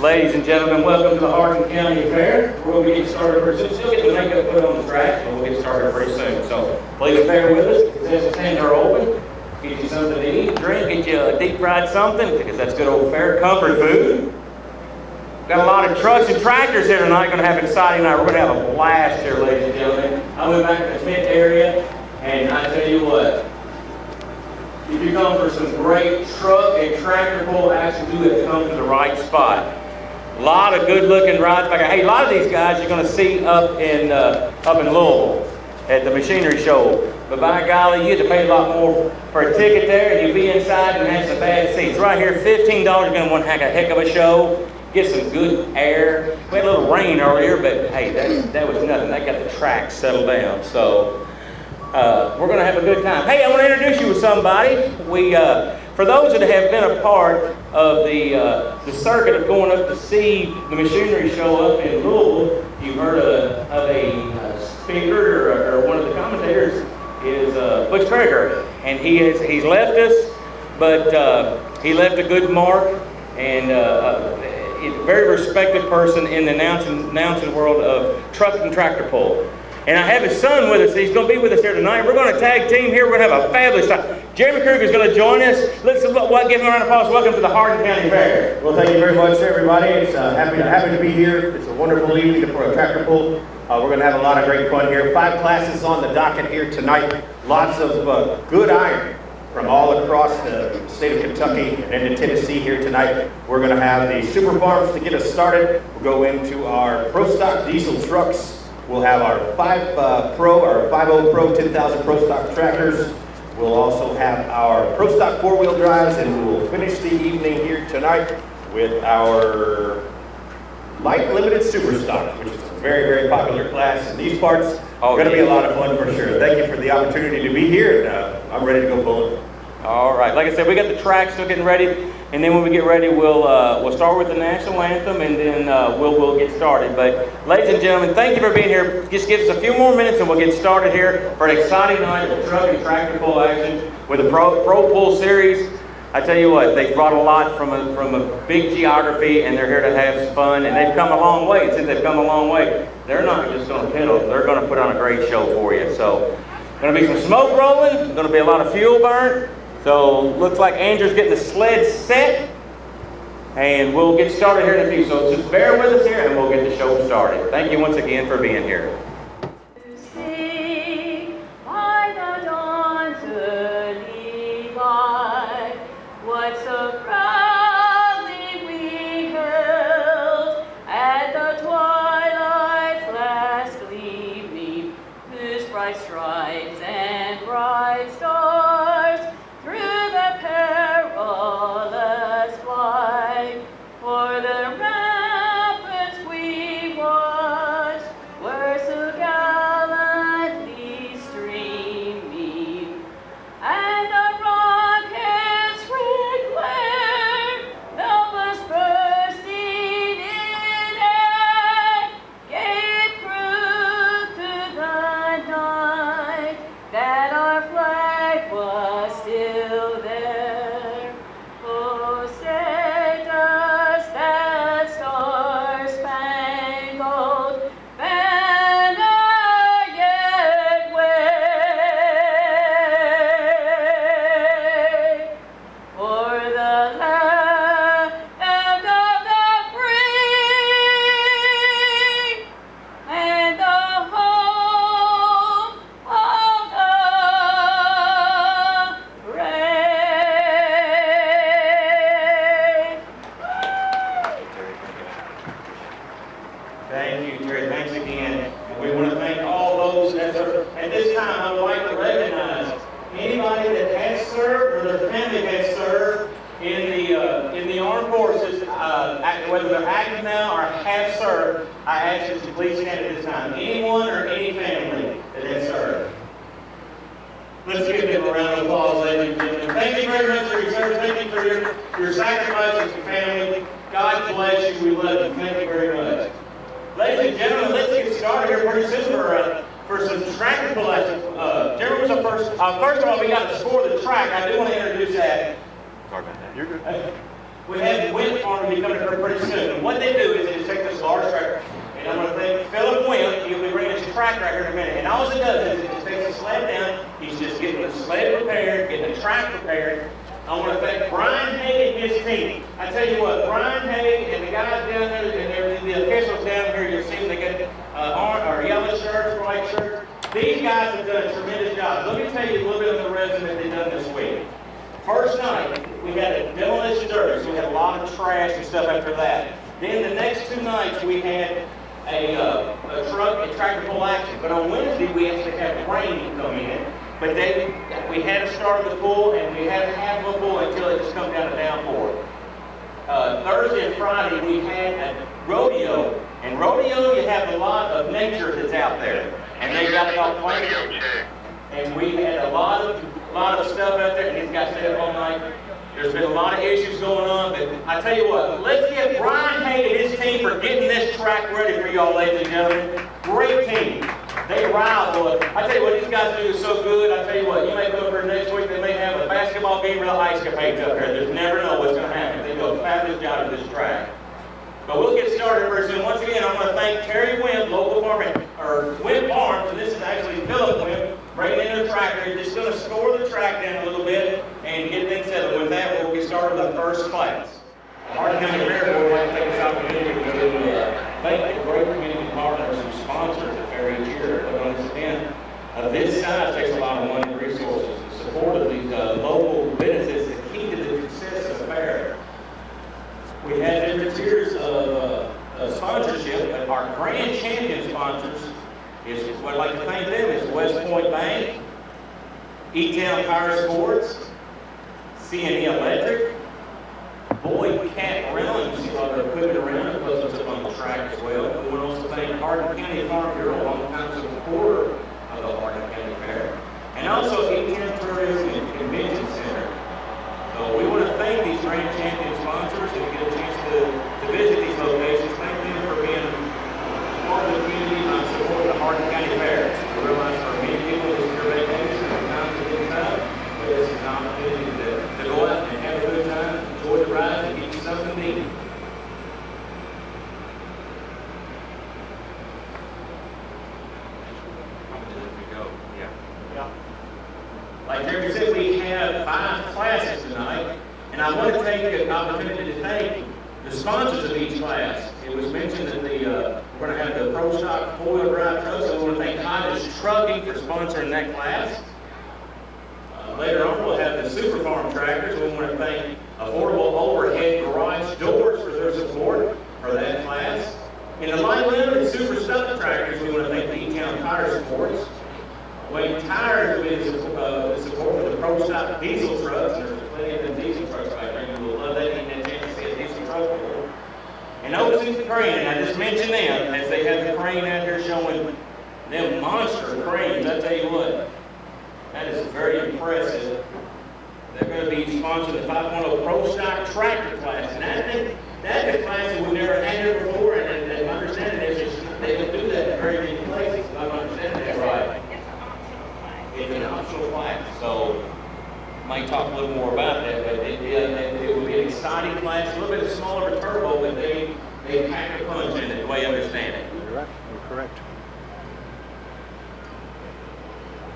Ladies and gentlemen, welcome to the Hardin County Fair. We'll be getting started pretty soon. Still getting the makeup put on the track, but we'll get started pretty soon. So please bear with us. The stands are open. Get you something to eat, drink, get you a deep fried something, because that's good old fair comfort food. Got a lot of trucks and tractors here tonight. Going to have an exciting night. We're going to have a blast here, ladies and gentlemen. I went back to the tent area, and I tell you what, if you come for some great truck and tractor pull action, you have come to the right spot. A lot of good-looking rides back here. Hey, a lot of these guys you're going to see up in Louisville at the machinery show. But by golly, you have to pay a lot more for a ticket there, and you'll be inside and have some bad seats. Right here, $15, you're going to want to have a heck of a show. Get some good air. We had a little rain earlier, but hey, that was nothing. That got the track settled down. So we're going to have a good time. Hey, I want to introduce you to somebody. For those that have been a part of the circuit of going up to see the machinery show up in Louisville, you've heard of a speaker or one of the commentators is Butch Krager, and he's left us, but he left a good mark, and a very respected person in the announcing world of truck and tractor pull. And I have his son with us. He's going to be with us here tonight. We're going to tag team here. We're going to have a fabulous time. Jeremy Kruger is going to join us. Let's give him a round of applause. Welcome to the Hardin County Fair. Well, thank you very much, everybody. It's happy to be here. It's a wonderful evening for a tractor pull. We're going to have a lot of great fun here. 5 classes on the docket here tonight. Lots of good iron from all across the state of Kentucky and into Tennessee here tonight. We're going to have the super farms to get us started. We'll go into our pro stock diesel trucks. We'll have our 50 Pro 10,000 Pro Stock tractors. We'll also have our Pro Stock 4-wheel drives, and we will finish the evening here tonight with our Light Limited Super Stock, which is a very, very popular class in these parts. Going to be a lot of fun for sure. Thank you for the opportunity to be here, and I'm ready to go pulling. All right, like I said, we got the track still getting ready, and then when we get ready, we'll start with the national anthem, and then we'll get started. But ladies and gentlemen, thank you for being here. Just give us a few more minutes, and we'll get started here for an exciting night of truck and tractor pull action with the Pro Pull Series. I tell you what, they've brought a lot from a big geography, and they're here to have some fun, and they've come a long way. And since they've come a long way, they're not just going to piddle. They're going to put on a great show for you. So, going to be some smoke rolling. Going to be a lot of fuel burnt. So, looks like Andrew's getting the sled set, and we'll get started here in a few. So, just bear with us here, and we'll get the show started. Thank you once again for being here. What so proudly we held at the twilight's last gleaming, whose bright stripes and bright stars through the perilous flight, for the rapids we watched were so gallantly streaming, and the rockets red-glared, helpless bursting in air, gave proof to the night that our flag was still there. Oh, say does that star-spangled banner yet wave for the land of the free and the home of the brave. Thank you, Jerry. Thanks again. And we want to thank all those that served. At this time, I would like to recognize anybody that has served or their family has served in the armed forces, whether they're active now or have served. I ask that you please stand at this time. Anyone or any family that has served. Let's give them a round of applause, ladies and gentlemen. Thank you very much for your service. Thank you for your sacrifices, your family. God bless you. We love you. Thank you very much. Ladies and gentlemen, let's get started here pretty soon for some tractor pull action. Jeremy was the first. First of all, we got to score the track. I do want to introduce that. Sorry about that. You're good. We have the Wimp Farm to be coming here pretty soon. And what they do is they just take this large tractor, and I'm going to thank Philip Wimp. He'll be bringing his tractor right here in a minute. And all it does is it just takes the sled down. He's just getting the sled repaired, getting the track repaired. I want to thank Brian Hay and his team. I tell you what, Brian Hay and the guys down there, and the officials down here, you'll see them, they got orange or yellow shirts, white shirts. These guys have done a tremendous job. Let me tell you a little bit of the resume that they've done this week. First night, we had a demolition derby, so we had a lot of trash and stuff after that. Then the next 2 nights, we had a truck and tractor pull action. But on Wednesday, we actually had rain come in. But we had to start the pool, and we had half of a pool until it just come down a downpour. Thursday and Friday, we had a rodeo. And rodeo, you have a lot of nature that's out there. And they got it all planned. And we had a lot of stuff out there, and these guys stayed up all night. There's been a lot of issues going on, but I tell you what, let's give Brian Hay and his team for getting this track ready for y'all, ladies and gentlemen. Great team. They riled, boy. I tell you what, these guys do is so good. I tell you what, you may go over next week, they may have a basketball game or ice capades up here. There's never know what's going to happen. They do a fabulous job of this track. But we'll get started very soon. Once again, I want to thank Terry Wimp, local farmer, or Wimp Farms, and this is actually Philip Wimp, bringing in the tractor. He's just going to score the track down a little bit and get things settled. With that, we'll get started with our first class. The Hardin County Fair Board would like to take this opportunity to thank the great community partners and sponsors the fair each year. But on this event of this size takes a lot of money and resources. The support of these local businesses is key to the success of the fair. We have different tiers of sponsorship, but our grand champion sponsors is, what I'd like to thank them, is West Point Bank, E-Town Power Sports, C&E Electric, Boyd Cat Rental, you see a lot of equipment around it, plus it's up on the track as well. We want to also thank Hardin County Farm Bureau, a long-time supporter of the Hardin County Fair, and also E-Town Tourism and Convention Center. So we want to thank these grand champion sponsors and get a chance to visit these locations. Thank them for being part of the community and supporting the Hardin County Fair. We realize for many people this is your vacation and time's a good time, but this is an opportunity to go out and have a good time, enjoy the ride, and get you something to eat. Like Jeremy said, we have 5 classes tonight, and I want to take an opportunity to thank the sponsors of each class. It was mentioned that we're going to have the Pro Stock 4-wheel drive trucks, so we want to thank Hardin Trucking for sponsoring that class. Later on, we'll have the Super Farm tractors. We want to thank Affordable Overhead Garage Doors for their support for that class. In the Light Limited Superstock tractors, we want to thank the E-Town Tire Sports. Wayne Tires will be the support for the Pro Stock diesel trucks, and there's plenty of the diesel trucks back there. You will love that, getting a chance to see a diesel truck before. And overseas the crane, and I just mentioned them, as they have the crane out here showing them monster cranes. I tell you what, that is very impressive. They're going to be sponsoring the 5.0 Pro Stock tractor class, and that's a class that we've never had here before, and my understanding is they don't do that in very many places, if I'm understanding that right. It's an optional class, so I might talk a little more about that, but it will be an exciting class, a little bit smaller turbo, but they pack a punch in it, the way I understand it. You're right. You're correct.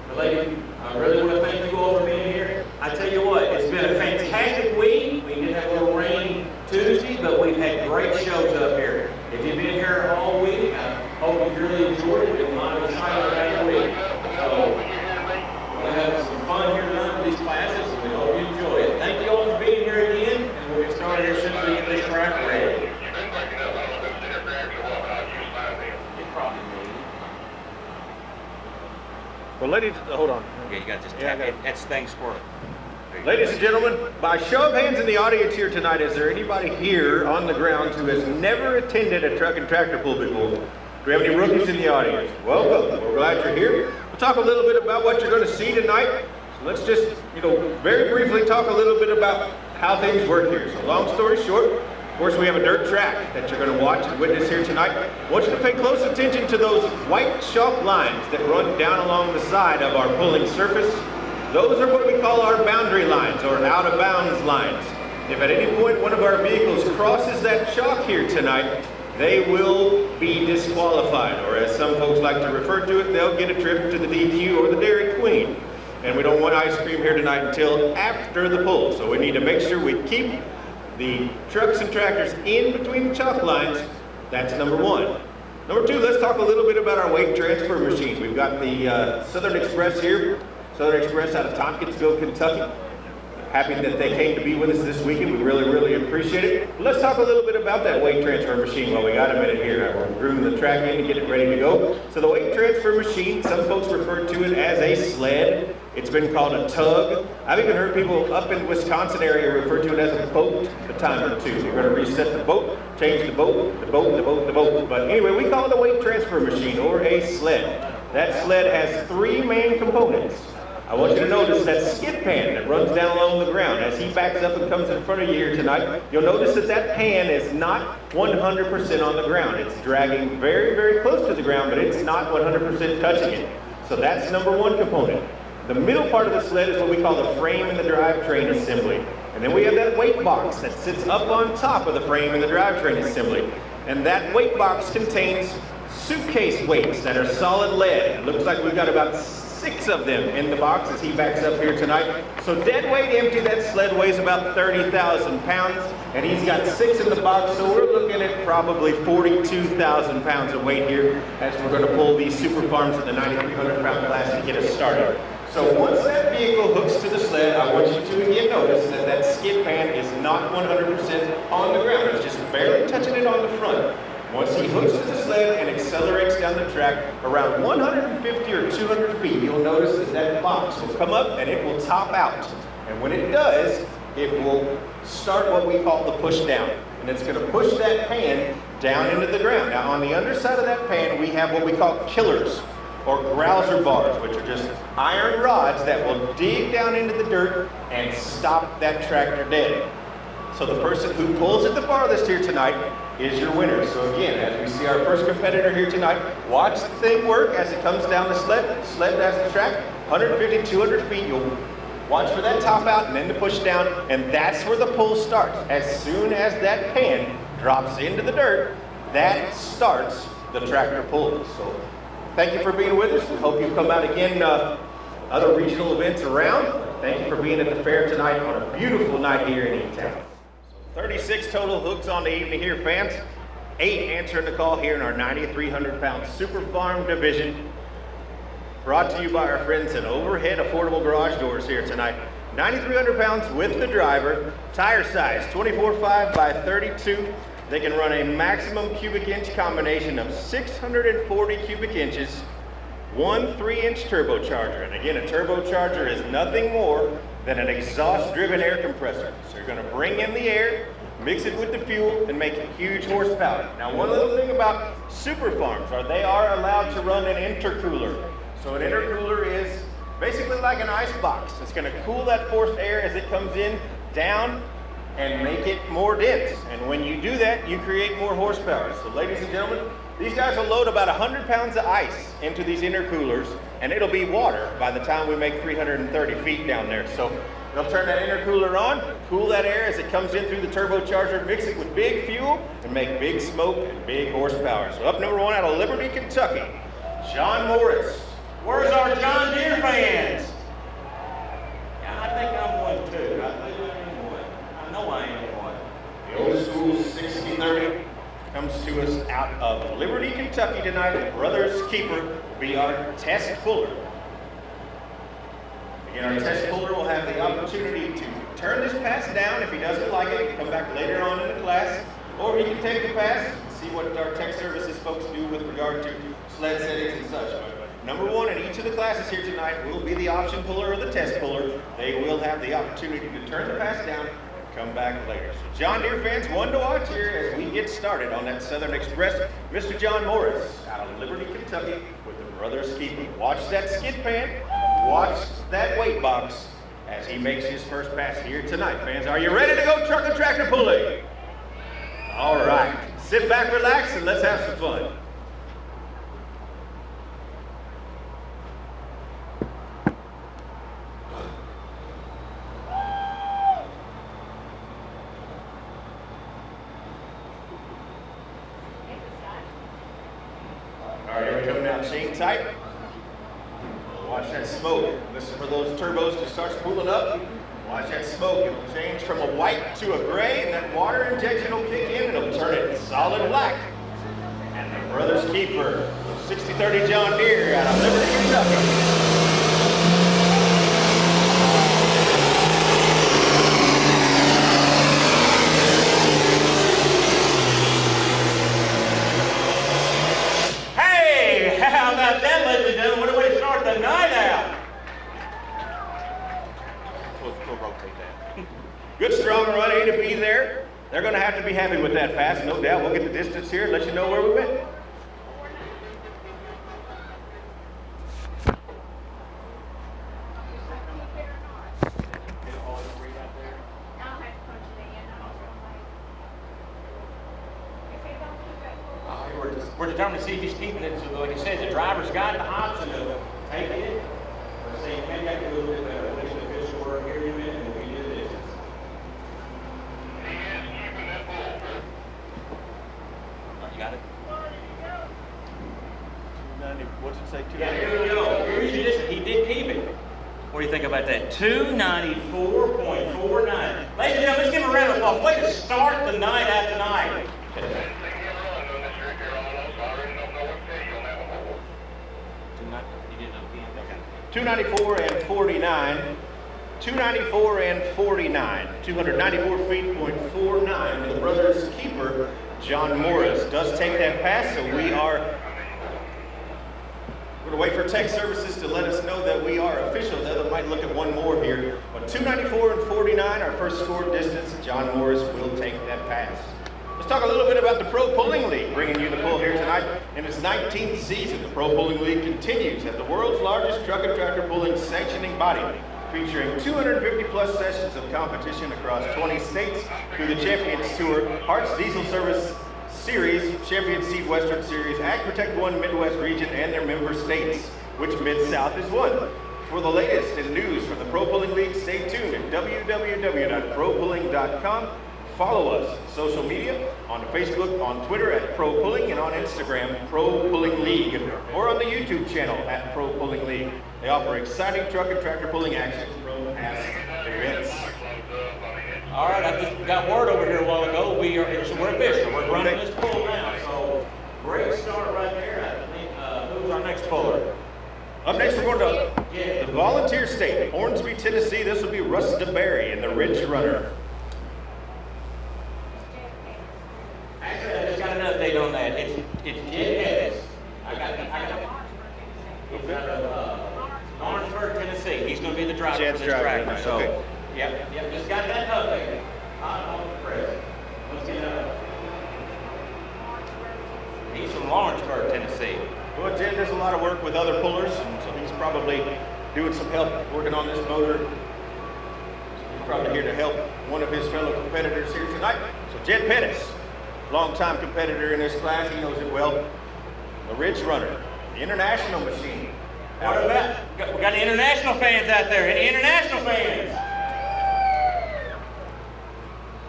But ladies, I really want to thank you all for being here. I tell you what, it's been a fantastic week. We did have a little rain Tuesday, but we've had great shows up here. If you've been here all week, I hope you've really enjoyed it. It's been a lot of excitement about the week. So, we'll have some fun here tonight with these classes, and we hope you enjoy it. Thank you all for being here again, and we'll get started here as soon as we get this track ready. It probably will. Well, ladies, hold on. Okay, you got this. Yeah, That's thing squirrel. Ladies and gentlemen, by show of hands in the audience here tonight, is there anybody here on the ground who has never attended a truck and tractor pull before? Do we have any rookies in the audience? Welcome. We're glad you're here. We'll talk a little bit about what you're going to see tonight. Let's just, very briefly talk a little bit about how things work here. So long story short, of course we have a dirt track that you're going to watch and witness here tonight. I want you to pay close attention to those white chalk lines that run down along the side of our pulling surface. Those are what we call our boundary lines, or out of bounds lines. If at any point one of our vehicles crosses that chalk here tonight, they will be disqualified, or as some folks like to refer to it, they'll get a trip to the DQ or the Dairy Queen. And we don't want ice cream here tonight until after the pull. So we need to make sure we keep the trucks and tractors in between the chalk lines. That's number one. Number two, let's talk a little bit about our weight transfer machine. We've got the Southern Express here. Southern Express out of Tompkinsville, Kentucky. Happy that they came to be with us this weekend. We really, really appreciate it. But let's talk a little bit about that weight transfer machine while we got a minute here. We're grooming the track in to get it ready to go. So the weight transfer machine, some folks refer to it as a sled. It's been called a tug. I've even heard people up in the Wisconsin area refer to it as a boat a time or two. You're going to reset the boat, change the boat, the boat, the boat, the boat. But anyway, we call it a weight transfer machine or a sled. That sled has three main components. I want you to notice that skid pan that runs down along the ground. As he backs up and comes in front of you here tonight, you'll notice that that pan is not 100% on the ground. It's dragging very, very close to the ground, but it's not 100% touching it. So that's number one component. The middle part of the sled is what we call the frame and the drivetrain assembly. And then we have that weight box that sits up on top of the frame and the drivetrain assembly. And that weight box contains suitcase weights that are solid lead. It looks like we've got about 6 of them in the box as he backs up here tonight. So dead weight empty, that sled weighs about 30,000 pounds, and he's got 6 in the box, so we're looking at probably 42,000 pounds of weight here as we're going to pull these super farms in the 9,300 pound class to get us started. So once that vehicle hooks to the sled, I want you to again notice that that skid pan is not 100% on the ground. It's just barely touching it on the front. Once he hooks to the sled and accelerates down the track around 150 or 200 feet, you'll notice that that box will come up and it will top out. And when it does, it will start what we call the push down. And it's going to push that pan down into the ground. Now on the underside of that pan, we have what we call killers or grouser bars, which are just iron rods that will dig down into the dirt and stop that tractor dead. So the person who pulls it the farthest here tonight is your winner. So again, as we see our first competitor here tonight, watch the thing work as it comes down the sled. The sled has the track, 150, 200 feet. You'll watch for that top out and then the push down, and that's where the pull starts. As soon as that pan drops into the dirt, that starts the tractor pull. So thank you for being with us. We hope you come out again, other regional events around. Thank you for being at the fair tonight on a beautiful night here in E-Town. 36 total hooks on the evening here, fans. 8 answering the call here in our 9,300 pound Super Farm division. Brought to you by our friends at Overhead Affordable Garage Doors here tonight. 9,300 pounds with the driver. Tire size 24.5 by 32. They can run a maximum cubic inch combination of 640 cubic inches. 1 3-inch turbocharger. And again, a turbocharger is nothing more than an exhaust-driven air compressor. So you're going to bring in the air, mix it with the fuel, and make a huge horsepower. Now, one little thing about super farms are they are allowed to run an intercooler. So an intercooler is basically like an ice box. It's going to cool that forced air as it comes in down and make it more dense. And when you do that, you create more horsepower. So ladies and gentlemen, these guys will load about 100 pounds of ice into these intercoolers, and it'll be water by the time we make 330 feet down there. So they'll turn that intercooler on, cool that air as it comes in through the turbocharger, mix it with big fuel, and make big smoke and big horsepower. So up number 1 out of Liberty, Kentucky, John Morris. Where's our John Deere fans? Yeah, I think I'm one too. I think I am one. I know I am one. The old school 60-30 comes to us out of Liberty, Kentucky tonight. Brothers Keeper will be our test puller. Again, our test puller will have the opportunity to turn this pass down if he doesn't like it, come back later on in the class, or he can take the pass and see what our tech services folks do with regard to sled settings and such. But number 1 in each of the classes here tonight will be the option puller or the test puller. They will have the opportunity to turn the pass down, come back later. So John Deere fans, one to watch here as we get started on that Southern Express. Mr. John Morris out of Liberty, Kentucky with the Brothers Keeper. Watch that skid pan, watch that weight box as he makes his first pass here tonight. Fans, are you ready to go truck and tractor pulling? All right, sit back, relax, and let's have some fun. All right, here we come now, chain tight. Watch that smoke. Listen for those turbos to start spooling up. Watch that smoke. It'll change from a white to a gray, and that water injection will kick in, and it'll turn it solid black. And the Brothers Keeper, 6030 John Deere out of Liberty, Kentucky. How about that, ladies and gentlemen? What a way to start the night out. We'll rotate that. Good strong run, A to B there. They're going to have to be happy with that pass, no doubt. We'll get the distance here and let you know where we went. We're determined to see if he's keeping it. So, like I said, the driver's got the option of taking it or saying, maybe I can do a little bit better. We'll do some official work here in a minute and we'll do the distance. Oh, you got it? 290, what's it say? Yeah, here we go. Here's your distance. He did keep it. What do you think about that? 294.49. Ladies and gentlemen, let's give him a round of applause. Way to start the night out tonight. 294 and 49. 294 and 49. 294 feet, .49 for the Brothers Keeper. John Morris does take that pass, so we are going to wait for tech services to let us know that we are official. They might look at one more here. But 294 and 49, our first scored distance. John Morris will take that pass. Let's talk a little bit about the Pro Pulling League, bringing you the pull here tonight. In its 19th season, the Pro Pulling League continues as the world's largest truck and tractor pulling sanctioning body, featuring 250 plus sessions of competition across 20 states through the Champions Tour, Hart's Diesel Service Series, Champion Seed Western Series, Ag Protect One Midwest region, and their member states, which Mid-South is one. For the latest in news from the Pro Pulling League, stay tuned at www.propulling.com. Follow us on social media, on Facebook, on Twitter at Pro Pulling, and on Instagram, Pro Pulling League, or on the YouTube channel at Pro Pulling League. They offer exciting truck and tractor pulling action from past events. All right, I just got word over here a while ago. We're official. We're running this pull now. So great start right there. I think who's our next puller? Up next, we're going to the Volunteer State, Hornsby, Tennessee. This will be Russ DeBerry in the Ridge Runner. Actually, I just got an update on that. It's Jed Pettis. I got he's out of Orangeburg, Tennessee. He's going to be the driver Jed's for this driving tractor. tonight, So, okay. yep, just got that update. Hot off the press. Let's get he's from Lawrenceburg, Tennessee. Well, Jed does a lot of work with other pullers, and so he's probably doing some help working on this motor. He's probably here to help one of his fellow competitors here tonight. So Jed Pettis, longtime competitor in this class, he knows it well. The Ridge Runner, the international machine. What about, we got the international fans out there. Any international fans?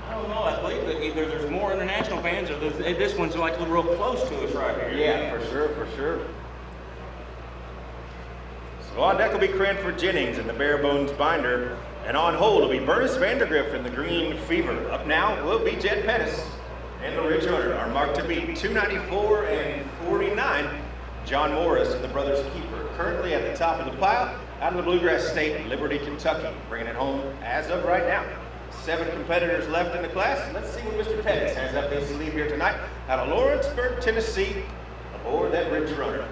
I don't know, I believe that either there's more international fans or this one's like real close to us right here. Yeah, for sure, for sure. So on deck will be Cranford Jennings in the Bare Bones Binder, and on hold will be Bernice Vandergrift in the Green Fever. Up now will be Jed Pettis and the Ridge Runner. Our mark to beat 294 and 49. John Morris and the Brothers Keeper, currently at the top of the pile, out of the Bluegrass State, Liberty, Kentucky, bringing it home as of right now. 7 competitors left in the class. Let's see what Mr. Pettis has up his sleeve here tonight, out of Lawrenceburg, Tennessee, aboard that Ridge Runner.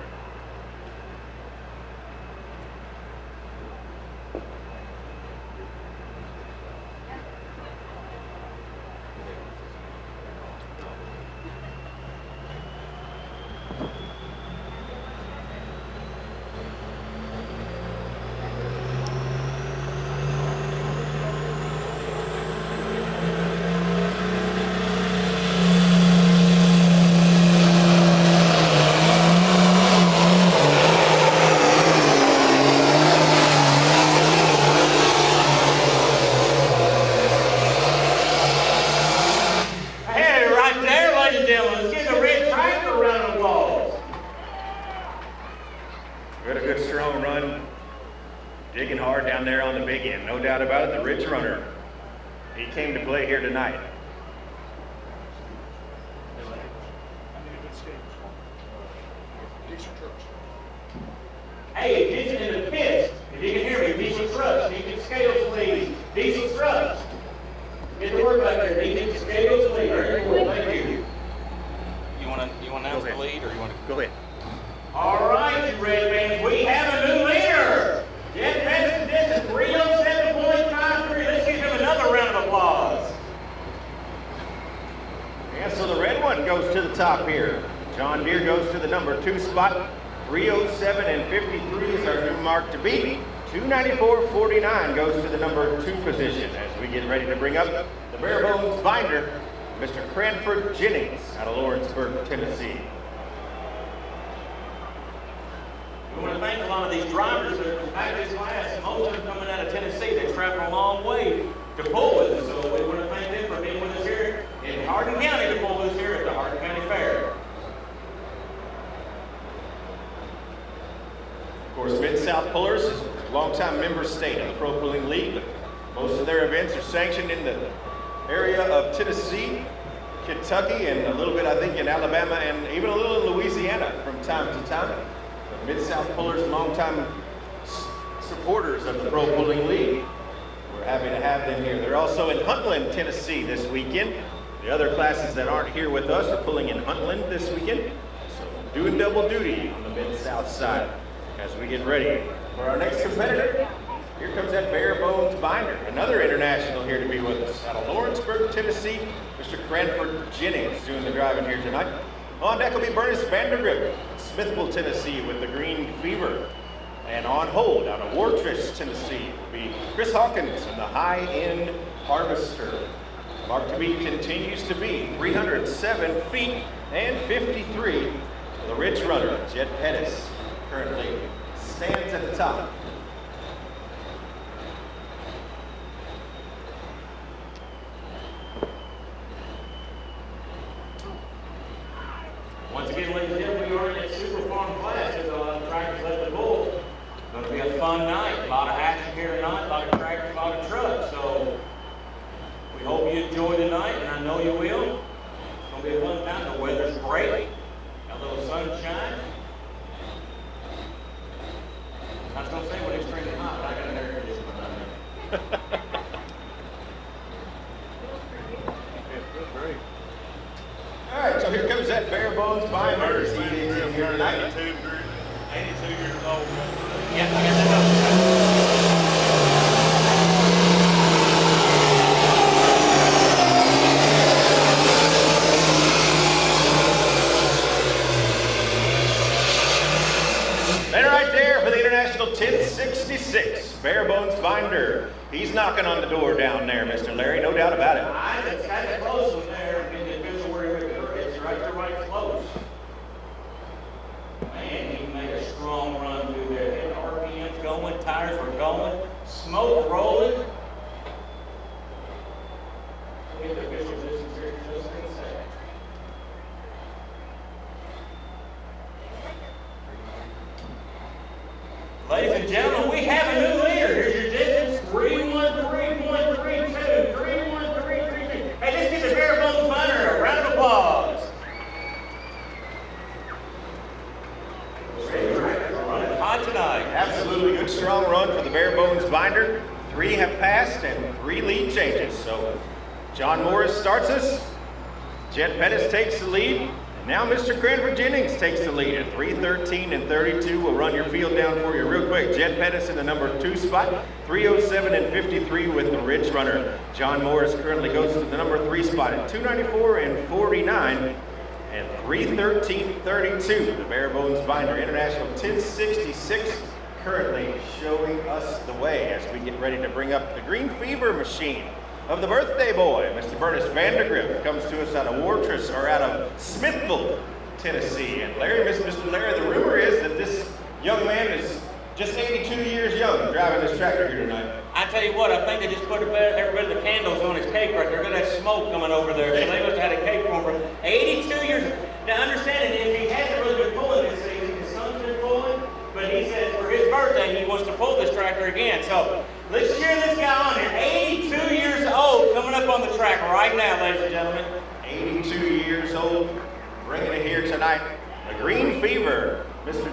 doubt about it, the Rich Runner. He came to play here tonight. Hey, attention in the pits. If you can hear me, diesel trucks, diesel scales, please. Diesel trucks. Get the word back there. Diesel scales, please. Very cool. Thank you. You want to announce the lead, or you want to? Go ahead. All right, you Red fans, we have a new leader. Jet Madison distance 307.53. Let's give him another round of applause. And so the red one goes to the top here. John Deere goes to the number 2 spot. 307 and 53 is our new mark to beat. 294.49 goes to the number 2 position as we get ready to bring up the bare bones binder, Mr. Cranford Jennings out of Lawrenceburg, Tennessee. We want to thank a lot of these drivers that are back this class, and most of them coming out of Tennessee. They travel a long way to pull with us, so we want to thank them for being with us here in Hardin County to pull us here at the Hardin County Fair. Of course, Mid-South Pullers is a longtime member state of the Pro Pulling League, but most of their events are sanctioned in the area of Tennessee, Kentucky, and a little bit, I think, in Alabama, and even a little in Louisiana from time to time. But Mid-South Pullers, longtime supporters of the Pro Pulling League. We're happy to have them here. They're also in Huntland, Tennessee this weekend. The other classes that aren't here with us are pulling in Huntland this weekend, so doing double duty on the Mid-South side. As we get ready for our next competitor, here comes that bare bones binder, another international here to be with us. Out of Lawrenceburg, Tennessee, Mr. Cranford Jennings doing the driving here tonight. On deck will be Bernice Vandergrift, Smithville, Tennessee with the Green Fever. And on hold out of Wartrish, Tennessee will be Chris Hawkins and the High-End Harvester. Mark to beat continues to be 307 feet and 53 for the Rich Runner, Jet Pettis. Currently stands at the top. Once again, ladies and gentlemen, we are in that super farm class. There's a lot of tractors left to pull. It's going to be a fun night. A lot of action here tonight, a lot of tractors, a lot of trucks. So we hope you enjoy the night, and I know you will. It's going to be a fun time. The weather's great. Got a little sunshine. I was going to say when it's extremely hot, but I got an air conditioner down there. All right, so here comes that bare bones binder. He is in here tonight. 82 years old. Yeah, I got that And right there for the International 1066, bare bones binder. He's knocking on the door down there, Mr. Larry, no doubt about it. It's kind of close one there. Get the official where it's right close. Man, he made a strong run through there. Hit RPMs going, tires were going, smoke rolling. Get the official distance here just in a second. Ladies and gentlemen, we have a new leader. Here's your distance, 313.32, 313.32. Hey, let's give the bare bones binder a round of applause. Running hot tonight. Absolutely good, strong run for the bare bones binder. 3 have passed and 3 lead changes. So John Morris starts us. Jet Pettis takes the lead. Now Mr. Cranford Jennings takes the lead at 3:13 and 32. We'll run your field down for you real quick. Jet Pettis in the number 2 spot, 307 and 53 with the Rich Runner. John Morris currently goes to the number 3 spot at 294 and 49 and 313.32. The bare bones binder International 1066 currently showing us the way as we get ready to bring up the Green Fever machine of the birthday boy, Mr. Bernice Vandergrift, comes to us out of Wartrish, or out of Smithville, Tennessee. And Larry, Mr. Larry, the rumor is that this young man is just 82 years young driving this tractor here tonight. I tell you what, I think they just put every bit of the candles on his cake right there. Look at that smoke coming over there. So they must have had a cake for him for 82 years. Now, understanding if he hasn't really been pulling this season, his son's been pulling, but he says for his birthday he wants to pull this tractor again. So Let's cheer this guy on here. 82 years old, coming up on the track right now, ladies and gentlemen. 82 years old, bringing it here tonight. The Green Fever, Mr.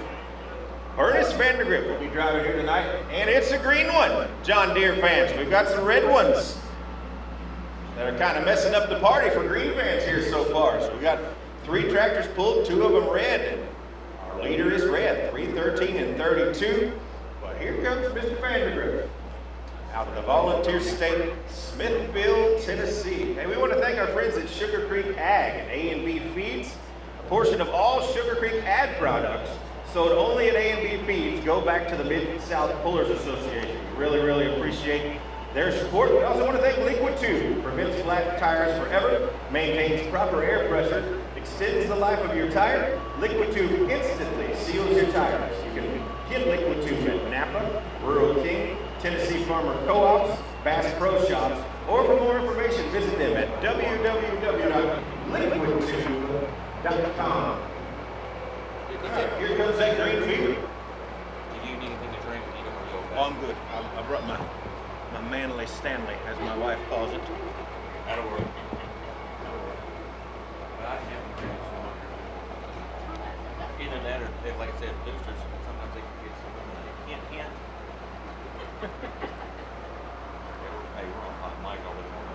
Ernest Vandergrift will be driving here tonight, and it's a green one, John Deere fans. We've got some red ones that are kind of messing up the party for green fans here so far. So we got 3 tractors pulled, 2 of them red, and our leader is red, 313 and 32. But here comes Mr. Vandergrift out of the Volunteer State, Smithville, Tennessee. Hey, we want to thank our friends at Sugar Creek Ag and A&B Feeds. A portion of all Sugar Creek Ag products sold only at A&B Feeds go back to the Mid-South Pullers Association. We really, really appreciate their support. We also want to thank Liquid Tube. Prevents flat tires forever, maintains proper air pressure, extends the life of your tire. Liquid Tube instantly seals your tires. You can get Liquid Tube at Napa, Rural King, Tennessee Farmer Co-ops, Bass Pro Shops, or for more information, visit them at www.liquidtube.com. Alright, here comes that Green Fever. Do you need anything to drink? You don't go Oh, I'm good. I brought my manly Stanley, as my wife calls it. That'll work. But I have either that or, like I said, boosters, sometimes they can get something that they can't hint. Hey, we're on hot mic all the time.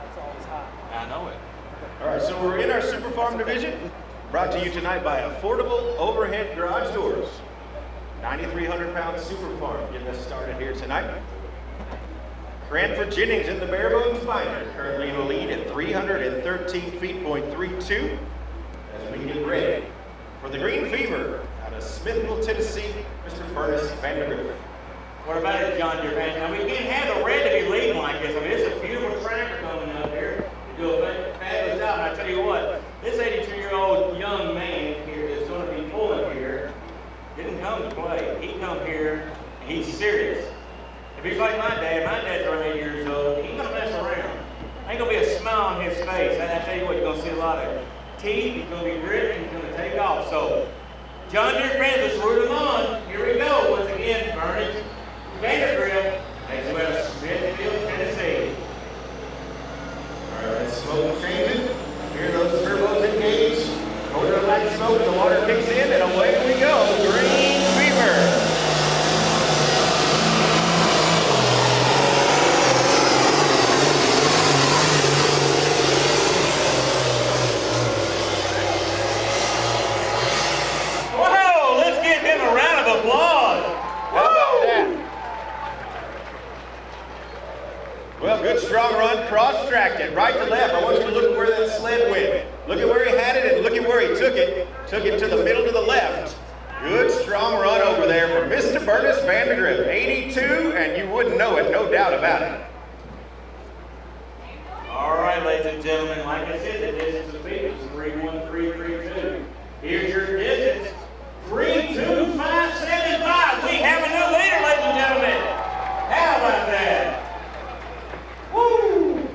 That's always hot. I know it. All right, so we're in our Super Farm division, brought to you tonight by Affordable Overhead Garage Doors. 9,300-pound Super Farm getting us started here tonight. Cranford Jennings in the bare bones binder, currently in the lead at 313 feet, .32, as we get ready for the Green Fever out of Smithville, Tennessee, Mr. Ernest Vandergrift. What about it, John Deere fans? Now, we can't have the red to be leading like this. I mean, it's a beautiful tractor coming up here to do a fabulous job. And I tell you what, this 82-year-old young man here that's going to be pulling here didn't come to play. He come here, and he's serious. If he's like my dad's around 8 years old, he ain't going to mess around. Ain't going to be a smile on his face. I tell you what, you're going to see a lot of teeth. He's going to be gritty, and he's going to take off. So, John Deere fans, let's root him on. Here we go. Once again, Ernest Vandergrift, as well as Smithfield, Tennessee. All right, smoke changing. Hear those turbos engage. Over the light smoke, the water kicks in, and away we go. Green Fever. Whoa, let's give him a round of applause. How about that? Well, good strong run, cross-tracked it, right to left. I want you to look at where that sled went. Look at where he had it and look at where he took it. Took it to the middle to the left. Good strong run over there for Mr. Ernest Vandergrift. 82, and you wouldn't know it, no doubt about it. All right, ladies and gentlemen, like I said, the distance of beat is 31332. Here's your distance, 32575. We have a new leader, ladies and gentlemen. How about that? Woo!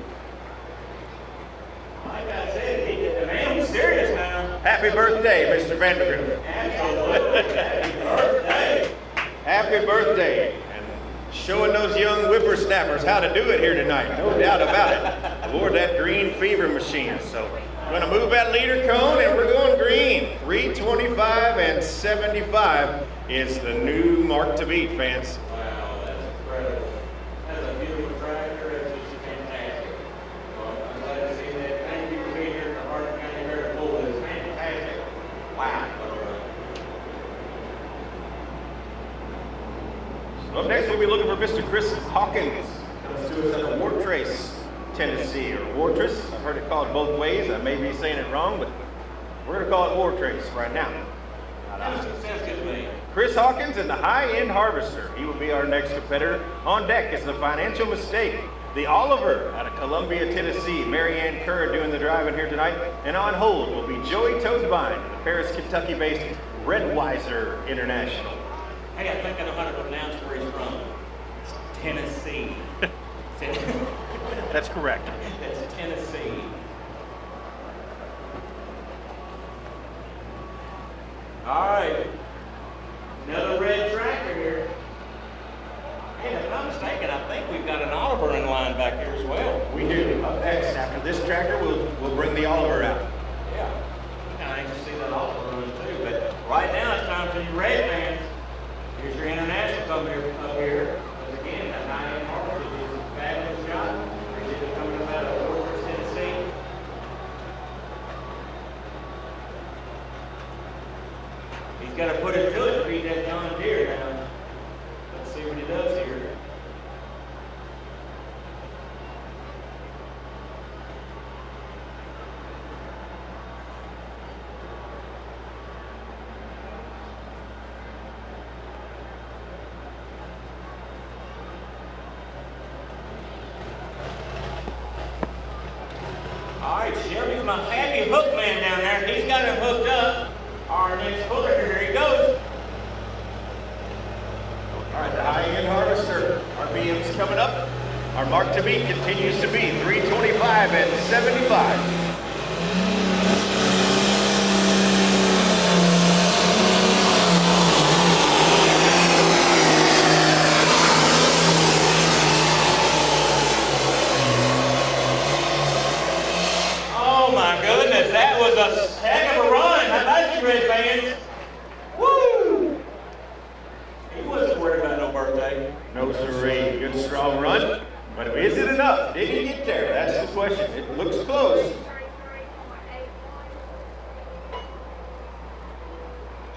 Like I said, the man was serious now. Happy birthday, Mr. Vandergrift. Absolutely. Happy birthday. Happy birthday. And showing those young whippersnappers how to do it here tonight, no doubt about it. Aboard that Green Fever machine. So we're going to move that leader cone and we're going green. 325 and 75 is the new mark to beat, fans. Wow, that's incredible. That's a beautiful tractor. It's just fantastic. Well, I'm glad to see that. Thank you for being here at the Hardin County Fair to pull this. Fantastic. Wow. Up next, we'll be looking for Mr. Chris Hawkins. Comes to us out of Ward Trace, Tennessee, or Wartrace. I've heard it called both ways. I may be saying it wrong, but we're going to call it Ward Trace right now. Sounds good to me. Chris Hawkins and the high-end harvester. He will be our next competitor. On deck is the Financial Mistake, the Oliver out of Columbia, Tennessee. Mary Ann Kerr doing the driving here tonight. And on hold will be Joey Toadvine, the Paris, Kentucky-based Redweiser International. Hey, I think I know how to pronounce where he's from. It's Tennessee. That's correct. It's Tennessee. All right. Another red tractor here. back here as well. We do. Up next, after this tractor, we'll bring the Oliver out. Yeah. I can see that also running too, but right now it's time for you Red fans. Here's your international coming up here. Once again, that high-end Harvard is a fabulous shot. Appreciate it coming up out of Fort Tennessee. He's got to put it to it to beat that John Deere now. Let's see what he does here. All right, Shelby's my happy hook man down there. He's got him hooked up. Our next puller, here he goes. All right, the high-end harvester, RPM's coming up. Our mark to beat continues to be 325 and 75. Oh my goodness, that was a heck of a run. How about you, Red fans? Woo! He wasn't worried about no birthday. No siree, good strong run. But is it enough? Did he get there? That's the question. It looks close.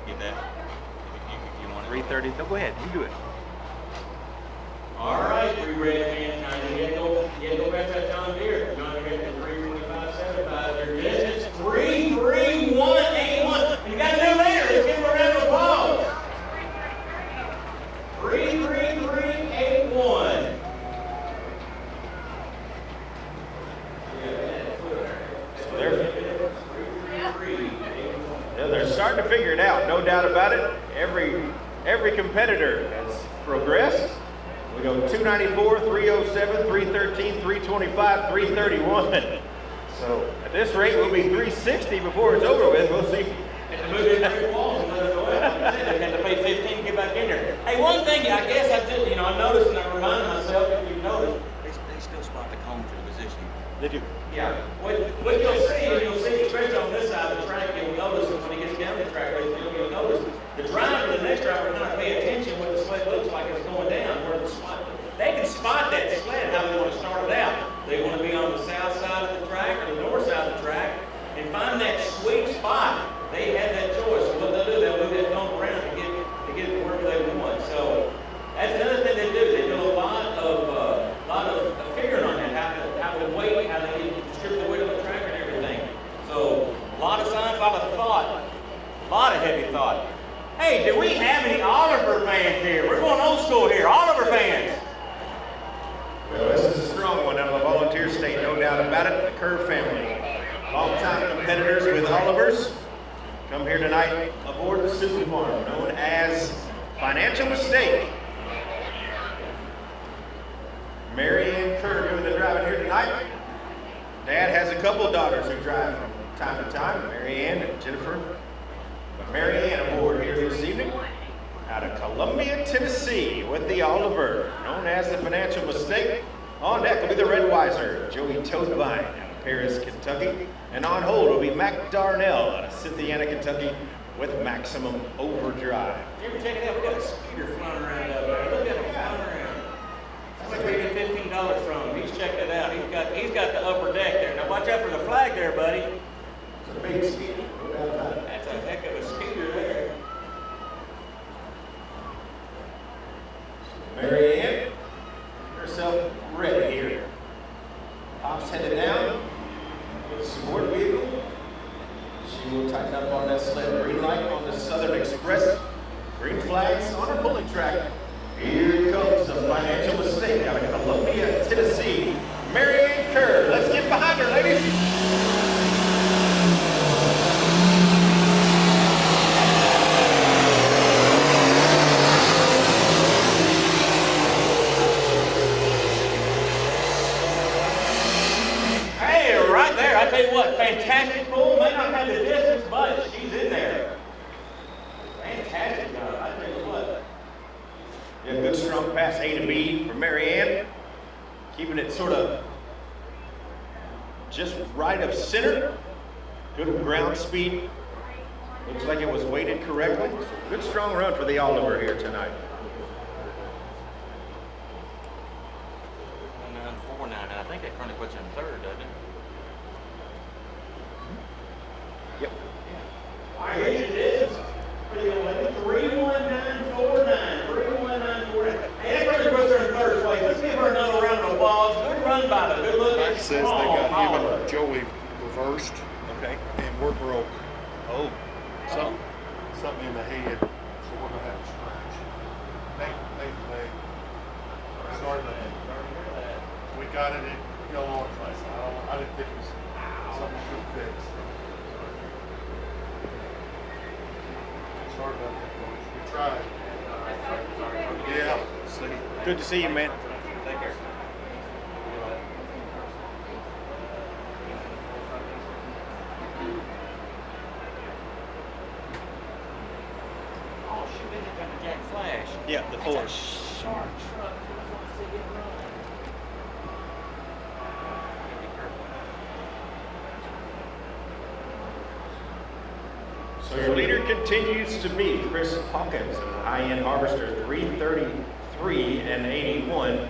Get that? If you want it. 330. No, go ahead. You do it. All right, we Red fans. Now you had to go back to that John Deere. John Deere had the 325.75. Their distance 331.81. You got to do that. Let's give him a round of applause. 333.81. Yeah, they're starting to figure it out, no doubt about it. Every competitor has progressed. We go 294, 307, 313, 325, 331. So at this rate, we'll be 360 before it's over with. We'll see. Had to move in 3 walls and let it go out. Like I said, they had to pay 15 to get back in there. Hey, one thing I guess I did, I noticed and I reminded myself, if you've noticed, They still spot the cone for the position. They do. yeah, what you'll see, especially on this side of the track, you'll notice it when he gets down the track, you'll notice the driver, the next driver, kind of pay attention what the sled looks like it's going down, where the spot. They can spot that sled how they want to start it out. They want to be on the south side of the track or the north side of the track and find that sweet spot. They have that choice. So what they'll do, they'll move that cone around to get it wherever they want. So that's another thing they do. They do a lot of figuring on that, how to weight, how they distribute the weight on the track and everything. So a lot of science, a lot of thought, a lot of heavy thought. Hey, do we have any Oliver fans here? We're going old school here. Oliver fans. Well, this is a strong one out of the volunteer state, no doubt about it. The Kerr family, longtime competitors with Olivers, come here tonight aboard the Super Farm, known as Financial Mistake. Mary Ann Kerr doing the driving here tonight. Dad has a couple daughters who drive from time to time, Mary Ann and Jennifer. But Mary Ann aboard here this evening out of Columbia, Tennessee with the Oliver, known as the Financial Mistake. On deck will be the Red Wiser, Joey Toadvine out of Paris, Kentucky. And on hold will be Mac Darnell out of Cynthiana, Kentucky with Maximum Overdrive. You ever check it out? We got a scooter flying around up there. Look at him flying around. Sounds like we get $15 from him. He's checked it out. He's got the upper deck there. Now watch out for the flag there, buddy. It's a big scooter, no doubt about it. That's a heck of a scooter there. Mary Ann, herself ready here. Pop's headed down with a support vehicle. She will tighten up on that sled. Green light on the Southern Express. Green flags on her pulling track. Here comes the Financial Mistake out of Columbia, Tennessee. Mary Ann Kerr. Let's get behind her, ladies. Right there, I tell you what, fantastic pull. May not have the distance, but she's in there. Fantastic job, I tell you what. Yeah, good strong pass A to B for Mary Ann. keeping it sort of just right of center. Good ground speed. Looks like it was weighted correctly. Good strong run for the Oliver here tonight. 1949, and I think that currently puts you in third, doesn't it? Yep. All right, here's your distance. 31949. 31949. Hey, that brother puts her in first place. Let's give her another round of applause. Good run by the good looking. Max says they got him and Joey reversed, Okay. and we're broke. Oh. Something in the head, so we're gonna have to scratch. They. Sorry about that. We got it at Yellow's last night. I didn't think it was something we could fix. Sorry about that, folks. We tried. Yeah. See. Good to see you, man. Take care. Oh, shoot, they just got the Jack Flash. Yeah, the Ford. Sharp truck. Who wants to see it run? Be careful. So your leader continues to be Chris Hawkins, an high-end harvester, 333 and 81.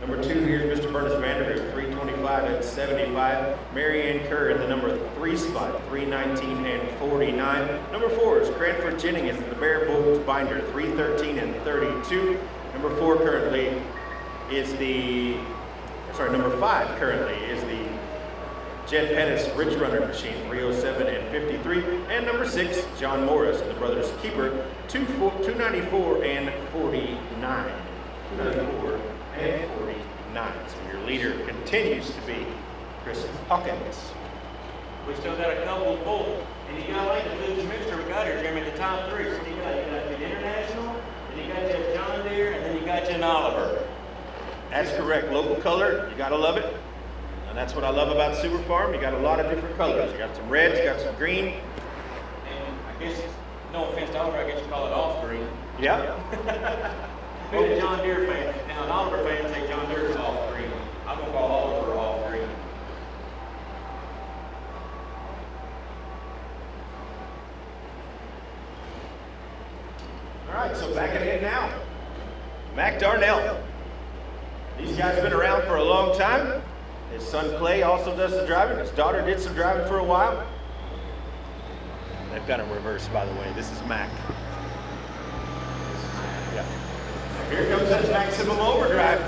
Number 2 here is Mr. Bernice Vanderbilt, 325 and 75. Marianne Kerr in the number 3 spot, 319 and 49. Number 4 is Cranford Jennings in the Bear Bulls binder, 313 and 32. Number 4 currently is number 5 currently is the Jed Pettis Rich Runner machine, 307 and 53. And number 6, John Morris and the Brothers Keeper, 294 and 49. 294 and 49. So your leader continues to be Chris Hawkins. We still got a couple full. And you got like the good mixture we got here, Jimmy, the top 3. So you got the International, and you got your John Deere, and then you got your Oliver. That's correct. Local color, you gotta love it. And that's what I love about Super Farm. You got a lot of different colors. You got some reds, you got some green. And I guess, no offense to Oliver, I guess you call it off green. Yeah. Being a John Deere fan, now an Oliver fan say John Deere's off green. I'm gonna call Oliver off green. All right, so back ahead now. Mac Darnell. These guys have been around for a long time. His son Clay also does the driving. His daughter did some driving for a while. They've got him reversed, by the way. This is Mac. Yeah. Here comes that maximum overdrive.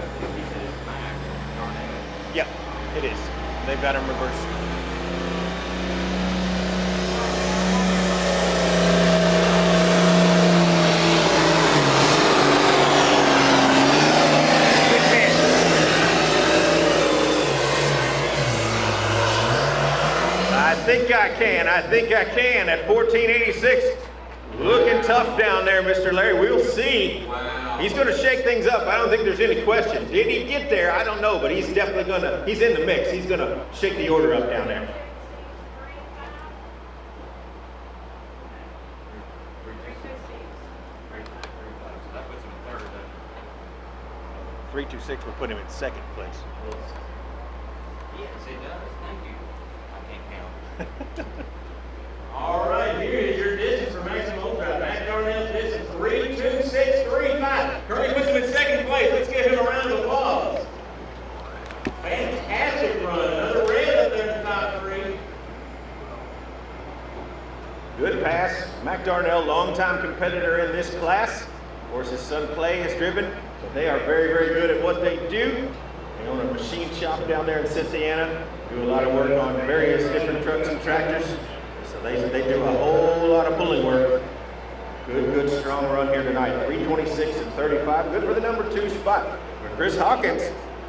Yep, it is. They've got him reversed. I think I can at 1486. Looking tough down there, Mr. Larry. We'll see. Wow. He's going to shake things up. I don't think there's any question. Did he get there? I don't know, but he's definitely going to, he's in the mix. He's going to shake the order up down there. That puts him in third, doesn't it? 326 will put him in second place. Yes, it does. Thank you. I can't count. All right, here is your distance for maximum overdrive. Mac Darnell's distance, 32635. Currently puts him in second place. Let's give him a round of applause. Fantastic run. Another red up there in the top 3. Good pass. Mac Darnell, longtime competitor in this class. Of course, his son Clay has driven, so they are very, very good at what they do. They own a machine shop down there in Cynthiana, do a lot of work on various different trucks and tractors. So they do a whole lot of pulling work. Good, strong run here tonight. 326 and 35. Good for the number 2 spot. But Chris Hawkins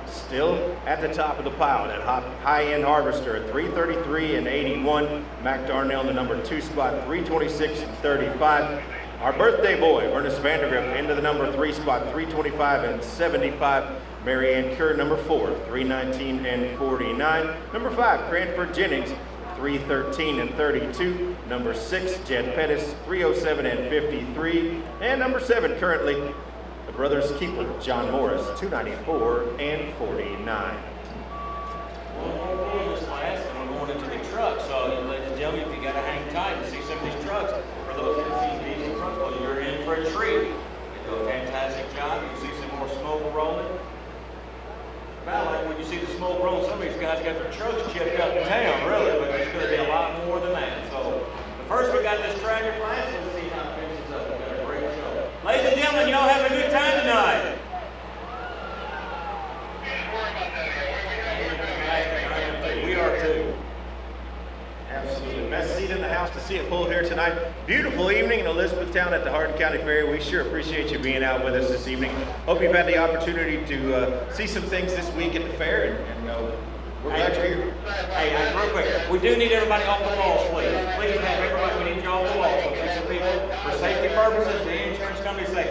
still at the top of the pile. That high-end harvester at 333 and 81. Mac Darnell in the number 2 spot, 326 and 35. Our birthday boy, Ernest Vandergrift, into the number 3 spot, 325 and 75. Marianne Kerr, number 4, 319 and 49. Number 5, Cranford Jennings, 313 and 32. Number 6, Jed Pettis, 307 and 53. And number 7, currently, the Brothers Keeper, John Morris, 294 and 49. One more pull in this class, and we're going into the truck. So, ladies and gentlemen, if you got to hang tight and see some of these trucks, for those that see diesel trucks, well, you're in for a treat. They do a fantastic job. You see some more smoke rolling. About like when you see the smoke rolling, some of these guys got their trucks chipped up in town, really, but there's going to be a lot more than that. So, first we got this tractor class. Let's see how it finishes up. We've got a great show. Ladies and gentlemen, y'all having a good time tonight? We are too. Absolutely. Best seat in the house to see it pull here tonight. Beautiful evening in Elizabethtown at the Hardin County Fair. We sure appreciate you being out with us this evening. Hope you've had the opportunity to see some things this week at the fair, and we're glad you're here. Hey, real quick, we do need everybody off the walls, please. Please have everybody, we need you off the walls. So if some people, for safety purposes, the insurance company say,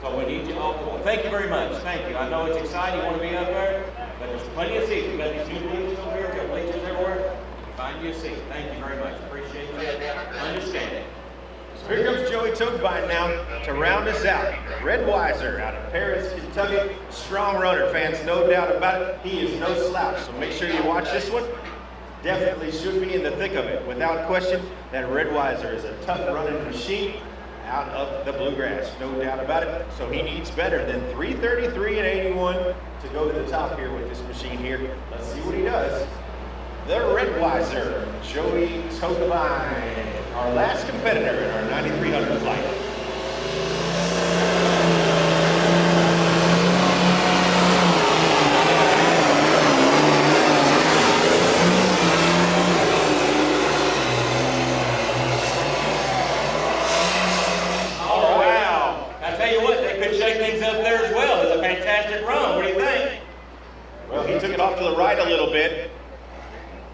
So we need you off the wall. Thank you very much. Thank you. I know it's exciting. You want to be up there, but there's plenty of seats. We've got these new bleachers over here. We've got bleachers everywhere. Find you a seat. Thank you very much. Appreciate you understanding. So here comes Joey Togbein now to round us out. Red Weiser out of Paris, Kentucky. Strong runner, fans, no doubt about it. He is no slouch, so make sure you watch this one. Definitely should be in the thick of it. Without question, that Red Weiser is a tough running machine out of the bluegrass, no doubt about it. So he needs better than 333 and 81 to go to the top here with this machine here. Let's see what he does. The Red Weiser, Joey Togbein, our last competitor in our 9300 flight. Off to the right a little bit.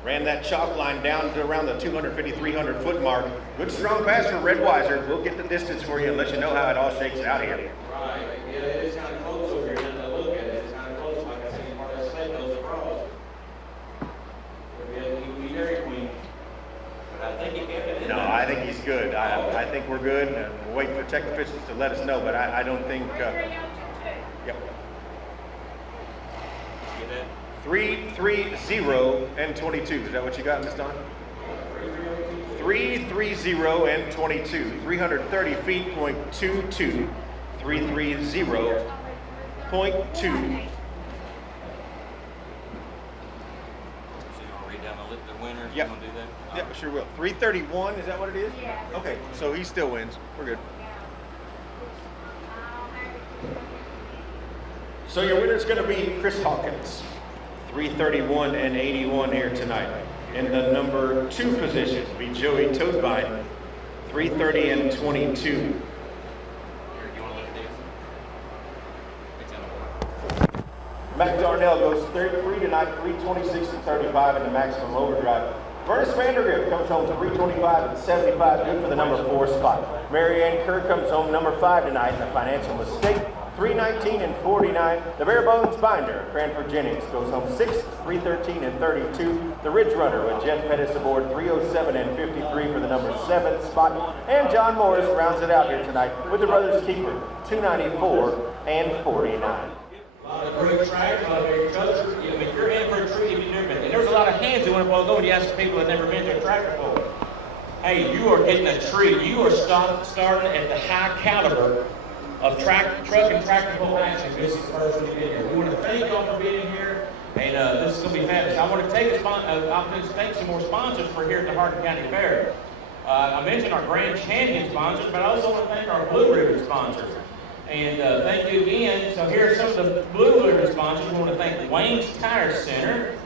Ran that chalk line down to around the 250, 300 foot mark. Good strong pass for Red Weiser. We'll get the distance for you and let you know how it all shakes out here. Right. Yeah, it's kind of close over here. Now to look at it, it's kind of close. Like I said, part of the sled goes across. He'll be Dairy Queen. But I think he kept it in. No, I think he's good. I think we're good. We'll wait for the tech officials to let us know, but I don't think. Yep. 330 and 22. Is that what you got, Ms. Don? 330 and 22. 330 feet, .22. 330.2. So you want to read down the winner? Yep. You want to do that? Yep, sure will. 331, is that what it is? Yeah. Okay, so he still wins. We're good. So your winner's going to be Chris Hawkins. 331 and 81 here tonight. In the number 2 position be Joey Togbein, 330 and 22. Here, you want to look at these? Mac Darnell goes 33 tonight, 326 and 35 in the maximum overdrive. Furnace Vandergrift comes home 325 and 75, good for the number 4 spot. Marianne Kerr comes home number 5 tonight in a financial mistake. 319 and 49. The Bare Bones Binder, Cranford Jennings, goes home 6th, 313 and 32. The Ridge Runner with Jeff Pettis aboard 307 and 53 for the number 7 spot. And John Morris rounds it out here tonight with the Brothers Keeper, 294 and 49. A lot of great tracks, a lot of great trucks. I mean, you're in for a treat if you've never been. And there's a lot of hands that want to go and you ask people that never been to a tractor before. Hey, you are getting a treat. You are starting at the high caliber of truck and tractor pull action. This is the first one to get here. We want to thank y'all for being here, and this is going to be fabulous. I want to take thank some more sponsors for here at the Hardin County Fair. I mentioned our Grand Champion sponsors, but I also want to thank our Blue Ribbon sponsors. And thank you again. So here are some of the Blue Ribbon sponsors. We want to thank Wayne's Tire Center.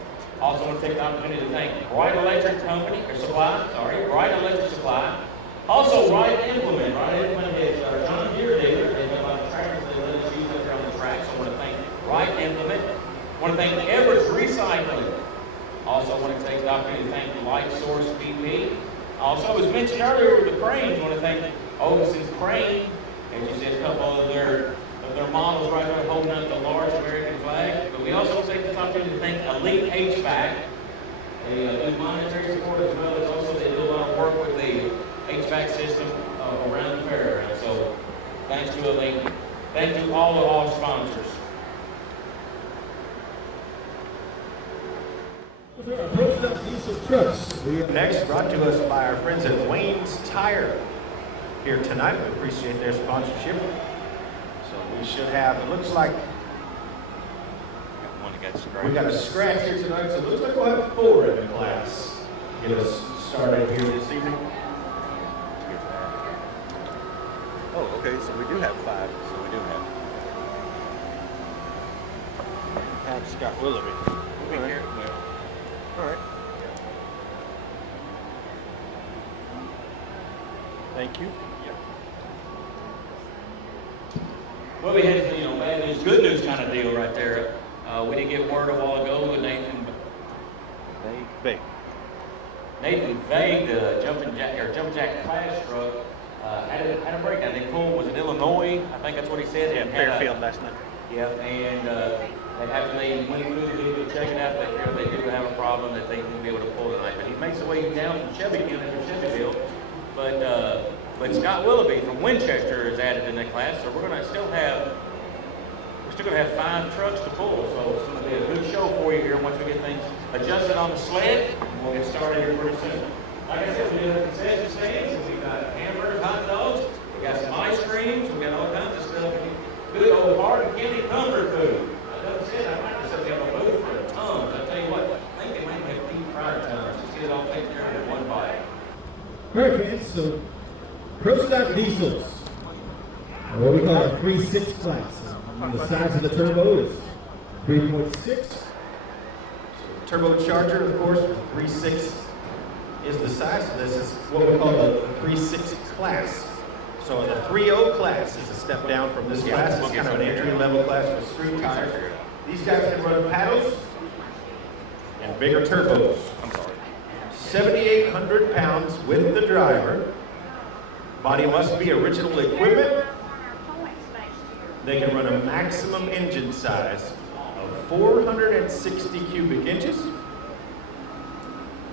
Also want to take the opportunity to thank Bright Electric Company, or Supply, Bright Electric Supply. Also, Right Implement. Right Implement is our John Deere dealer. They have a lot of tractors that let us use up there on the track. So I want to thank Right Implement. I want to thank Edwards Recycling. Also, I want to take the opportunity to thank Light Source BP. Also, it was mentioned earlier with the cranes. I want to thank Otison's Crane. As you said, a couple of their models right there holding up the large American flag. But we also take this opportunity to thank Elite HVAC. They do monetary support as well as also they do a lot of work with the HVAC system around the fairground. So thanks to Elite. Thank you all of our sponsors. Next, brought to us by our friends at Wayne's Tire here tonight. We appreciate their sponsorship. So we should have, it looks like we got a scratch here tonight, so it looks like we'll have 4 in the class. Get us started here this evening. Oh, okay, so we do have 5. So we do have Scott Willoughby. We'll be here. All right. Thank you. Well, we had, bad news, good news kind of deal right there. We did get word a while ago with Nathan Vague. the jumping jack class truck, had a breakdown. They pulled, was it Illinois? I think that's what he said. Yeah, And had Fairfield last night. Yeah, and after they went through the deal to check it out, they figured they do have a problem that they won't be able to pull tonight. But he makes his way down from Shelbyville into Shelbyville. But Scott Willoughby from Winchester is added in that class, so we're still gonna have 5 trucks to pull. So it's gonna be a good show for you here once we get things adjusted on the sled, and we'll get started here pretty soon. Like I said, we do have concession stands, and we've got hamburgers, hot dogs, we got some ice creams, we got all kinds of stuff. Good old Hardin County comfort food. I done said I might just have a booth for tons. I tell you what, I think they might have deep fried tons. Just get it all taken care of in one bite. Perfect. So, superstock diesels, what we call a 3.6 class. And the size of the turbo is 3.6. Turbocharger, of course, 3.6 is the size. So this is what we call the 3.6 class. So the 3.0 class is a step down from this class. It's kind of an entry-level class with street tires. These guys can run paddles and bigger turbos. 7,800 pounds with the driver. Body must be original equipment. They can run a maximum engine size of 460 cubic inches.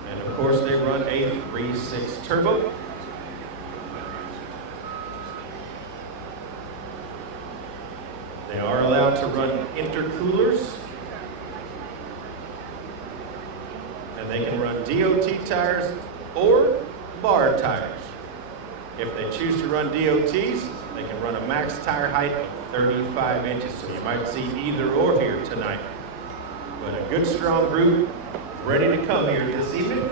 And of course, they run a 3.6 turbo. They are allowed to run intercoolers. And they can run DOT tires or bar tires. If they choose to run DOTs, they can run a max tire height of 35 inches. So you might see either or here tonight. But a good strong group ready to come here this evening.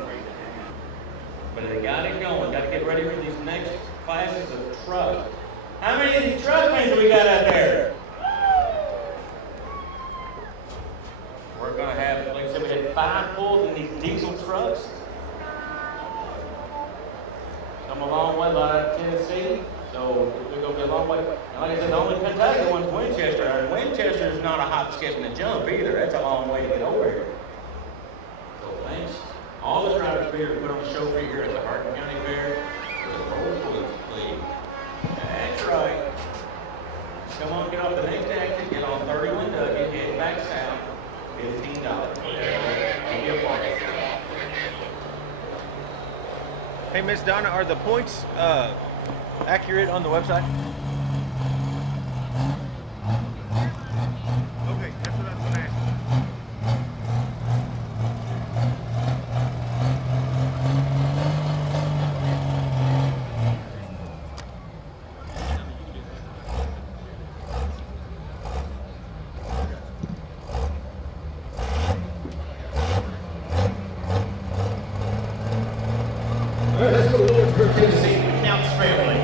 But they got it going. Got to get ready for these next classes of truck. How many of these truck fans do we got out there? We're going to have, like I said, we had 5 pulls in these diesel trucks. Come a long way, a lot out of Tennessee. So we're going to be a long way. And like I said, the only Kentucky one's Winchester. And Winchester is not a hop, skip, and a jump either. That's a long way to get over here. So thanks. All the drivers for here to put on a show for you here at the Hardin County Fair. The Roll League. That's right. Come on, get off the next exit, get on 31W, head back south, $15. Give you a party. Hey, Miss Donna, are the points accurate on the website? Okay, that's what I was going to ask. Tennessee Counts family.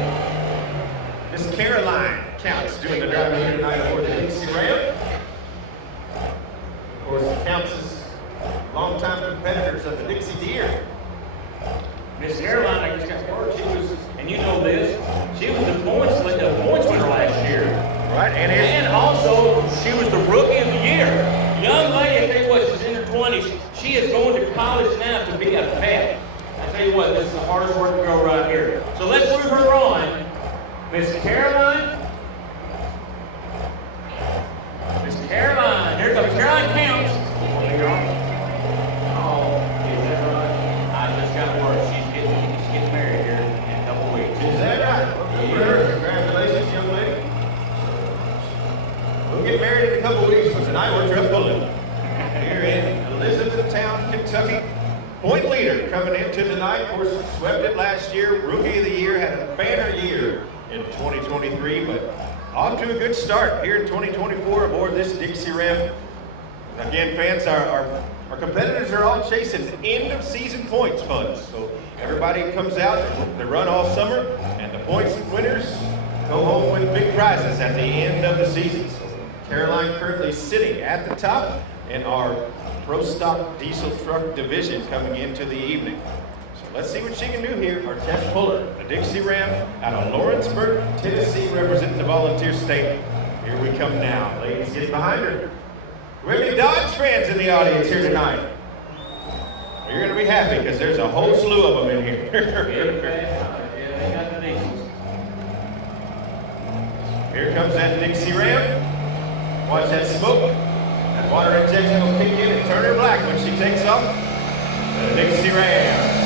Miss Caroline Counts doing the driving here tonight for the Dixie Ram. Of course, the Counts is longtime competitors of the Dixie Deer. Miss Caroline, I just got word, she was, and you know this, she was the points winner last year. Right, And also, she was the rookie of the year. Young lady, I tell you what, she's in her 20s. She is going to college now to be a vet. I tell you what, this is the hardest working girl right here. So let's move her on. Miss Caroline. Miss Caroline. Here comes Caroline Counts. Oh, is that right? I just got word. She's getting married here in a couple weeks. Is that right? Well, good for her. Congratulations, young lady. Kentucky. Point leader coming into tonight. Of course, swept it last year. Rookie of the year, had a banner year in 2023, but off to a good start here in 2024 aboard this Dixie Ram. Again, fans, our competitors are all chasing end of season points funds. So everybody comes out, they run all summer, and the points winners go home with big prizes at the end of the season. So Caroline currently sitting at the top in our Pro Stock Diesel Truck Division coming into the evening. So let's see what she can do here. Our test puller, the Dixie Ram out of Lawrenceburg, Tennessee, representing the Volunteer State. Here we come now. Ladies, get behind her. Do we have any Dodge fans in the audience here tonight? Well, you're going to be happy because there's a whole slew of them in here. Here comes that Dixie Ram. Watch that smoke. That water injection will kick in and turn her black when she takes off. The Dixie Ram.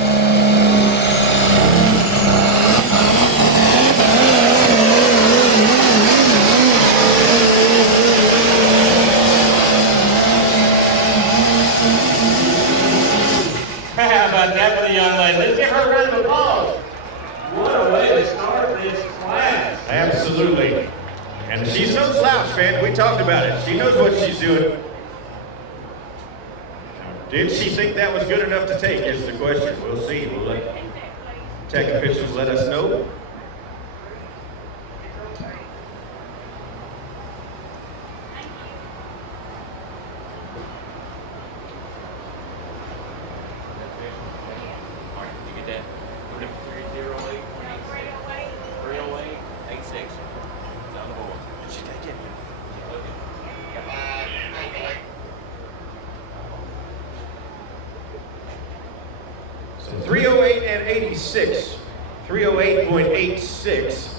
How about that for the young lady? Let's give her a round of applause. What a way to start this class. Absolutely. And she's no slouch, fan. We talked about it. She knows what she's doing. Did she think that was good enough to take is the question. We'll see. We'll let tech officials let us know. So 308 and 86, 308.86,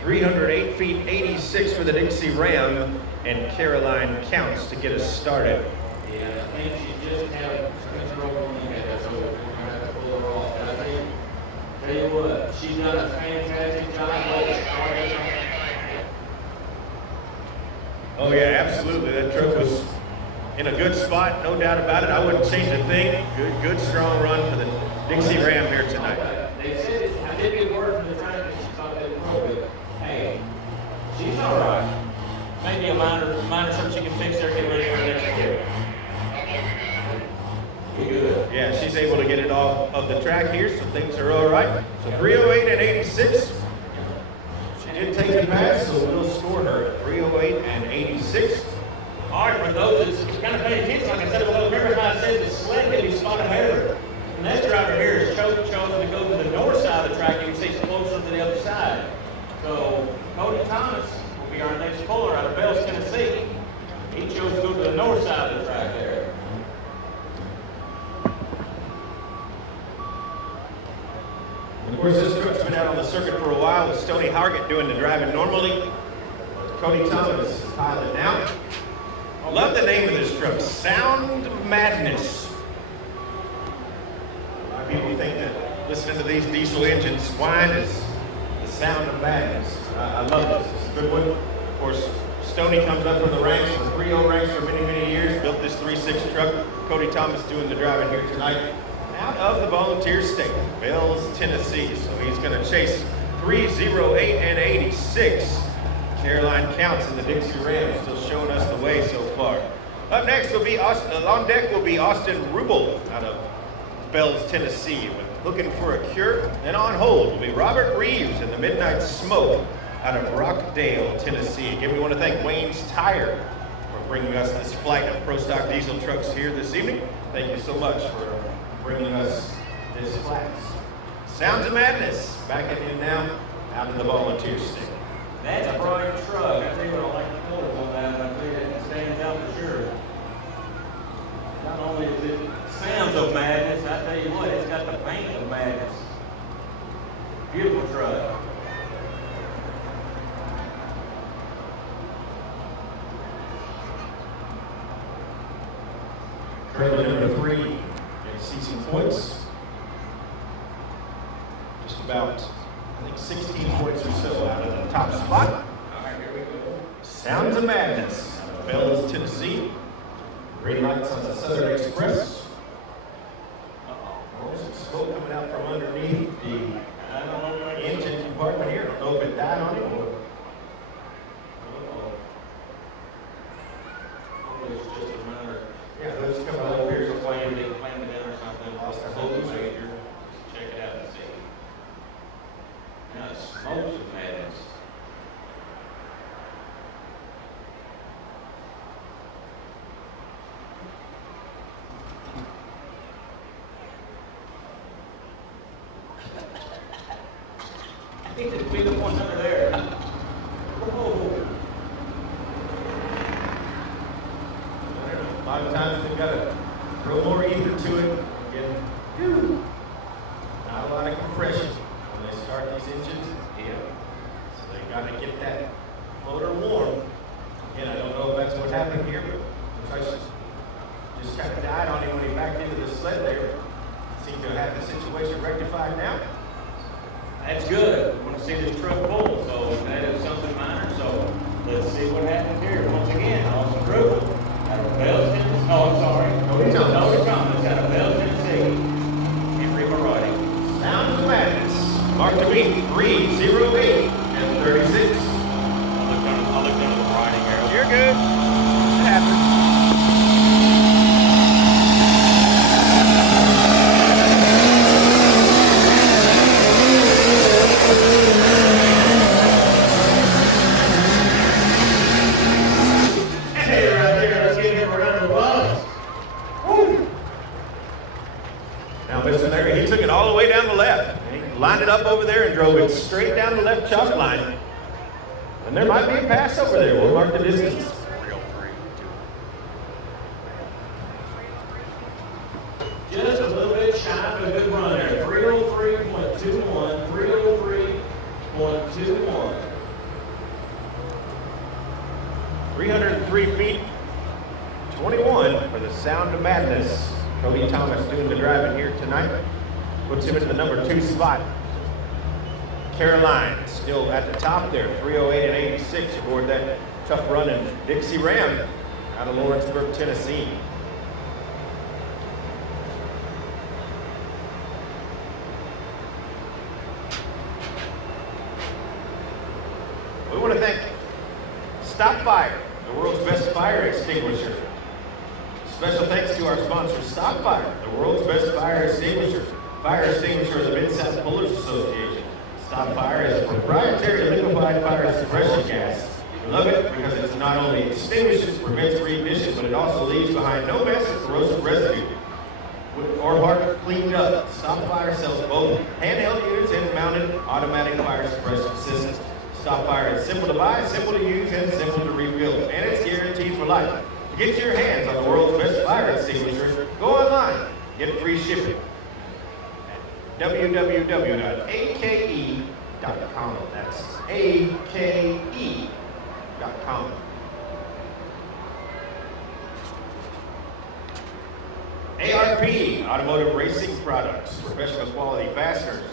308 feet 86 for the Dixie Ram, and Caroline counts to get us started. Yeah, I think she just had a control on the head, so we're going to have to pull her off. But I think, tell you what, she's done a fantastic job. Oh yeah, absolutely. That truck was in a good spot, no doubt about it. I wouldn't change a thing. Good strong run for the Dixie Ram here tonight. They said it, I did get word from the track that she thought they were pro, but hey, she's all right. Maybe a minor something she can fix there, get ready for the next year. Good. Yeah, she's able to get it off of the track here, so things are all right. So 308 and 86. She did take the pass, so we'll score her at 308 and 86. All right, for those that's kind of paying attention, like I said, well, remember how I said the sled can be spotted ahead of her. And this driver here is chosen to go to the north side of the track. You can see it's closer to the other side. So Cody Thomas will be our next puller out of Bells, Tennessee. He chose to go to the north side of the track there. And of course, this truck's been out on the circuit for a while with Stoney Hargett doing the driving normally. Cody Thomas is piloting now. I love the name of this truck, Sound of Madness. A lot of people think that listening to these diesel engines whine is the sound of madness. I love this. It's a good one. Of course, Stoney comes up from the ranks, the 3.0 ranks for many, many years, built this 3.6 truck. Cody Thomas doing the driving here tonight. Out of the Volunteer State, Bells, Tennessee. So he's going to chase 308 and 86. Caroline counts in the Dixie Ram, still showing us the way so far. Up next will be on deck will be Austin Rubel out of Bells, Tennessee, looking for a cure. And on hold will be Robert Reeves in the Midnight Smoke out of Rockdale, Tennessee. Again, we want to thank Wayne's Tire for bringing us this flight of Pro Stock diesel trucks here this evening. Thank you so much for bringing us this class. Sounds of Madness, back in now, out of the Volunteer State. That's a bright truck. I tell you what, I like the colors on that, and I tell you that stands out for sure. Not only is it sounds of madness, I tell you what, it's got the paint of madness. Beautiful truck. Trailer number 3 in season points. Just about, I think, 16 points or so out of the top spot. All right, here we go. Sounds of Madness out of Bells, Tennessee. Green lights on the Southern Express. He just beat up one under there. Whoa. A lot of times they've got to throw more ether to it. Again, not a lot of compression when they start these engines. Yeah. So they got to get that motor warm. Again, I don't know if that's what happened here, but looks like she just kind of died on him when he backed into the sled there. Seems to have the situation rectified now. That's good. We want to see this truck pull, so that is something minor. So let's see what happens here. Once again, Austin Group out of Bells, Tennessee. Oh, I'm sorry. Cody Thomas out of Bells, Tennessee. Henry Marati. Sound of Madness. Mark to beat 3:08 and 36. I'll look down at the writing arrow. You're good. It happens. He took it all the way down the left. He lined it up over there and drove it straight down the left chalk line. And there might be a pass over there. We'll mark the distance. Just a little bit shy of a good run there. 303.21. 303.21. 303 feet, 21 for the Sound of Madness. Cody Thomas doing the driving here tonight. Puts him in the number 2 spot. Caroline still at the top there, 308 and 86 aboard that tough running Dixie Ram out of Lawrenceburg, Tennessee. We want to thank Stop Fire, the world's best fire extinguisher. Special thanks to our sponsor, Stop Fire, the world's best fire extinguisher. Fire extinguisher of the Mid-South Pullers Association. Stop Fire is a proprietary liquefied fire suppression gas. We love it because it not only extinguishes, prevents reignition, but it also leaves behind no mess of corrosive residue or hard cleaned up. Stop Fire sells both handheld units and mounted automatic fire suppression systems. Stop Fire is simple to buy, simple to use, and simple to refill, and it's guaranteed for life. To get your hands on the world's best fire extinguisher, go online, get free shipping at www.ake.com. That's ake.com. ARP, Automotive Racing Products, professional quality fasteners.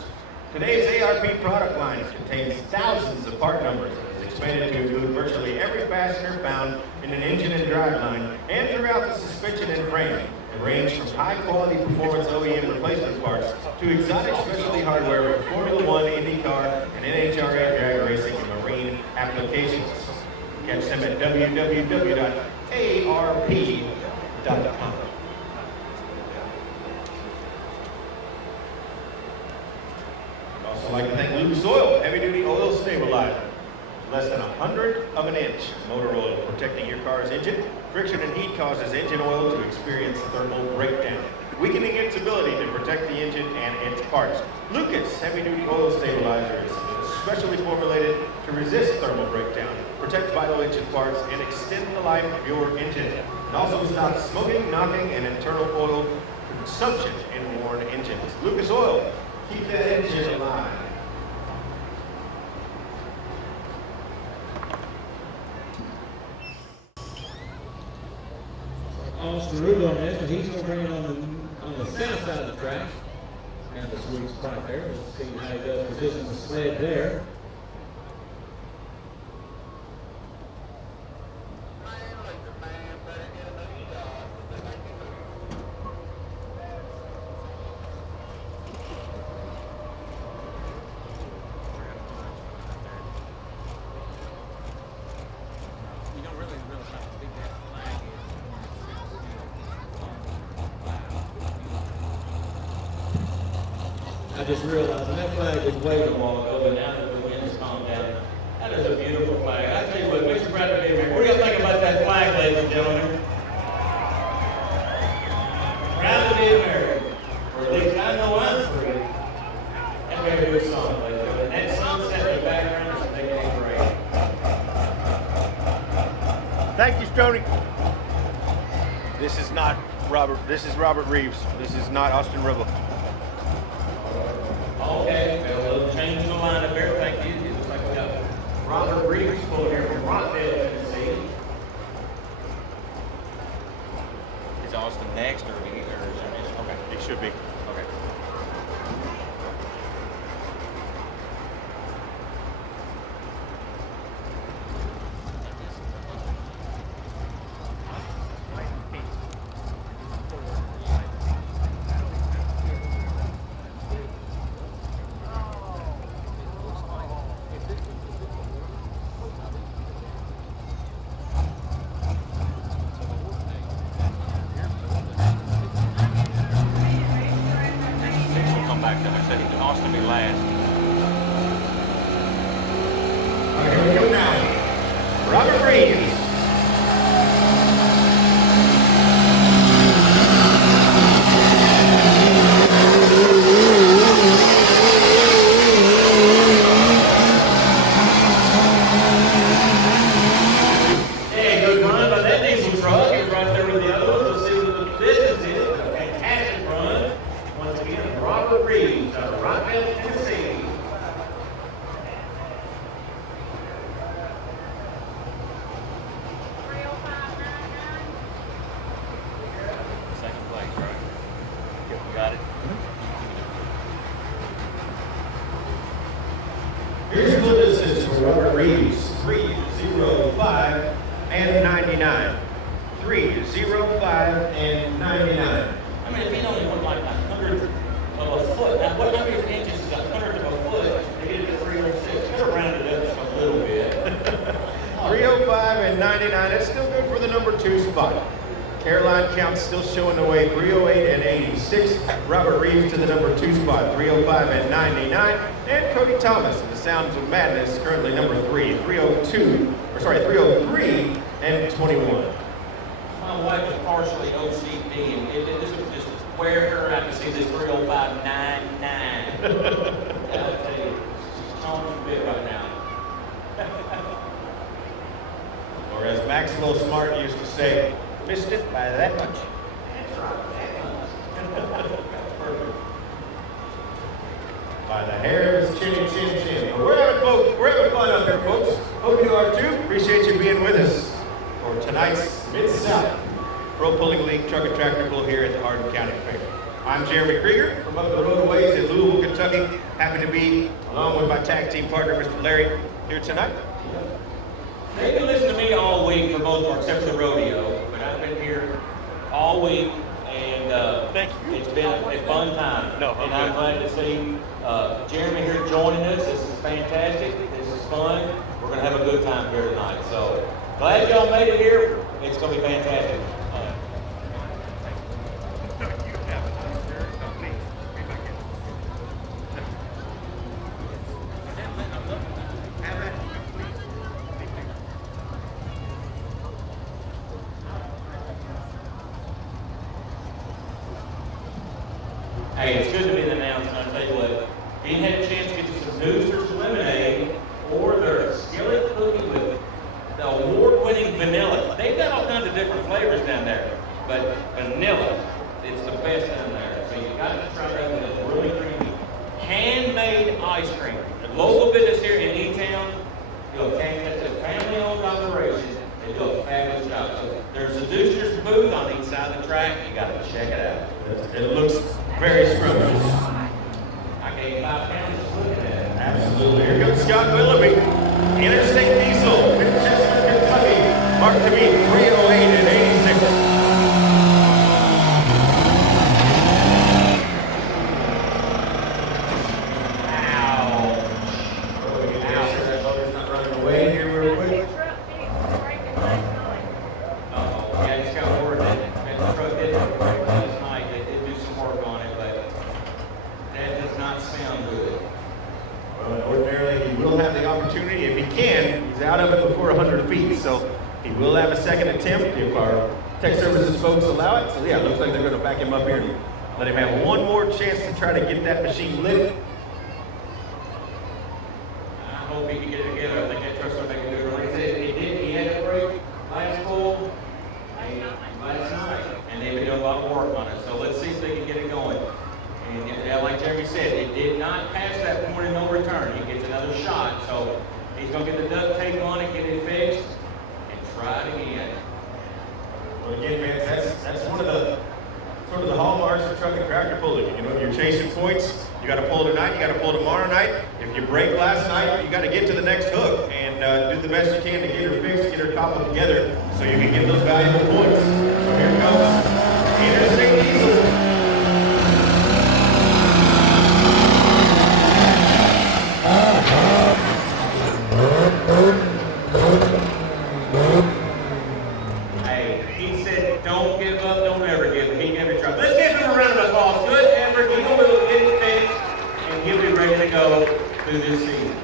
Today's ARP product line contains thousands of part numbers and is expanded to include virtually every fastener found in an engine and driveline and throughout the suspension and frame. It ranges from high-quality performance OEM replacement parts to exotic specialty hardware for Formula One, IndyCar, and NHRA drag racing and marine applications. Catch them at www.arp.com. I'd like to thank Lucas Oil, heavy-duty oil stabilizer. Less than 100 of an inch motor oil protecting your car's engine. Friction and heat causes engine oil to experience thermal breakdown, weakening its ability to protect the engine and its parts. Lucas heavy-duty oil stabilizer is specially formulated to resist thermal breakdown, protect vital engine parts, and extend the life of your engine. It also stops smoking, knocking, and internal oil consumption in worn engines. Lucas Oil. Keep that engine alive. Austin Ruble on this, but he's going to bring it on the south side of the track. And the sweet spot there. Let's see how he does position the sled there. I just realized that flag was waving a while ago, but now that the wind has calmed down, that is a beautiful flag. I tell you what, it makes you proud to be here. What do you think about that flag, ladies and gentlemen? Proud to be American, or at least I know I'm free. That very good song, ladies and gentlemen. That sunset Jody. This is not Robert. This is Robert Reeves. This is not Austin Rebel. Okay, well, we'll change the lineup there. Thank you. It looks like we got Robert Reeves pulling here from Rockdale, Tennessee. Is Austin next or is there next? Okay, It should be. okay. Back to him. I said he lost to me last. All right, here we go now. Robert Reeves. Hey, good run by that diesel truck. He's right there with the other ones. Let's see what the distance is. A fantastic run. Once again, Robert Reeves out of Rockdale, Tennessee. Second place, right? Yep, we got it. Here's your full distance for Robert Reeves. 3:05 and 99. 3:05 and 99. I mean, if he only went like 100th of a foot, now what number of inches is 100th of a foot to get it to 306? Could have rounded up just a little bit. 3:05 and 99. That's still good for the number 2 spot. Caroline Count's still showing the way. 3:08 and 86. Robert Reeves to the number 2 spot. 3:05 and 99. And Cody Thomas in the Sounds of Madness, currently number 3. 3:03 and 21. My wife was partially OCD, and this was just to wear her out to see this 3:05.99. I'll tell you, she's calling a bit right now. Or as Maxwell Smart used to say, missed it by that much. That's right. Perfect. By the hair of his chinny chin chin. But we're having fun up here, folks. Hope you are too. Appreciate you being with us for tonight's Mid-South Pro Pulling League Truck and Tractor Pull here at the Hardin County Fair. I'm Jeremy Krieger from up the roadways in Louisville, Kentucky. Happy to be, along with my tag team partner, Mr. Larry, here tonight. They've been listening to me all week for most part, except for the rodeo, but I've been here all week, and Thank you. it's been a fun time. No, I'm and I'm good. glad to see Jeremy here joining us. This is fantastic. This is fun. We're going to have a good time here tonight. So glad y'all made it here. It's going to be fantastic. Hey, it's good to be an announcement. I'll tell you what, if you had a chance to get you some Boosters lemonade or their skillet cookie with the award-winning vanilla. They've got all kinds of different flavors down there, but vanilla is the best down there. So you got to try that one. It's really creamy. Handmade ice cream. The local business here in E-Town do a fantastic family-owned operation. They do a fabulous job. So there's a Boosters booth on each side of the track. You got to check it out. It looks very scrumptious. I gave 5 pounds just looking at it. Absolutely. Here comes Scott Willoughby. Interstate Diesel, Winchester, Kentucky. Marked to be 3:08 and 86. That motor's not running away here real quick. Uh-oh, yeah, I just got word that the truck did break last night. They did do some work on it, but that does not sound good. Well, ordinarily, he will have the opportunity, if he can, he's out of it before 100 feet, so he will have a second attempt if our tech services folks allow it. So yeah, it looks like they're going to back him up here and let him have one more chance to try to get that machine lit. I hope he can get it together. I think that truck's gonna make a good run. He said he did, he had a break last fall, he said, it did not pass that point of no return. He gets another shot, so he's gonna get the duct tape on it, get it fixed, and try it again. Well, again, man, that's one of the sort of the hallmarks of truck and tractor pulling. You know, if you're chasing points, you got to pull tonight, you got to pull tomorrow night. If you break last night, you got to get to the next hook and do the best you can to get her fixed, get her cobbled together, so you can get those valuable points. So here comes Interstate Diesel. He said, don't give up, don't ever give up. He never tried. Let's give him a round of applause. Good effort. He will get it fixed, and he'll be ready to go through this season.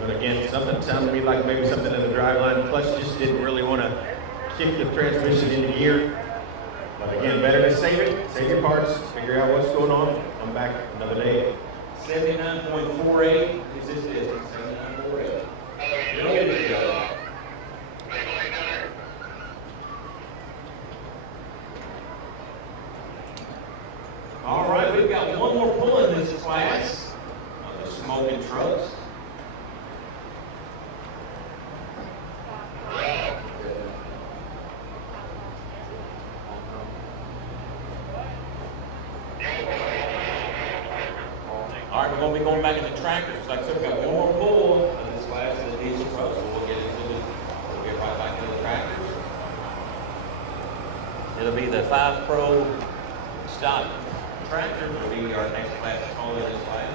But again, something sounded to me like maybe something in the driveline. Clutch just didn't really want to kick the transmission into gear. But again, better to save it, save your parts, figure out what's going on, come back another day. 79.48 is his distance. 79.48. You'll get it to go. All right, we've got one more pull in this class of the smoking trucks. All right, we're going to be going back in the tractors. Like I said, we've got one more pull in this class of the diesel trucks, so we'll get right back to the tractors. It'll be the 5 Pro stock tractor will be our next class to call in this class.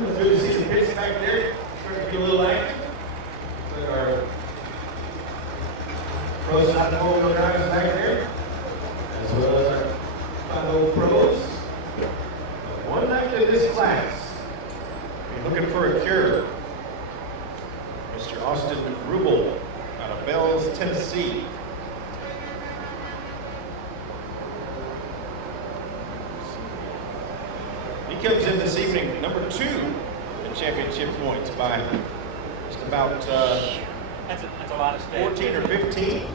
It's good to see the pits back there, starting to get a little active. Like our Pro stock four-wheel drives back there, as well as our 5 Pros. One left in this class. We're looking for a cure. Mr. Austin Rubel out of Bells, Tennessee. He comes in this evening, number 2 in championship points by just about That's a lot of steps. 14 or 15.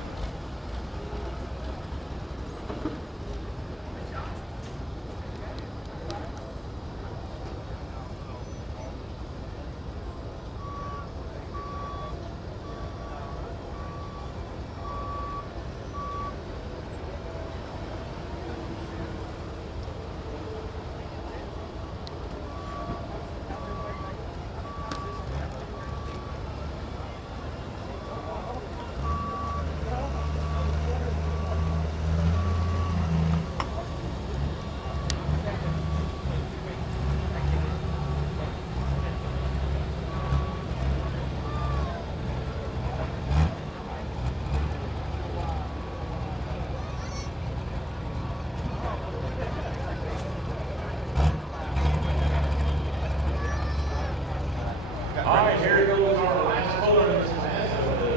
All right, here goes our last puller in this class of the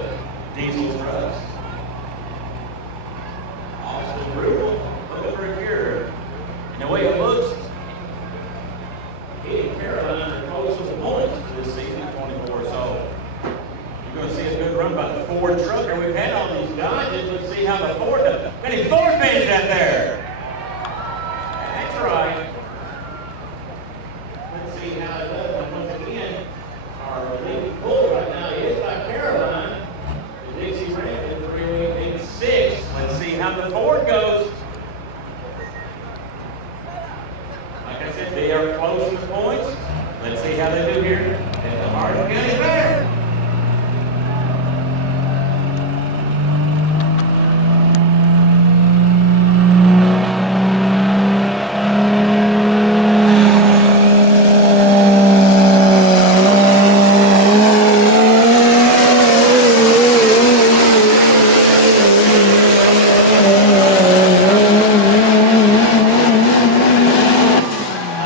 diesel trucks. Austin Rubel, looking for a cure. And the way it looks, he and Caroline are close to the points this season at 24. So you're going to see a good run by the Ford trucker. We've had all these Dodges. Let's see how the Ford does. Any Ford fans out there? That's right. Let's see how it does. And once again, our leading pull right now is by Caroline. The Dixie Ram in 386. Let's see how the Ford goes. Like I said, they are close to the points. Let's see how they do here at the Hardin County Fair.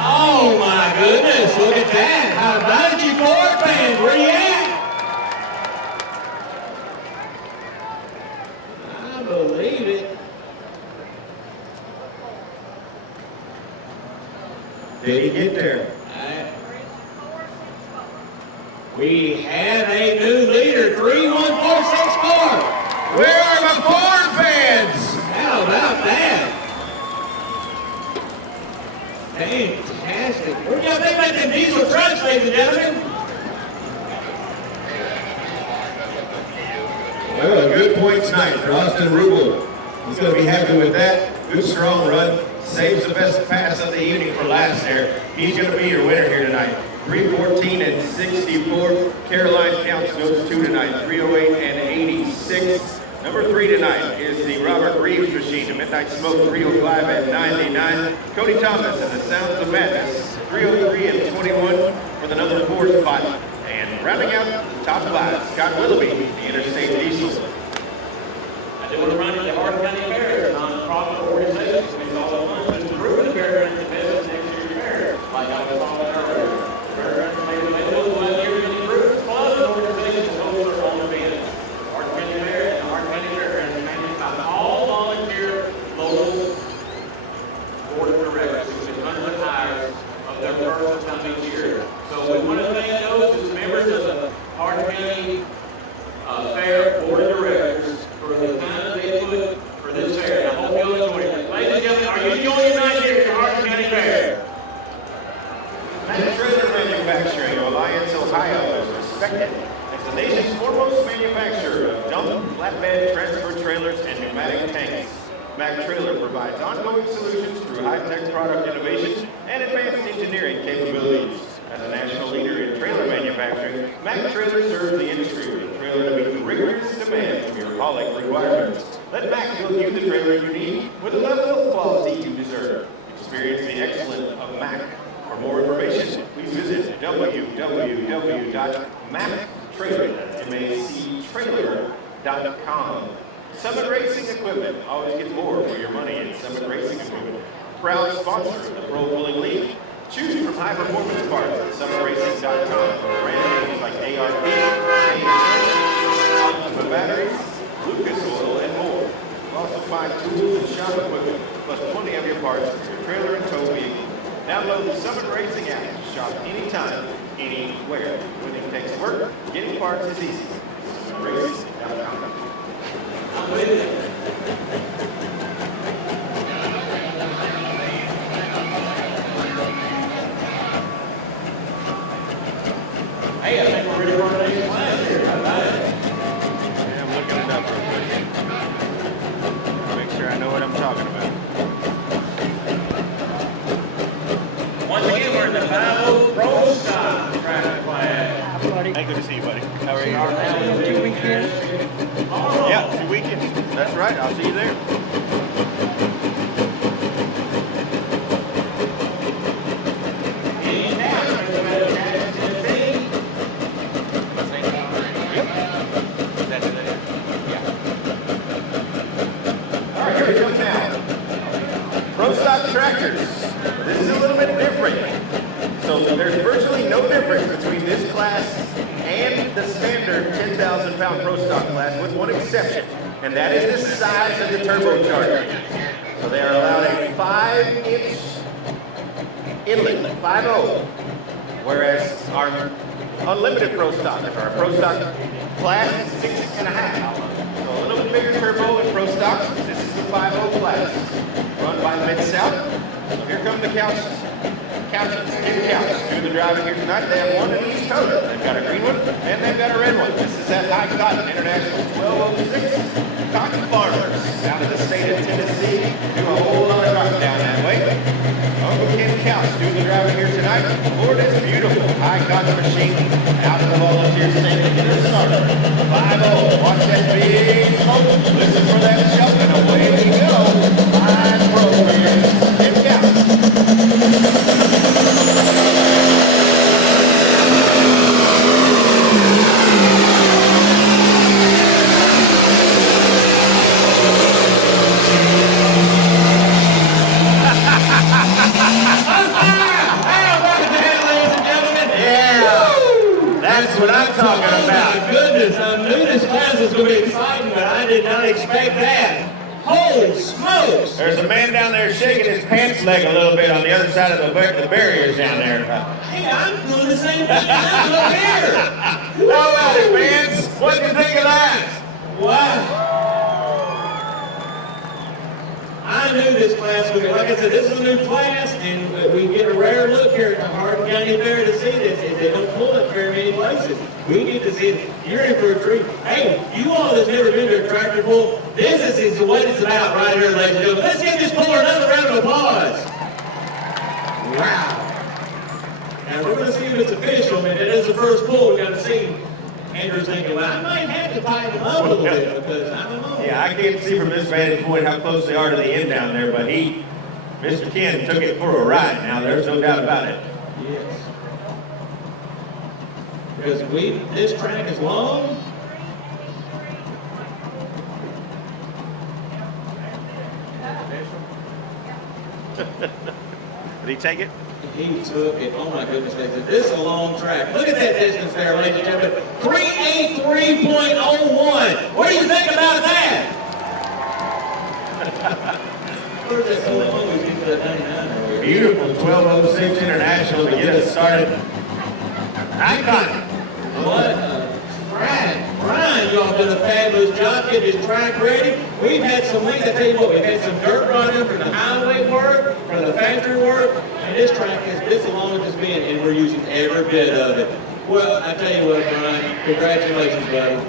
Oh my goodness, look at that. How about you Ford fans? Where you at? I believe it. Did he get there? We have a new leader, 31464. Where are my Ford fans? How about that? He's going to be happy with that. Good strong run. Saves the best pass of the evening for last there. He's going to be your winner here tonight. 3:14 and 64. Caroline Counts goes 2 tonight. 3:08 and 86. Number 3 tonight is the Robert Reeves machine. The Midnight Smoke 3:05 and 99. Cody Thomas and the Sounds of Madness 3:03 and 21 for the number 4 spot. And rounding out the top 5, Scott Willoughby, the Interstate Diesel. I do want to run the Hardin County Fair, a non-profit organization. It's all at once. It's proven the fair runs the business next year's fair, like I was talking about earlier. Fair runs made available to 1 year in groups, clubs, and organizations to hold their own events. Hardin County Fair and the Hardin County Fair runs managed by all volunteer local board of directors, which is hundreds of hires of their first time each year. So we want to thank those as members of the Hardin County Fair Board of Directors for the time that they put for this fair. I hope you'll enjoy it. Ladies and gentlemen, are you enjoying tonight here at the Hardin County Fair? Mack Trailer Manufacturing of Alliance, Ohio is respected as the nation's foremost manufacturer of dump, flatbed, transfer trailers, and pneumatic tanks. Mack Trailer provides ongoing solutions through high-tech product innovation and advanced engineering capabilities. As a national leader in trailer manufacturing, Mack Trailer serves the industry with a trailer to meet the rigorous demands of your hauling requirements. Let Mack build you the trailer you need with a level of quality you deserve. Experience the excellence of Mack. For more information, please visit www.macktrailer.com. Summit Racing Equipment. Always get more for your money in Summit Racing Equipment. Proud sponsor of the Pro Bowling League. Choose from high performance parts at summitracing.com for brand names like ARP, Anthem batteries, Lucas Oil, and more. You'll also find tools and shop equipment, plus plenty of your parts for your trailer and tow vehicle. Download the Summit Racing app to shop anytime, anywhere. Winning takes work, getting parts is easy. SummitRacing.com. I'm with it. Hey, I think we're ready for our next class here. How about it? Yeah, I'm looking it up real quick. Make sure I know what I'm talking about. Once again, we're in the 50 Pro Stock track class. Hey, good to see you, buddy. How are you? Our now 2 weekends. Yeah, 2 weekends. That's right. I'll see you there. All right, here we go now. Pro stock tractors. This is a little bit different. So there's virtually no difference between this class and the standard 10,000 pound pro stock class with one exception, and that is the size of the turbocharger. So they are allowed a 5-inch inlet, 5.0, whereas our unlimited pro stock, our pro stock class is 6.5. So a little bit bigger turbo in pro stock. This is the 5.0 class, run by Mid-South. So here come the couches. Couches, new couches. Do the driving here tonight. They have one in each color. They've got a green one and they've got a red one. This is that High Cotton International 1206 Cotton Farmers out of the state of Tennessee. Do a whole lot of cotton down that way. Uncle Ken Couch doing the driving here tonight. Aboard this beautiful High Cotton machine out of the volunteer stand to get us started. 5.0. Watch that big smoke. Listen for that show and away we go. Fine program. Ken Couch. That's what I'm talking about. My goodness, I knew this class was going to be exciting, but I did not expect that. Holy smokes! There's a man down there shaking his pants leg a little bit on the other side of the barriers down there. Hey, I'm doing the same thing up here. How about it, Vance? What do you think of that? Wow. I I knew this class would be, like I said, this is a new class, and we get a rare look here at the Hardin County Fair to see this. They don't pull it very many places. We get to see it. You're in for a treat. Hey, you all that's never been to a tractor pull, this is what it's about right here, ladies and gentlemen. Let's give this puller another round of applause. Wow. Now we're going to see if it's official. I mean, it is the first pull. We've got to see. Andrew's thinking, well, I might have to tighten them up a little bit because I don't know. Yeah, I can't see from this vantage point how close they are to the end down there, but Mr. Ken took it for a ride now. There's no doubt about it. Yes. Because this track is long. Did he take it? He took it. Oh my goodness, this is a long track. Look at that distance there, ladies and gentlemen. 383.01. What do you think about that? Where's that so long we get to that 99? Beautiful 1206 International to get us started. Icon. What? Brian, y'all done a fabulous job getting this track ready. We've had some links. I tell you what, we've had some dirt brought in from the highway work, from the factory work, and this track is this long as it's been, and we're using every bit of it. Well, I tell you what, Brian, congratulations, buddy.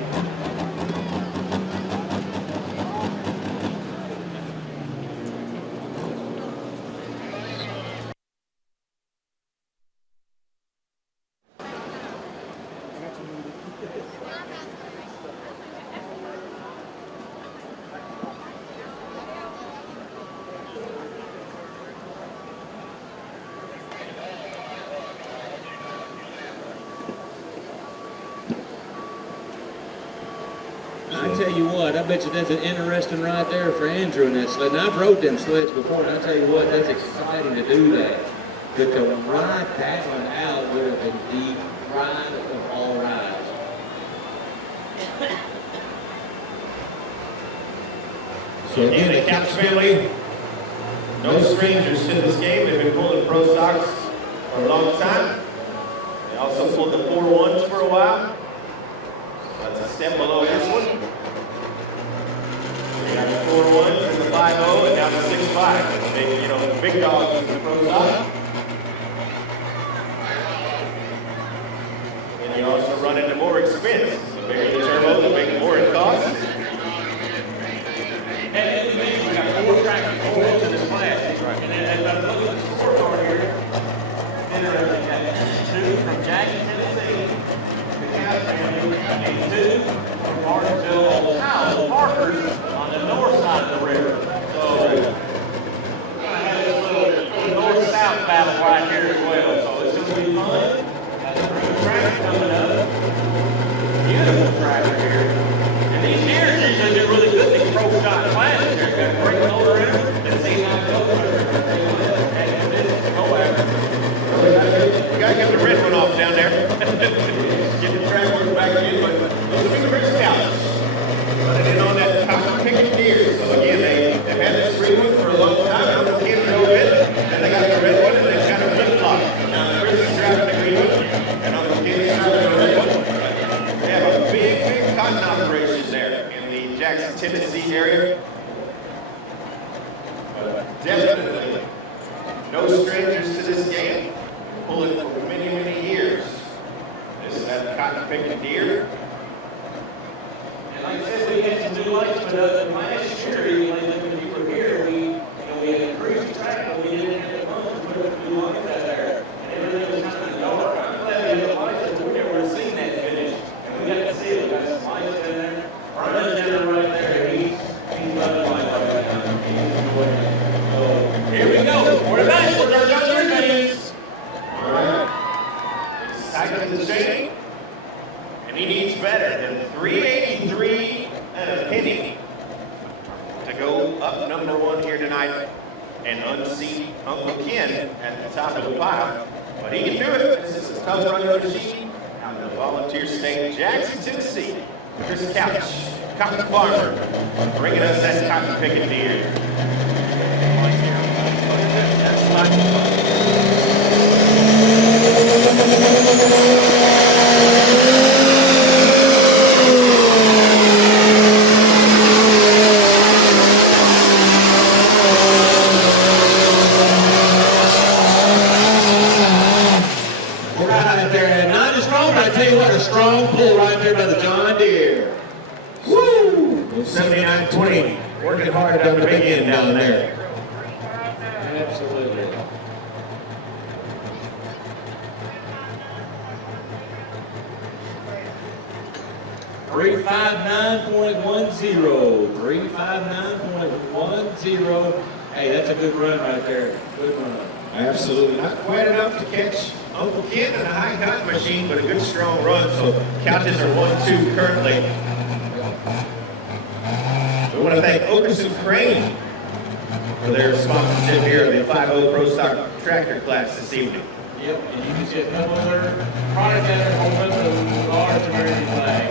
I tell you what, I bet you that's an interesting right there for Andrew in that sled. And I've rode them sleds before, and I tell you what, that's exciting to do that. But to ride that one out would have been the ride of all rides. So again, the Couch family, no strangers to this game. They've been pulling pro stocks for a long time. They also pulled the 4-1s for a while. That's a step below this one. We got the 4-1s and the 5-0 and now the 6-5. They, the big dogs in the pro stock. And you also run into more expense. The bigger the turbo, the bigger more it costs. And we got 4 tracks, 4 wheels in this class. Right. And then as I look at the scorecard here, interesting that 2 from Jackson, Tennessee, the Couch family, and 2 from Martinsville, Ohio, the Parkers on the north side of the river. So we're going to have this little north-south battle right here as well. So it's going to be fun. Got some new tracks coming up. Beautiful tractor here. And these years usually do really good. These pro shot classes here. Got a great motor in them. And see how it goes. We gotta get the red one off down there. Get the track work back in, but those are the Chris Counts. Running in on that cotton picking deer. So again, they've had this green one for a long time. I'm the kid drove it. Then they got the red one and they've got a flip flop. Now Chris is driving the green one and I'm the kid driving the red one. They have a big cotton operation there in the Jackson, Tennessee area. But definitely no strangers to this game. Pulling for many, many years. This is that cotton picking deer. And like I said, we had some new lights, but last year, when you were here, we had increased the track, but we didn't have the funds to put new lights out there. And everything was kind of dark. I'm glad we had the lights, because we never seen that finish. And we got to see it. We got some lights in there. Brian's down right there. He's loving life right now. So here we go. For the Nationals, our Dodgers fans. All right. Excited to see, and he needs better than 383 and a penny to go up number 1 here tonight and unseat Uncle Ken at the top of the pile. But he can do it. This is a tough running machine out in the Volunteer State, Jackson, Tennessee. Chris Couch, cotton farmer, bringing us that cotton picking deer. That's down the big end down there. Absolutely. $359.10. Hey, that's a good run right there. Good run. Absolutely. Not quite enough to catch Uncle Ken in a high cotton machine, but a good strong run. So couches are 1-2 currently. We want to thank Okerson Crane for their sponsorship here of the 5.0 Pro Stock Tractor class this evening. Yep, and you can see another product that are holding up the large American flag.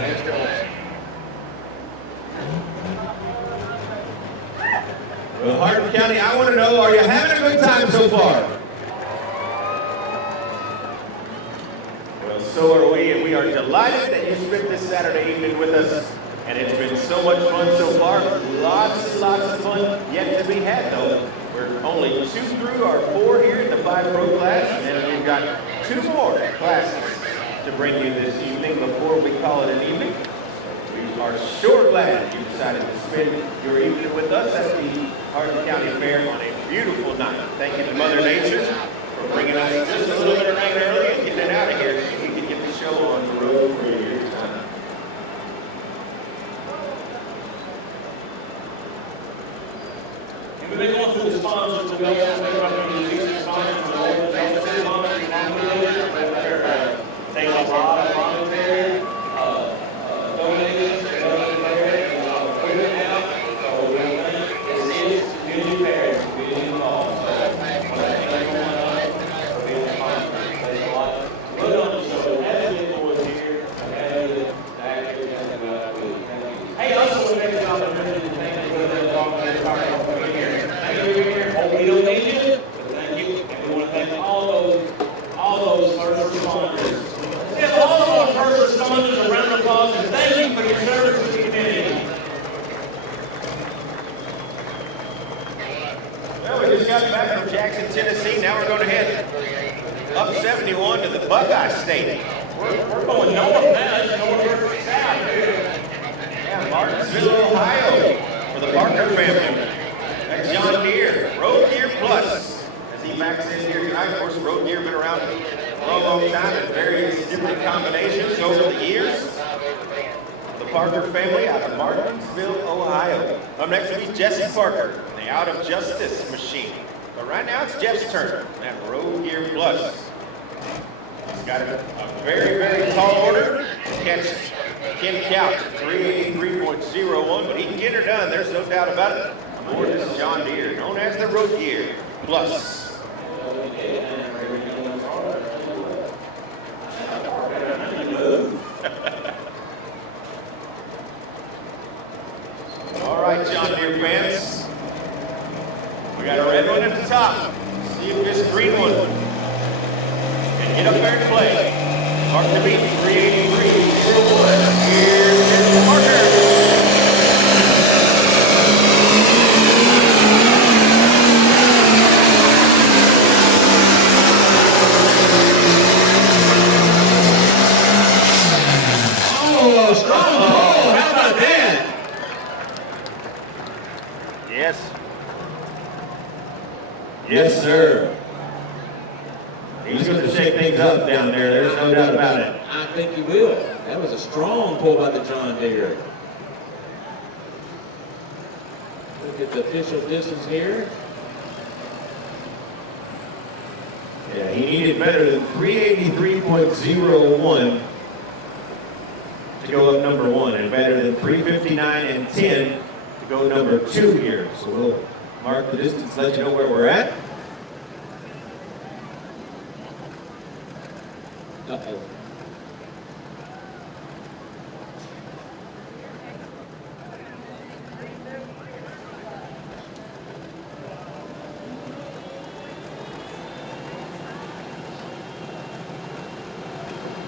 Nice goal. Well, Hardin County, I want to know, are you having a good time so far? Well, so are we, and we are delighted that you spent this Saturday evening with us. And it's been so much fun so far. Lots and lots of fun yet to be had, though. We're only 2 through our 4 here in the 5 Pro class, and we've got 2 more classes to bring you this evening before we call it an evening. We are sure glad you decided to spend your evening with us at the Hardin County Fair on a beautiful night. Thank you to Mother Nature for bringing us just a little bit of rain early and getting it out of here so we can get the show on the road for you here tonight. We've been going through the sponsors, we also been running these sponsors, the local sponsors, take a lot of voluntary donations, and putting it out. So this is community fair, community involved. So I want to thank everyone for being a sponsor. There's a lot to put on the show. As it was here, as it actually has about good. Hey, also want to make this opportunity to thank you for the dog and the car coming here. We don't need you, but thank you. And we want to thank all those first responders. Give all of our first responders a round of applause and thank you for your service to the community. Well, we just got back from Jackson, Tennessee. Now we're going to head up 71 to the Buckeye State. We're going north now. It's north versus south. Yeah, Martinsville, Ohio, for the Parker family. That's John Deere, Road Gear Plus. As he backs in here tonight, of course, Road Gear been around for a long time in various different combinations over the years. The Parker family out of Martinsville, Ohio. Up next will be Jesse Parker, the Out of Justice machine. But right now it's Jeff's turn at Road Gear Plus. He's got a very, very tall order to catch Ken Couch at 383.01, but he can get her done, there's no doubt about it. Aboard this John Deere, known as the Road Gear Plus. All right, John Deere fans. We got a red one at the top. See if this green one can get up there and play. Mark the beat, 383.01. Here's Jesse Parker. Strong pull. How about that? Yes. Yes, sir. He's going to shake things up down there. There's no doubt about it. I think he will. That was a strong pull by the John Deere. Look at the official distance here. Yeah, he needed better than 383.01 to go up number 1, and better than 359.10 to go number 2 here. So we'll mark the distance, let you know where we're at. Uh-oh.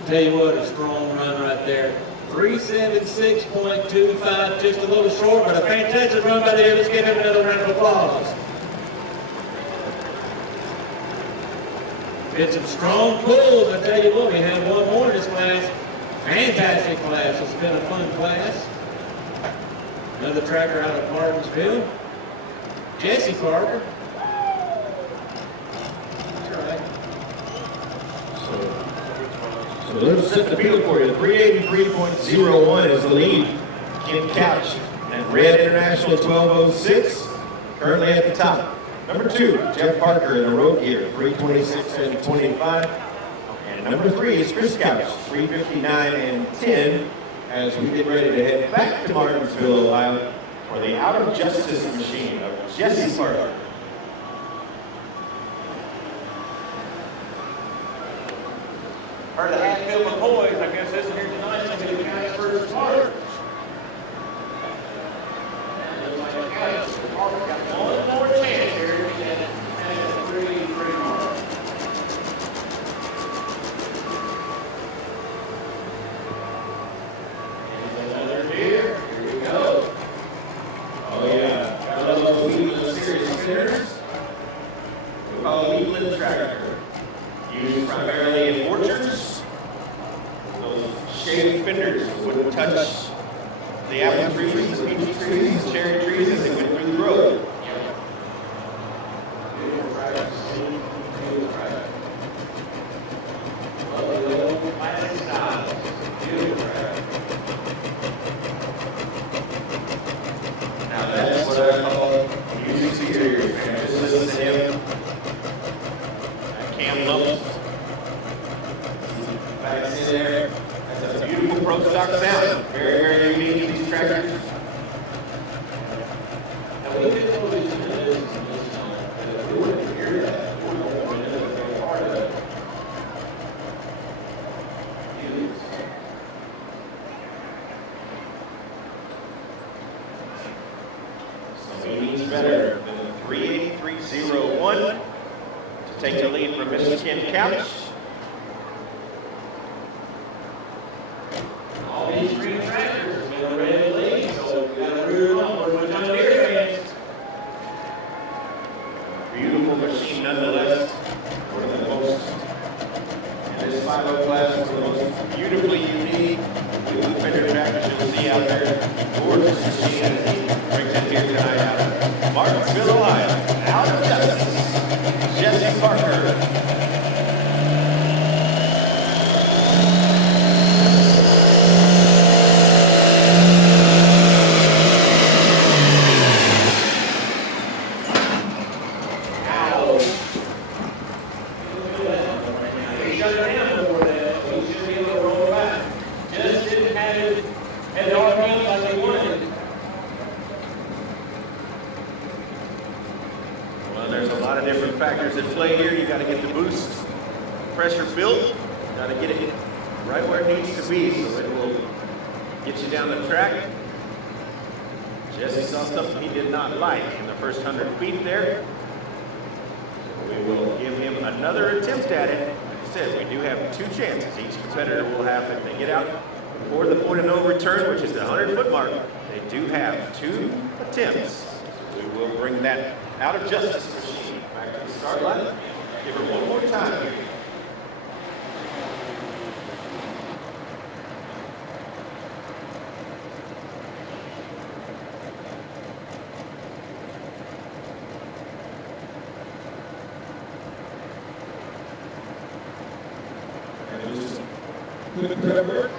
Tell you what, a strong run right there. 376.25, just a little short, but a fantastic run by there. Let's give him another round of applause. Get some strong pulls. I tell you what, we had one more in this class. Fantastic class. It's been a fun class. Another tractor out of Hardin'sville. Jesse Parker. That's right. So let's set the field for you. 383.01 is the lead. Kim Couch and Red International 1206 currently at the top. Number 2, Jeff Parker in the road gear, 326 and 25. And number 3 is Chris Couch, 359 and 10, as we get ready to head back to Martinsville, Ohio for the Out of Justice machine of Jesse Parker. Heard the Hatfield McCoys, I guess this is here tonight, so we got his first start. Looks like Parker got one more chance here, and has 3 more. Here's another deer, here we go. Oh yeah, got those Weebly Series spinners. We call it Weebly tractor. Used primarily in orchards. Those shade fenders wouldn't touch the apple trees, the peach trees, the cherry trees as they went through the road. Now that's what I call music superior. Just listen to him. That cam lumps. Back in there. That's a beautiful pro stock sound. Very, very unique to these tractors. Now, we did know these mechanisms in this time, and if we were to hear that, we would want to know that they're part of it. So he needs better than 383.01 to take the lead from Mr. Kim Couch. All these green tractors have been ready to lead, so we got to root them on for my John Deere fans. Beautiful machine nonetheless. One of the most, in this 5.0 class, one of the most beautifully unique blue fender tractors you'll see out there. Gorgeous machine as he brings it here tonight out of Martinsville, Ohio. Out of Justice, Jesse Parker. He shut it down before that, so he should be able to roll back. Just didn't have it at the RPM like they wanted it. Well, there's a lot of different factors at play here. You got to get the boost pressure built. Got to get it right where it needs to be so it will get you down the track. Jesse saw something he did not like in the first 100 feet there. We will give him another attempt at it. Like I said, we do have 2 chances. Each competitor will have, if they get out before the point of no return, which is the 100-foot mark, they do have 2 attempts. We will bring that Out of Justice machine back to the start line. Give her one more time here. Good work.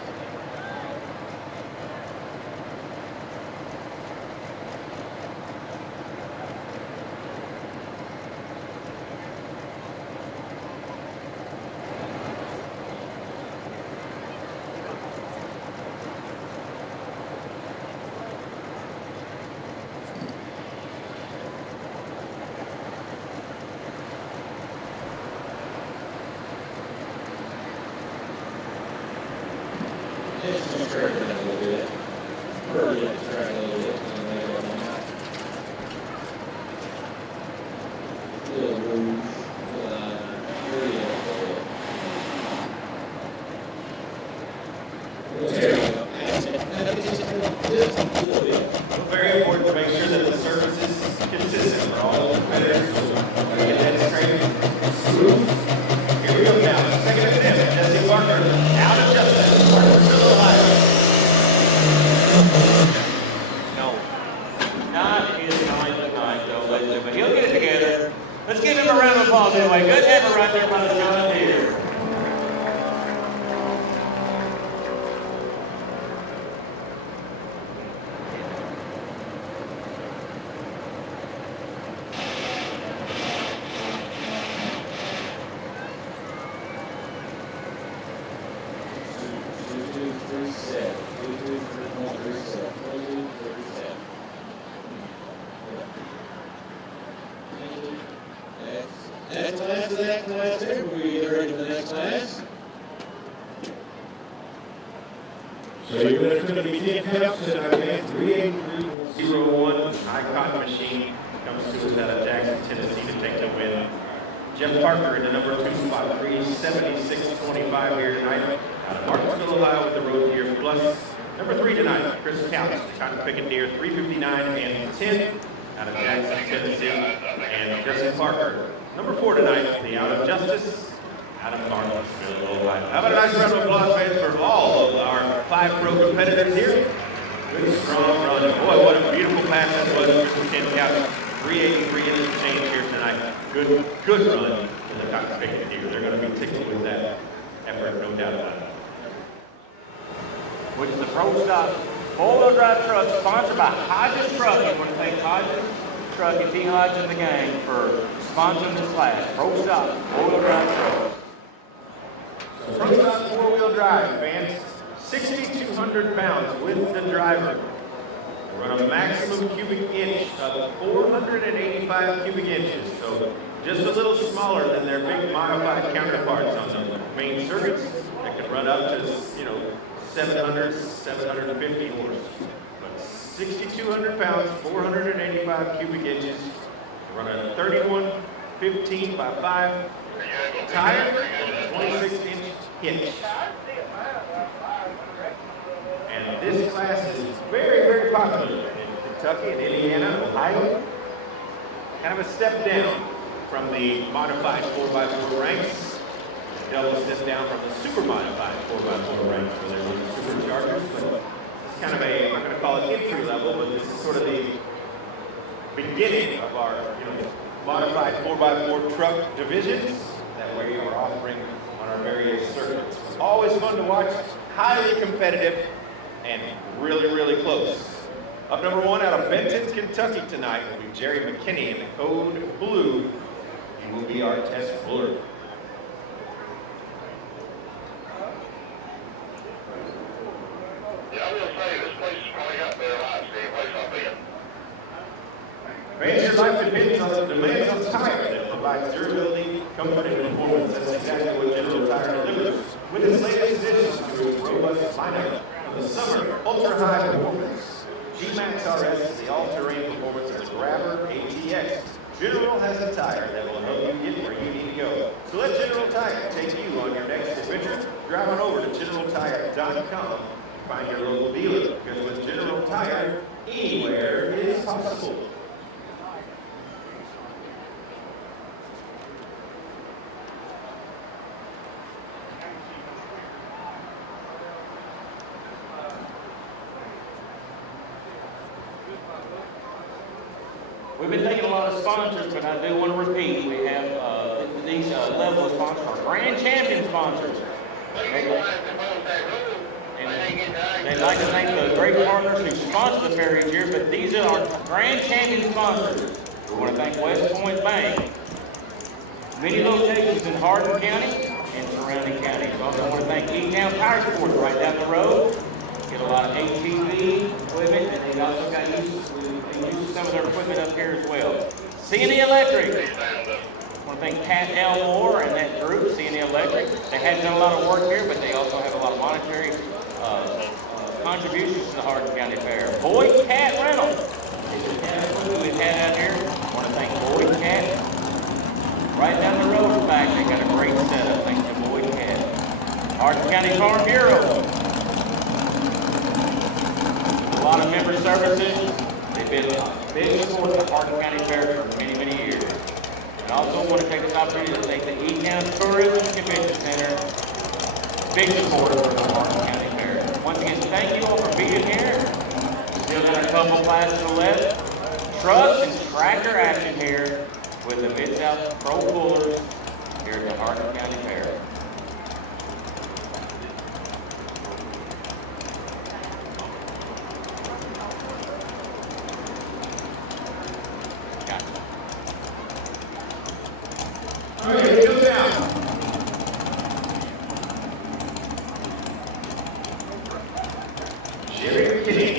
Midway. Good effort right there by the John Deere. That's the last of that class there. We're ready for the next class. So you're going to be 10 pounds tonight, man. 38301 Icon machine comes to us out of Jackson, Tennessee to take the win. Jeff Parker in the number 2 spot, 376.25 here tonight. Out of Martinsville, Ohio with the road here. Plus number 3 tonight, Chris Counts, Cotton Picking Deer, 359.10 out of Jackson, Tennessee. And Jesse Parker, number 4 tonight, the Out of Justice, out of Martinsville, Ohio. How about a nice round of applause, fans, for all of our 5 pro competitors here. Good, strong run. Boy, what a beautiful pass that was. Chris Counts, 383 inches change here tonight. Good run to the Cotton Picking Deer. They're going to be tickled with that effort, no doubt about it. Which is the Pro Stock 4-wheel drive truck sponsored by Hodges Trucking. I want to thank Hodges Trucking, T. Hodges and the gang for sponsoring this class. Pro Stock 4-wheel drive truck. Pro Stock 4-wheel drive, fans. 6,200 pounds with the driver. Run a maximum cubic inch of 485 cubic inches. So just a little smaller than their big modified counterparts on the main circuits that can run up to, 700, 750 horse. But 6,200 pounds, 485 cubic inches. Run a 31-15 by 5 tire, 26-inch hitch. And this class is very, very popular in Kentucky and Indiana, Ohio. Kind of a step down from the modified 4x4 ranks. Double step down from the super modified 4x4 ranks where they're with the superchargers. But it's kind of a, I'm not going to call it entry level, but this is sort of the beginning of our modified 4x4 truck divisions that we are offering on our various circuits. Always fun to watch, highly competitive, and really, really close. Up number 1 out of Benton, Kentucky tonight will be Jerry McKinney in the code blue. He will be our test puller. Yeah, I will say this place is probably up there a lot, Steve. Place I've been. Fans, your life depends on the demands of tire that provides durability, comfort, and performance. That's exactly what General Tire delivers. With its latest additions to its robust lineup of the summer ultra-high performance, G-Max RS, the all-terrain performance of the Grabber ATX. General has a tire that will help you get where you need to go. So let General Tire take you on your next adventure. Drive on over to GeneralTire.com. Find your local dealer, because with General Tire, anywhere is possible. We've been taking a lot of sponsors, but I do want to repeat, we have these level of sponsors are grand champion sponsors. They'd like to thank the great partners who sponsor the fair each year, but these are our grand champion sponsors. We want to thank West Point Bank. Many locations in Hardin County and surrounding counties. Also want to thank E-Town Tire Sports right down the road. Get a lot of HCEC equipment, and they also got use some of their equipment up here as well. C&E Electric. I want to thank Pat Elmore and that group, C&E Electric. They have done a lot of work here, but they also have a lot of monetary contributions to the Hardin County Fair. Boyd Cat Rental. This is the cat equipment we've had out here. I want to thank Boyd Cat. Right down the road back, they got a great setup. Thanks to Boyd Cat. Hardin County Farm Bureau. A lot of member services. They've been a big support of the Hardin County Fair for many, many years. And I also want to take this opportunity to thank the E-Town Tourism Convention Center, big supporter of the Hardin County Fair. Once again, thank you all for being here. Still got a couple classes left. Trucks and tractor action here with the Mid-South Pro Pullers here at the Hardin County Fair. All right, here goes down. Jerry McKinney.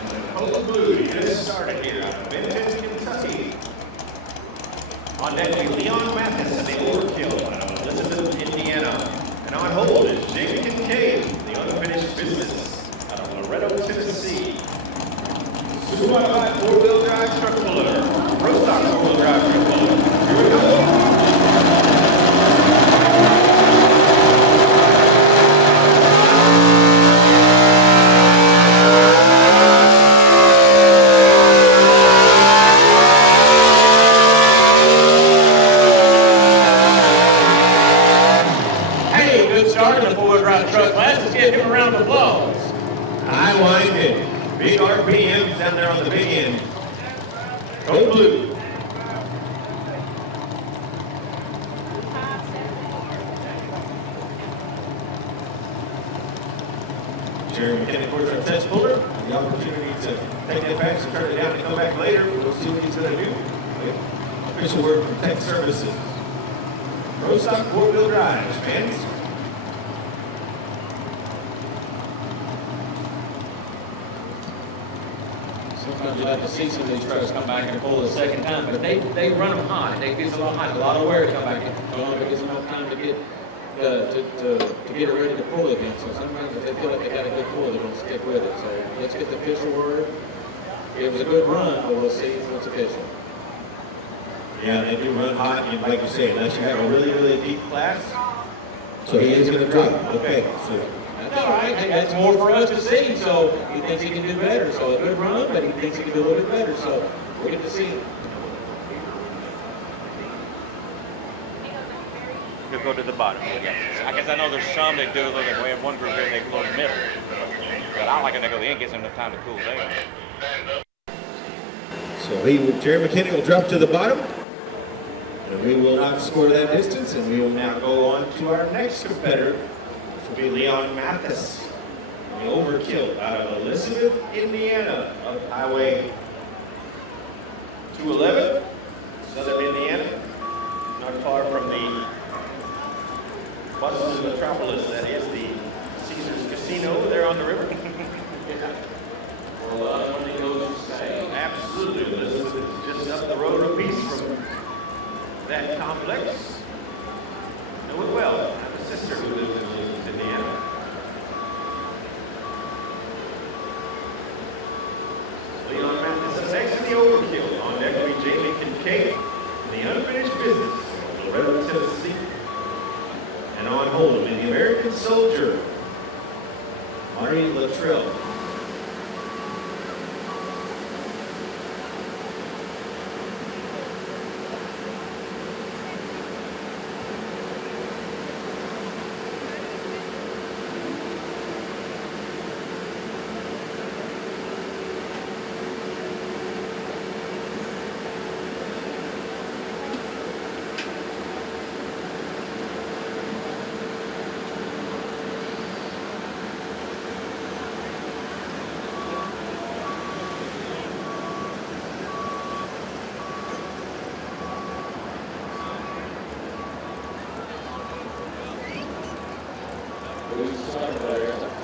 And the Cold Blue just started here out of Benton, Kentucky. On deck will be Leon Mathis and the Overkill out of Elizabeth, Indiana. And on hold is Jake Kincaid, the Unfinished Business out of Loretto, Tennessee. Superstock 4-wheel drive truck puller. Superstock 4-wheel drive truck puller. Here we go. Truck class. Let's give him a round of applause. High winded. Big RPMs down there on the big end. Cold Blue. Jerry McKinney, of course, our test puller. The opportunity to take that back and turn it down and come back later. We'll see what he's going to do. Official word from Tech Services. Superstock 4-wheel drives, fans. Sometimes you like to see some of these trucks come back and pull the second time, but they run them hot. They get a lot hot, a lot of wear to come back and it gives them enough time to get to get it ready to pull again. So sometimes if they feel like they got a good pull, they're going to stick with it. So let's get the official word. It was a good run, but we'll see what's official. Yeah, they do run hot, and like you say, unless you have a really, really deep class. So he is going to drop. Okay, so. That's all right. Hey, that's more for us to see. So he thinks he can do better. So a good run, but he thinks he can do a little bit better. So we get to see it. He'll go to the bottom. I guess I know there's some that do a little bit. We have one group here, they go to the middle. But I like it to go to the end, gives them enough time to cool down. So Jerry McKinney will drop to the bottom. And we will not score that distance. And we will now go on to our next competitor, which will be Leon Mathis. The Overkill out of Elizabeth, Indiana, of Highway 211, Southern Indiana. Not far from the bustling metropolis that is the Caesars Casino there on the river. A lot of money goes to stay. Absolutely. Elizabeth is just up the road a piece from that complex. Know it well. I have a sister who lives in Elizabeth, Indiana. Leon Mathis is next to the Overkill. On deck will be Jamie Kincaid in the Unfinished Business of Loretto, Tennessee. And on hold will be the American Soldier, Marty Luttrell.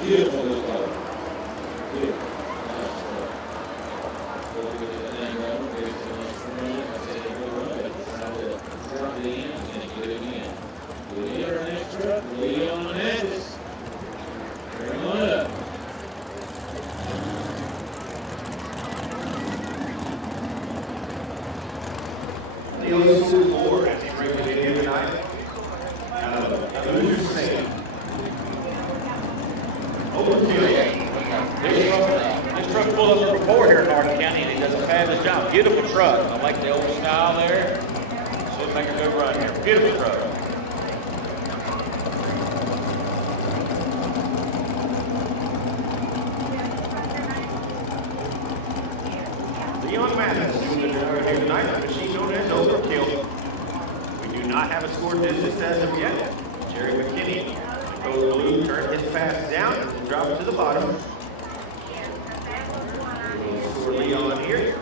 Beautiful little car. Beautiful. Nice truck. We'll get the thing running. There's so much room. I said it will run, but it's time to drop it in and get it in. We'll get our next truck. We'll get on Mathis. Bring him on up. The old school board as he brings it in tonight. New State. This truck pulled up before here in Hardin County, and he does a fabulous job. Beautiful truck. I like the old style there. Should make a good run here. Beautiful truck. Leon Mathis doing the driver here tonight. The machine known as Overkill. We do not have a score distance as of yet. Jerry McKinney, goes blue, turn his pass down and drop it to the bottom. For Leon here.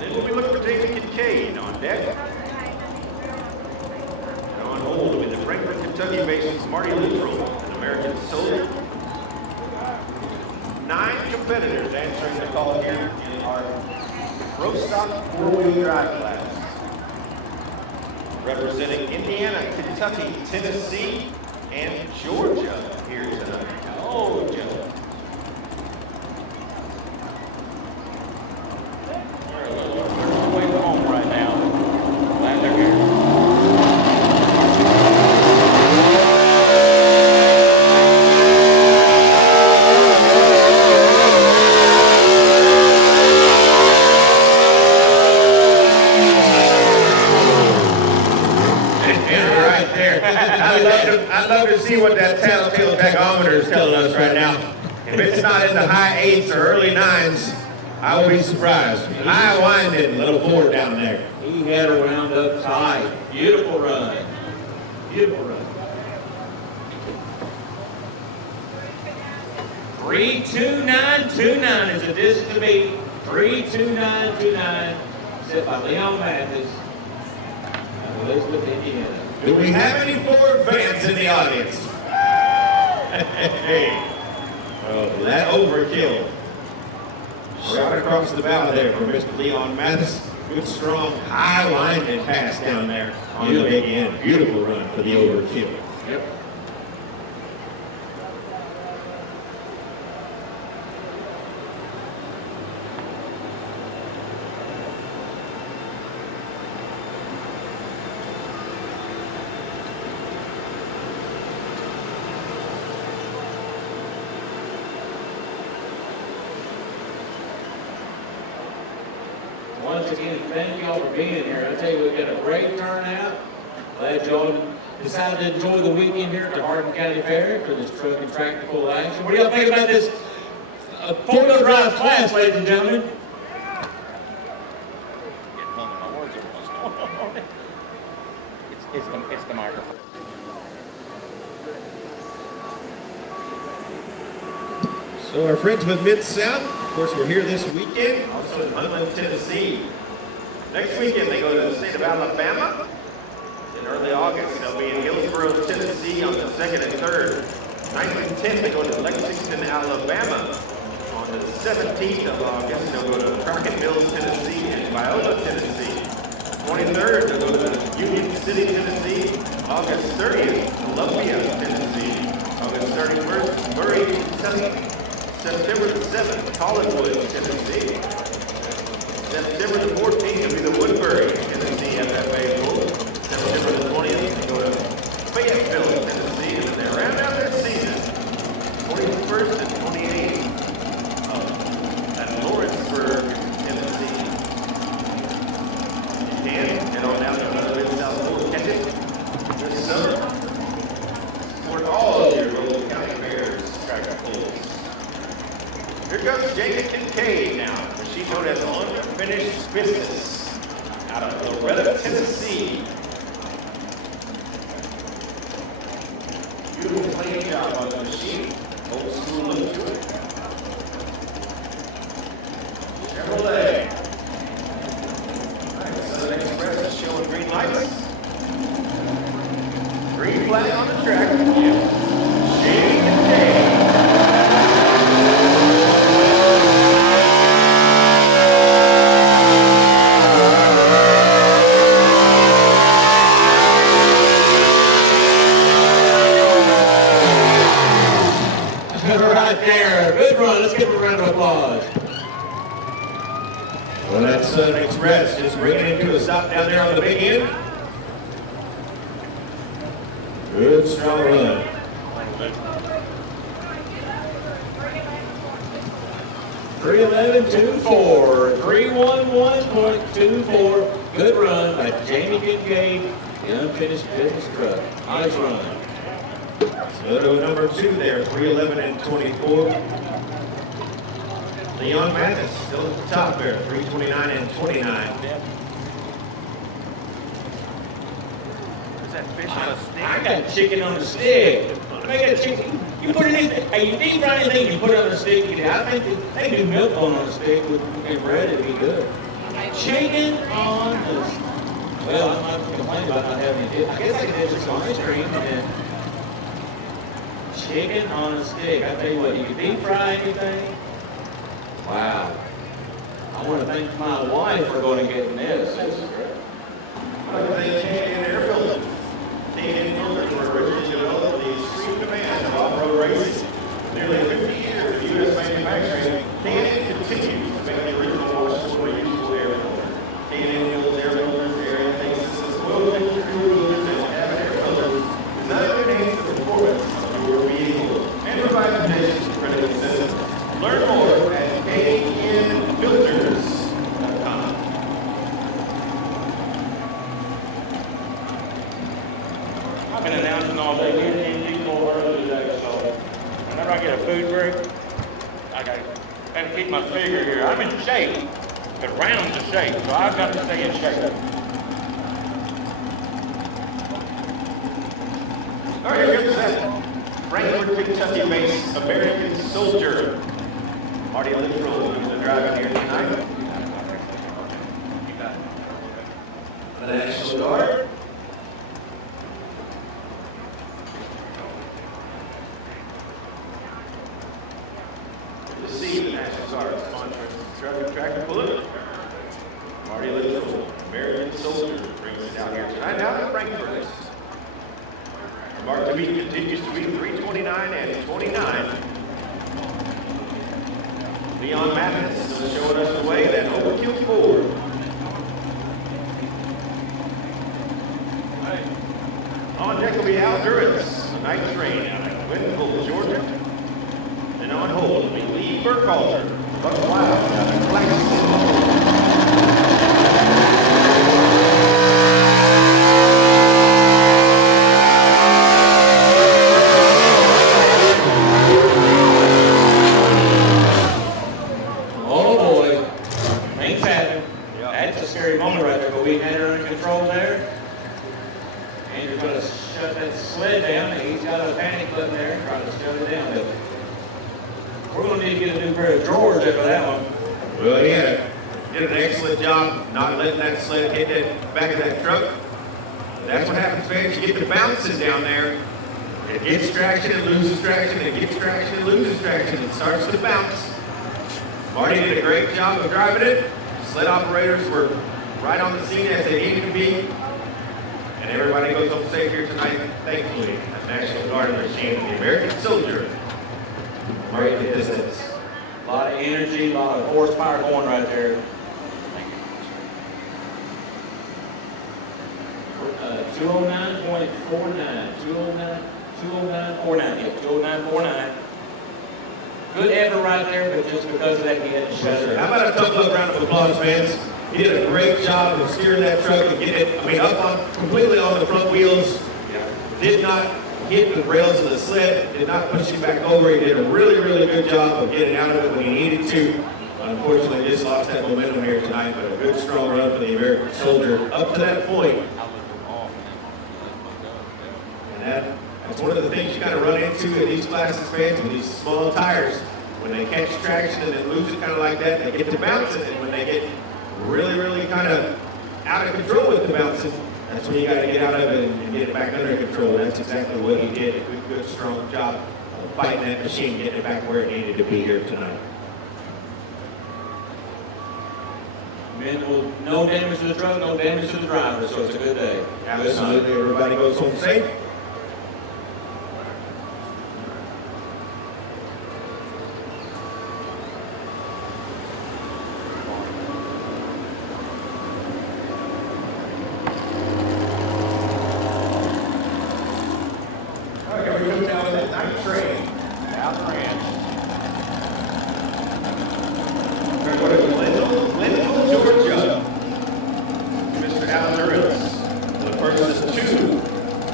Then we'll be looking for David Kincaid on deck. And on hold will be the Frankfort, Kentucky-based Marty Luttrell, an American soldier. 9 competitors answering the call here in our superstock 4-wheel drive class. Representing Indiana, Kentucky, Tennessee, and Georgia here tonight. Oh, Joe. They're a little way home right now. Glad they're here. I'd love to see what that telltale tachometer is telling us right now. If it's not in the high 8s or early 9s, I will be surprised. High winding little Ford down there. He had a round up tight. Beautiful run. Beautiful run. 3:29.29 is the distance to beat. 3:29.29, set by Leon Mathis of Elizabeth, Indiana. Do we have any Ford fans in the audience? Hey. Oh, that overkill. Shot across the bow there for Mr. Leon Mathis. Good, strong, high winding pass down there on the big end. Beautiful run for the overkill. Yep. Once again, thank y'all for being here. I tell you, we've got a great turnout. Glad y'all decided to enjoy the weekend here at the Hardin County Fair for this truck and tractor pull action. What do y'all think about this 4-wheel drive class, ladies and gentlemen? It's the microphone. So our friends with Mid-South, of course, we're here this weekend, also in Huntland, Tennessee. Next weekend, they go to the state of Alabama. In early August, they'll be in Hillsborough, Tennessee on the 2nd and 3rd. 9th and 10th, they go to Lexington, Alabama. On the 17th of August, they'll go to Crockett Mills, Tennessee, and Viola, Tennessee. 23rd, they'll go to Union City, Tennessee. August 30th, Columbia, Tennessee. August 31st, Murray, Kentucky. September the 7th, Collinwood, Tennessee. September the 14th will be the Woodbury, Tennessee FFA Bowl. September the 20th, they go to Fayetteville, Tennessee, and they round out their season. 21st and 28th at Lawrenceburg, Tennessee. You can head on down to another Mid-South Bowl attendant this summer. Support all of your local county fairs, tractor pulls. Here comes Jacob Kincaid now, machine known as Unfinished Business, out of Loretta, Tennessee. Beautiful clean job on the machine, old school look to it. Chevrolet. All right, Southern Express is showing green lights. Green flag on the track. Yep. Jacob Kincaid. Right there. Good run. Let's give him a round of applause. Well, that Southern Express just bringing it to a stop down there on the big end. Good, strong run. 3:11.24, 3:11.24. Good run by Jamie Kincaid, the Unfinished Business truck. Nice run. So to number 2 there, 3:11 and 24. Leon Mathis, still at the top there, 329 and 29. What's that fish on a stick? I got chicken on the stick. I got chicken. You put it in, hey, you deep fry anything, you put it on the stick. I think they do milk bone on the stick with bread, it'd be good. Chicken on the stick. Well, I'm not complaining about not having it. I guess I could have just some ice cream and then chicken on a stick. I tell you what, you can deep fry anything. Wow. I want to thank my wife for going and getting this. This is great. I'd like to thank Canadian Air Filters. Canadian Filters were originally developed the extreme demand of off-road racing. Nearly 50 years of U.S. manufacturing, Canadian continues to make the original washable reusable air filter. Canadian builds air filters, air intake systems, oil filters, fuel filters, and cabin air filters. Design to enhance the performance of your vehicle and provide protection to critical systems. Learn more at canfilters.com. I've been announcing all day, getting in more early today, so whenever I get a food break, I gotta keep my figure here. I'm in shape, but round's a shape, so I've got to stay in shape. All right, here's that Frankfort, Kentucky-based American Soldier. Marty Littrell is the driver here tonight. The National Guard. Good to see the National Guard sponsoring Tractor Pull. Marty Littrell, American Soldier, brings us down here tonight. Now to Frankfurt. Mark to beat continues to be 329 and 29. Leon Mathis is showing us the way, then Overkill 4. On deck will be Al Duritz, the night train out of Winville, Georgia. And on hold will be Lee Burkhalter, Buck Wild out of Claxton. Well, he did an excellent job not letting that sled hit that back of that truck. That's what happens, fans. You get to bouncing down there. It gets traction and loses traction. It gets traction and loses traction. It starts to bounce. Marty did a great job of driving it. Sled operators were right on the scene as they needed to be. And everybody goes home safe here tonight, thankfully. The National Guard machine, the American Soldier. Marty did this. A lot of energy, a lot of horsepower going right there. 209.49, 209.49, yeah, 209.49. Good effort right there, but just because of that, he had to shut it. How about a tough love round of applause, fans? He did a great job of steering that truck and getting it, up on completely on the front wheels. Did not hit the rails of the sled, did not push it back over. He did a really, really good job of getting out of it when he needed to. Unfortunately, just lost that momentum here tonight, but a good, strong run for the American Soldier up to that point. And that's one of the things you got to run into in these classes, fans, with these small tires. When they catch traction and then lose it kind of like that, they get to bouncing. And when they get really, really kind of out of control with the bouncing, that's when you got to get out of it and get it back under control. That's exactly what he did. A good, strong job of fighting that machine, getting it back where it needed to be here tonight. No damage to the truck, no damage to the driver, so it's a good day. Absolutely. Everybody goes home safe.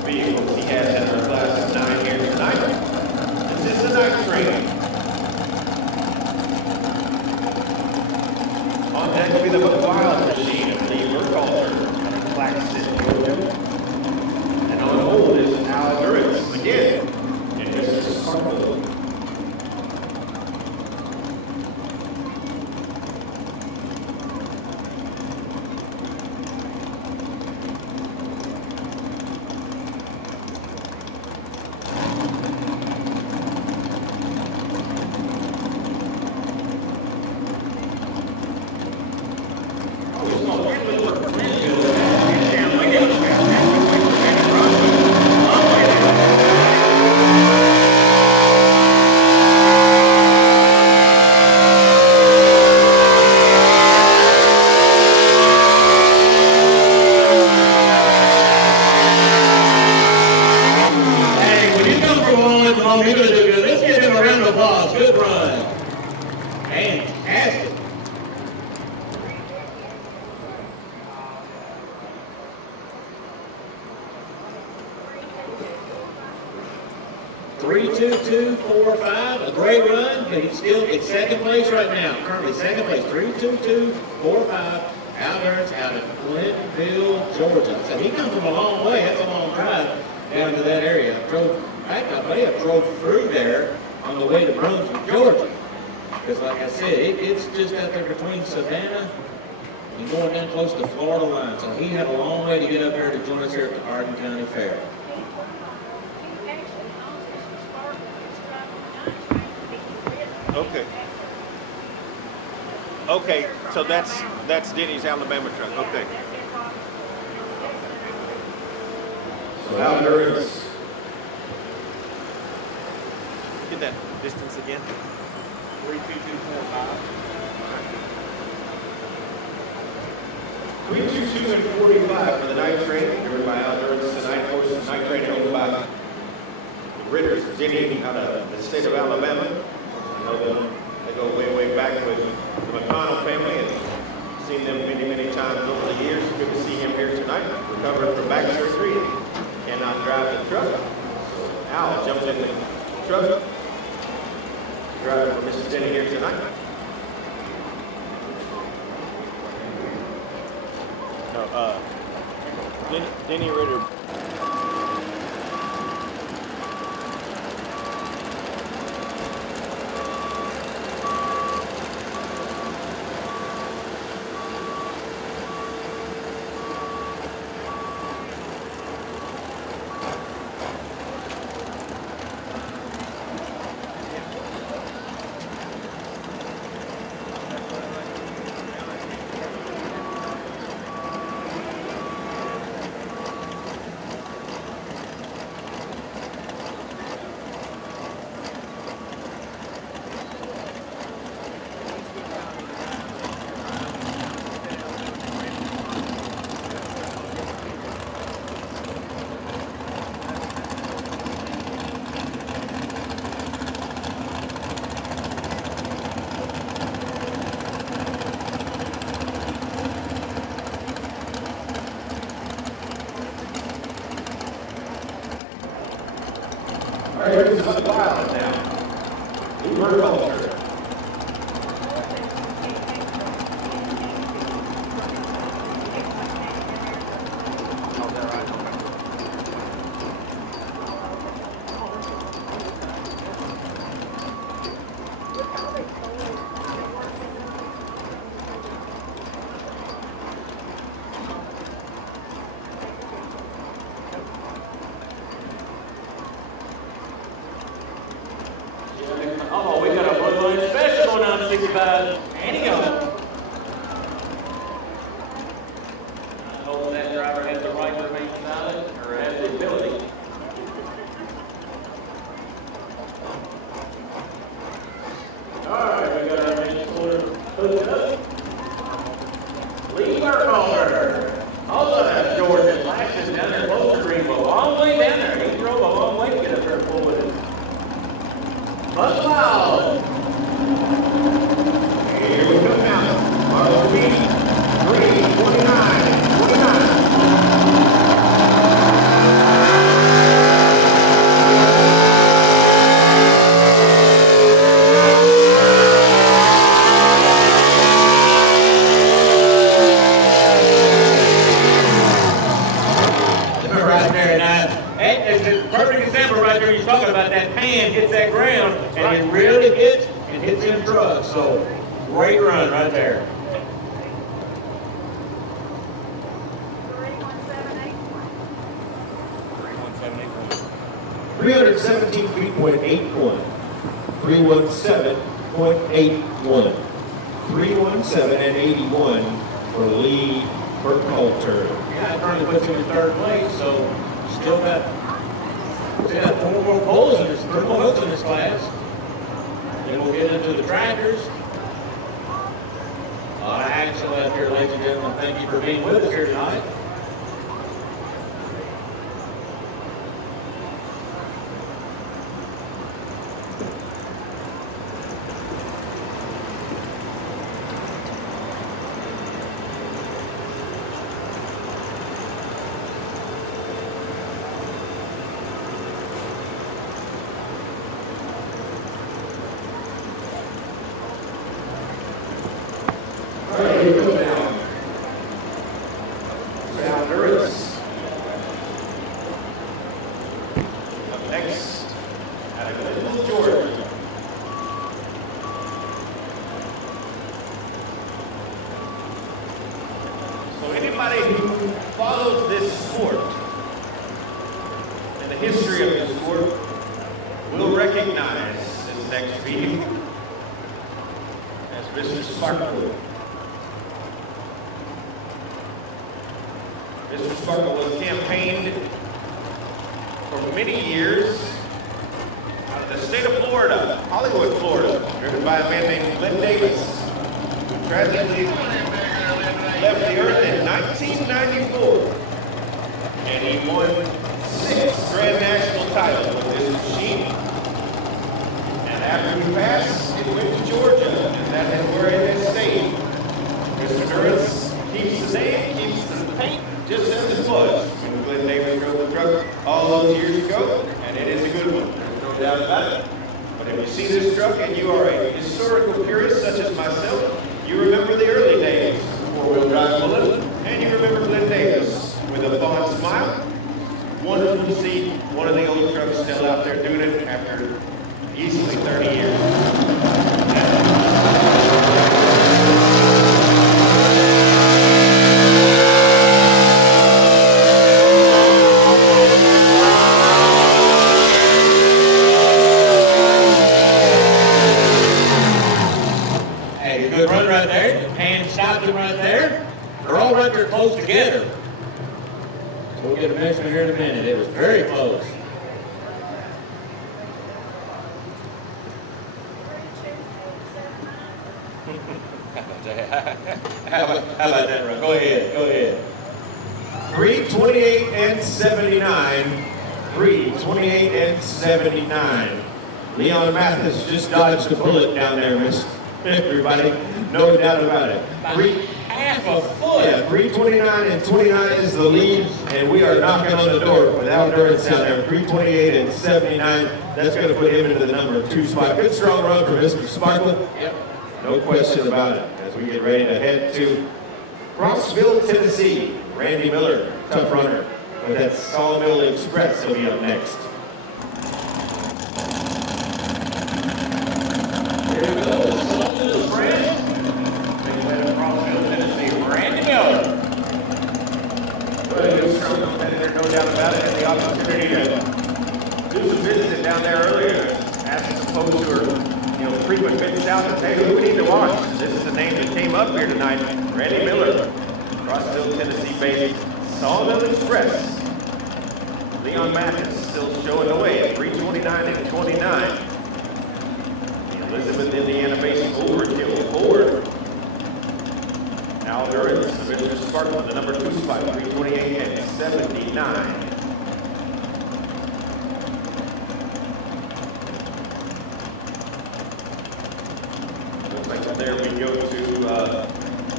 Vehicle next will be the wild machine of the Burkhalter, Clax City, Georgia. And on hold is Al Duritz again in Mr. Sparkle. You're going to do good. Let's give him a round of applause. Good run. Fantastic. Three, two, two, 4, 5. A great run, but he's still in second place right now. Currently second place. 3, 2, 2, 4, 5. Albert's out of Glenville, Georgia. So he comes from a long way. That's a long drive down to that area. In fact, I may have drove through there on the way to Brunswick, Georgia. Because like I said, it's just out there between Savannah and going down close to the Florida line. So he had a long way to get up here to join us here at the Hardin County Fair. Okay. Okay, so that's Denny's Alabama truck. Okay. So Al Duritz. Get that distance again. 3, 2, 2, 4, 5. 322 and 45 for the night train, driven by Al Duritz tonight. Of course, the night train owned by the Ritters, Denny, out of the state of Alabama. I know them. They go way, way back with the McConnell family, and seen them many, many times over the years. Good to see him here tonight, recovering from back surgery, cannot drive the truck. So Al jumps in the truck, driving for Mr. Denny here tonight. No, Denny Ritter. All right, this is the wild now. New Burkhalter. Oh, we got a Bloodline special going on at 65. Annie on. I hope that driver has the right to remain silent or has the ability. All right, we got our main quarter hooked up. Lee Burkhalter. Also has Georgia lashes down there close to Greenville. A long way down there. He drove a long way to get up there and pull with it. Buzz Wild. Here we go now. Marlowe Beach, 3:29, 29. about that pan hits that ground, and it really hits them trucks. So, great run right there. 317 feet, .81. 317.81. 317 and 81 for Lee Burkhalter. Yeah, currently puts him in third place, so still got 4 more poles in this, 3 more votes in this class. Then we'll get into the tractors. A lot of action left here, ladies and gentlemen. Thank you for being with us here tonight. Next, out of Glenville, Georgia. So anybody who follows this sport and the history of this sport will recognize this next vehicle as Mr. Sparkle. Mr. Sparkle was campaigned for many years out of the state of Florida, Hollywood, Florida, driven by a man named Glenn Davis, who tragically left the earth in 1994. And he won 6 Grand National titles with this machine. And after he passed, it went to Georgia, and that is where it has stayed. Mr. Durrance keeps the name, keeps the paint, just as it was when Glenn Davis drove the truck all those years ago, and it is a good one. There's no doubt about it. But if you see this truck and you are a historical purist such as myself, you remember the early days of four-wheel drive bullet, and you remember Glenn Davis with a fond smile. Wonderful to see one of the old trucks still out there doing it after easily 30 years. Good run right there. The pan stopped him right there. They're all right there close together. So we'll get a measurement here in a minute. It was very close. How about that run? Go ahead. Go ahead. 328 and 79. 328 and 79. Leon Mathis just dodged a bullet down there, miss. Everybody, no doubt about it. Half a foot. Yeah, 329 and 29 is the lead, and we are knocking on the door without Durrance down there. 328 and 79. That's going to put him into the number 2 spot. Good strong run for Mr. Sparkle. Yep. No question about it. As we get ready to head to Crossville, Tennessee. Randy Miller, tough runner. With that Sawmill Express will be up next. Here we go. Sawmill Express. Crossville, Tennessee, Randy Miller. Well, a good strong competitor, no doubt about it, and the opportunity to do some visiting down there earlier, ask some folks who are, frequent visits out and say, who we need to watch. This is the name that came up here tonight, Randy Miller, Crossville, Tennessee based Sawmill Express. Leon Mathis still showing the way at 329 and 29. The Elizabeth, Indiana based Overkill Ford. Al Durrance, the Mr. Sparkle, the number 2 spot, 328 and 79. Looks like there we go to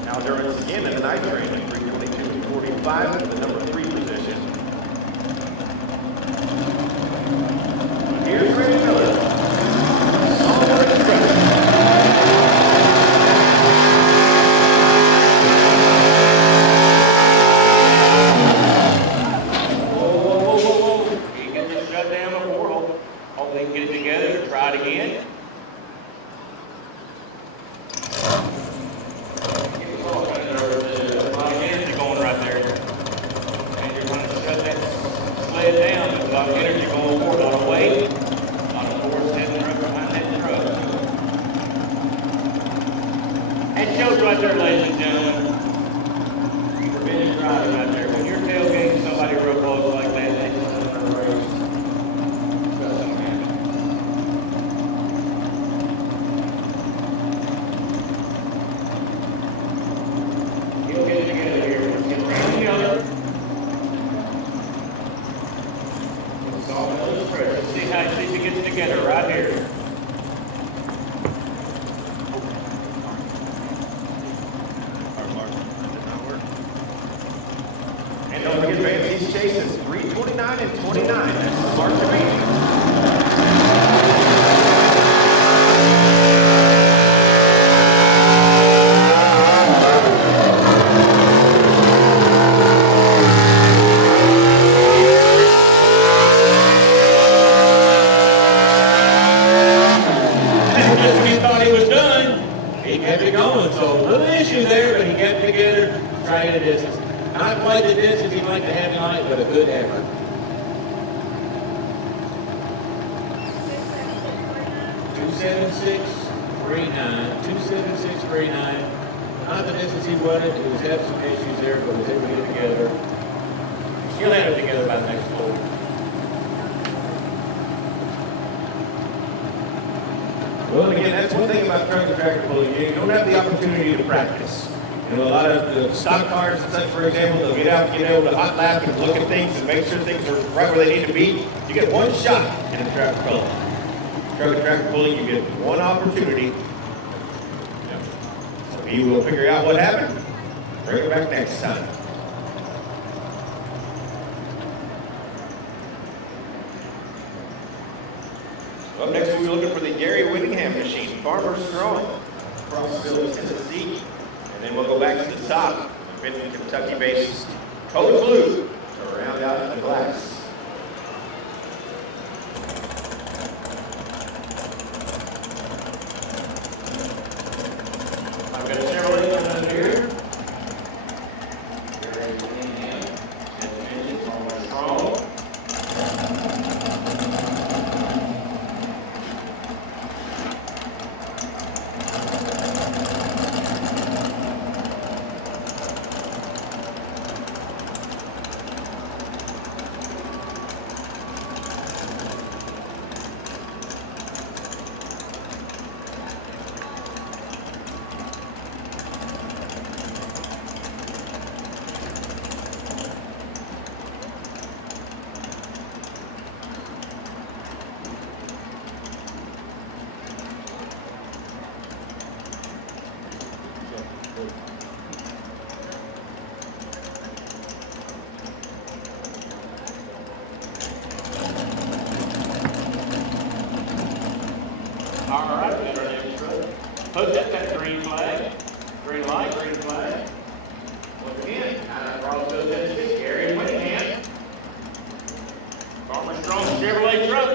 Al Durrance again in the night train, 322 and 45, the number 3 position. Here's Randy Miller. Sawmill Express. ladies and gentlemen, preventive driving out there. When you're tailgating somebody real close like that, they just don't want to race. Trust them, man. You'll get it together here. Let's get around together. Let's solve another pressure. Let's see how it gets together right here. And don't forget, man, these chases 329 and 29. That's the mark to beat. Just when he thought he was done, he kept it going. So a little issue there, but he kept it together, trying the distance. Not quite the distance he'd like to have tonight, but a good effort. 276.39. Not the distance he wanted. He was having some issues there, but was able to get it together. He'll have it together by next hole. Well, again, that's one thing about truck and tractor pulling. You don't have the opportunity to practice. You know, a lot of the stock cars and such, for example, they'll get out, get able to hot lap and look at things and make sure things are right where they need to be. You get one shot in a tractor pull. Truck and tractor pulling, you get one opportunity. So he will figure out what happened. Bring it back next time. Up next, we're looking for the Gary Whittingham machine, Farmer Strong, Crossville, Tennessee. And then we'll go back to the top, Benton, Kentucky-based Code Blue to round out the class. I've got several coming here. Gary Whittingham, and Farmer Strong. All right, we got our next truck. Hooked up that green flag. Green light, green flag. Once again, out of Crossville, Tennessee, Gary Whittingham. Farmer Strong Chevrolet truck.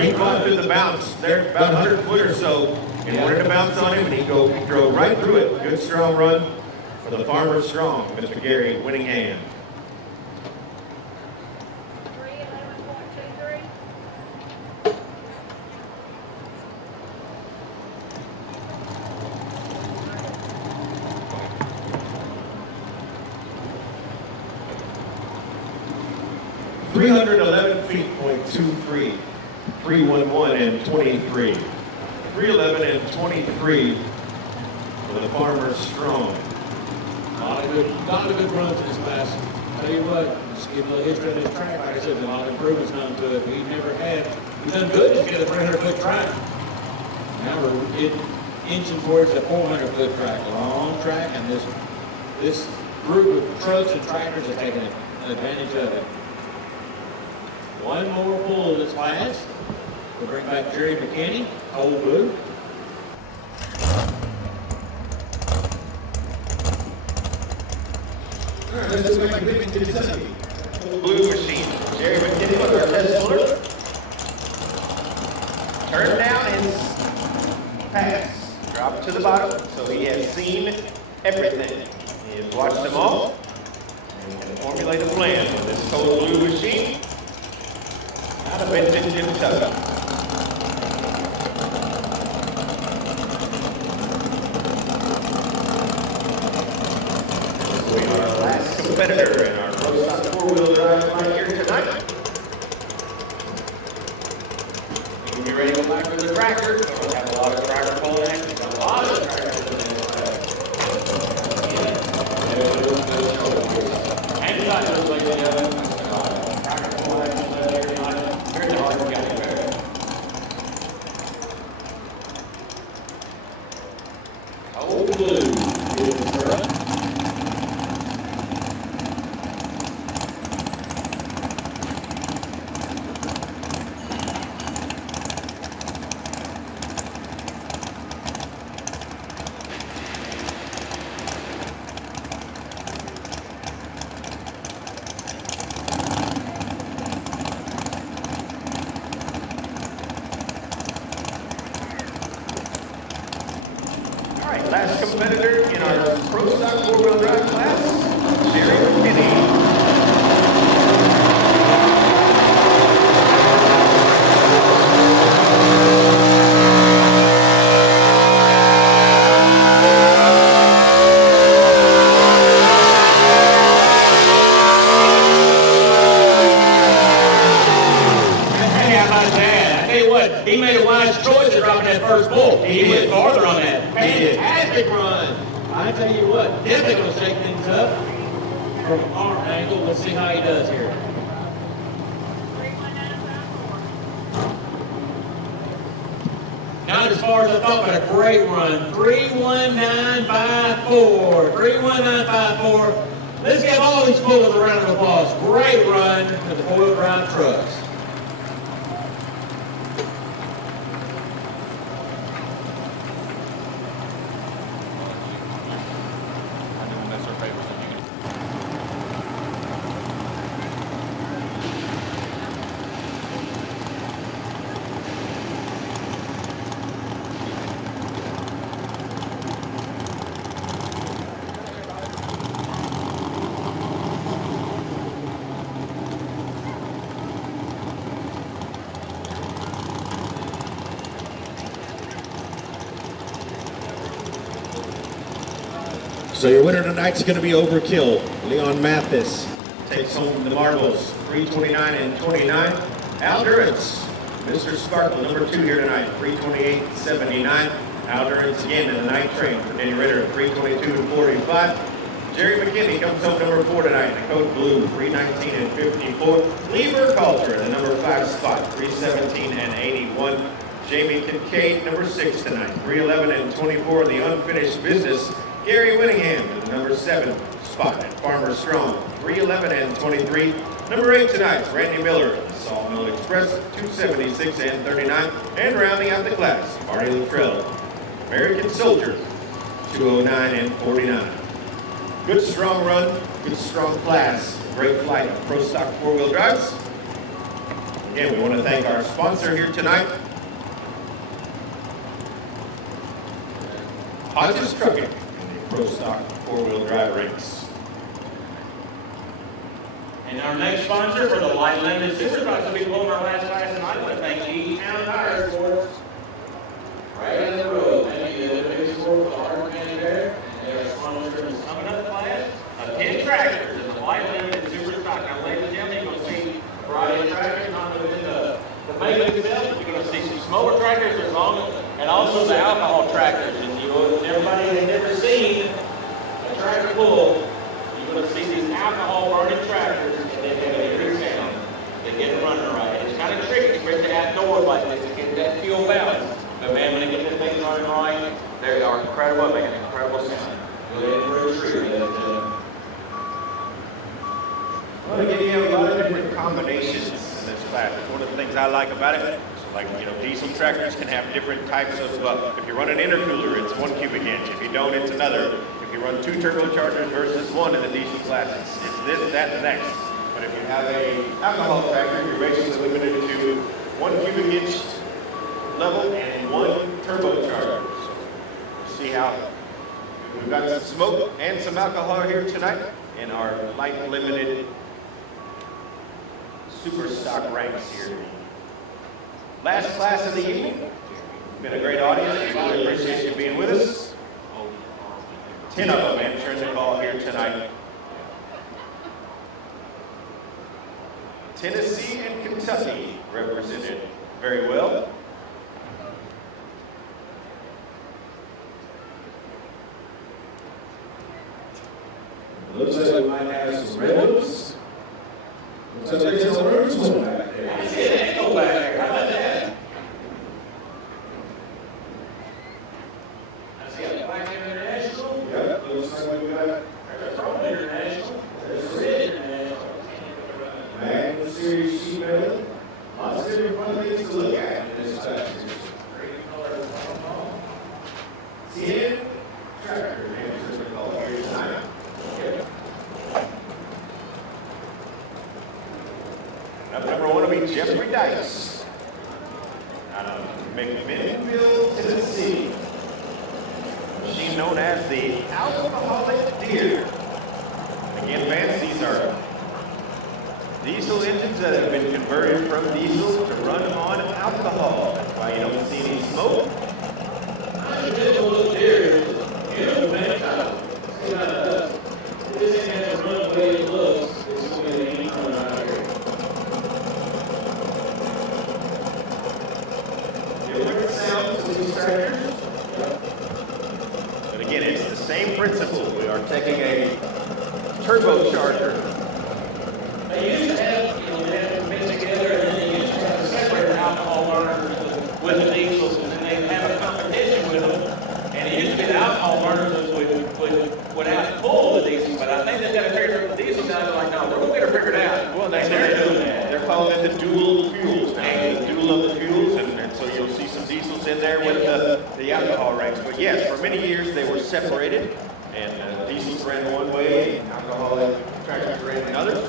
He caught through the bounce. They're about 100 foot or so, and wanted to bounce on him, and he drove right through it. Good strong run for the Farmer Strong, Mr. Gary Whittingham. 311.23. .23, 311 and 23. 311 and 23 for the Farmer Strong. A lot of good runs in this class. Tell you what, just give a little history of this track. Like I said, a lot of improvements done to it. We've done good to get a 300-foot track. Now we're inching towards a 400-foot track, a long track, and this group of trucks and tractors are taking advantage of it. One more pull of this class. We'll bring back Jerry McKinney, Old Blue. All right, let's go back to Kentucky. Old Blue machine. Jerry McKinney with our nice pass. Drop to the bottom, so he has seen everything. He has watched them all, and he can formulate a plan with this Code Blue machine. Not a vintage Kentucky. We are our last competitor in our Pro Stock four-wheel drive right here tonight. You can be ready to go back with the tractor. We have a lot of tractor pulling action. A lot of tractors in this And got those ladies and gentlemen. Tractor pull action here tonight. Here at the Hardin County Fair. Old Blue is the front. All right, last competitor in our Pro Stock four-wheel drive class, Jerry McKinney. Hey, how about that? I tell you what, he made a wise choice at dropping that first bull. He went farther on that. Fantastic run. I tell you what, definitely going to shake things up from our angle. Let's see how he does here. Not as far as I thought, but a great run. 31954. 31954. Let's give all these pullers a round of applause. Great run for the four-wheel drive trucks. So your winner tonight's going to be Overkill. Leon Mathis takes home the marbles, 329 and 29. Al Durance, Mr. Sparkle, number 2 here tonight, 328.79. Al Durance again in the night train for Danny Ritter, 322 and 45. Jerry McKinney comes home number 4 tonight, the Code Blue, 319 and 54. Lee Burkhalter in the number 5 spot, 317 and 81. Jamie Kincaid, number 6 tonight, 311 and 24 in the unfinished business. Gary Winningham in the number 7 spot at Farmer Strong, 311 and 23. Number 8 tonight, Randy Miller in the Sawmill Express, 276 and 39. And rounding out the class, Marty Luttrell, American Soldier, 209 and 49. Good strong run, good strong class, great flight of Pro Stock four-wheel drives. Again, we want to thank our sponsor here tonight, Hodges Trucking, in the Pro Stock four-wheel drive race. And our next sponsor for the Light Limited Super Trucks will be blowing our last class tonight. I want to thank E-Town Tires for us. Right in the road. Thank you to the biggest sport for the Hardin County Fair. And they're sponsoring this coming up class of 10 tractors in the Light Limited Super Stock. Now, ladies and gentlemen, you're going to see a variety of tractors, not within the making itself. You're going to see some smaller tractors as long as, and also the alcohol tractors. And everybody has never seen a tractor pull. You're going to see these alcohol burning tractors, and they have a good sound. They get it running right. And it's kind of tricky, especially outdoors like this, to get that fuel balance. But man, when they get that thing running right, they are incredible, making an incredible sound. Go ahead for a treat. Well, again, you have a lot of different combinations in this class. One of the things I like about it, like, diesel tractors can have different types of, if you run an intercooler, it's 1 cubic inch. If you don't, it's another. If you run 2 turbochargers versus 1 in the diesel class, it's this, that, and the next. But if you have a alcohol tractor, you're basically limited to 1 cubic inch level and 1 smoke and some alcohol here tonight in our light limited super stock ranks here. Last class of the evening. Been a great audience. We really appreciate you being with us. 10 of them answering the call here tonight. Tennessee and Kentucky represented very well. Looks like we might have some rebels. Looks like there's some rebels going back there. I see an ankle back there. How about that? I see a Black International. Yep, looks like we got There's a Chrome International. There's a Red International. Magnum Series sheet metal. Lots of different fun things to look at in this class. Green color pom-pom. 10 tractors answers the call here tonight. Up number one will be Jeffrey Dykes out of McMinnville, Tennessee. Machine known as the Alcoholic Deer. Again, fans, these are diesel engines that have been converted from diesel to run on alcohol. That's why you don't see any smoke. I should take a little deer. Beautiful man. See how it does. This thing has to run the way it looks. It's going to be the ink coming out here. Different sounds with these tractors. But again, it's the same principle. We are taking a turbocharger. They used to have, they have them mixed together, and then they used to have separate alcohol burners with the diesels, and then they'd have a competition with them. And it used to be the alcohol burners would have to pull the diesel, but I think they got to figure out the diesel guys are like, no, we're going to get it figured out. Well, And they're doing that. They're calling it the dual fuels now, the dual of the fuels, and so you'll see some diesels in there with the alcohol ranks. But yes, for many years they were separated, and diesels ran one way, and alcoholic tractors ran another.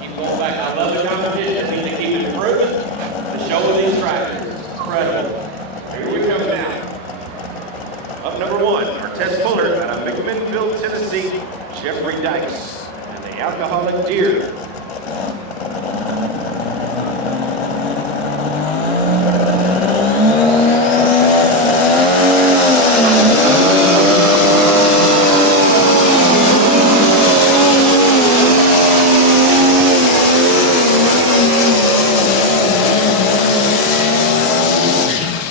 Keep going back. I love the competition. We need to keep improving the show of these tractors. It's incredible. Here we come now. Up number one, our test puller out of McMinnville, Tennessee, Jeffrey Dykes, and the Alcoholic Deer.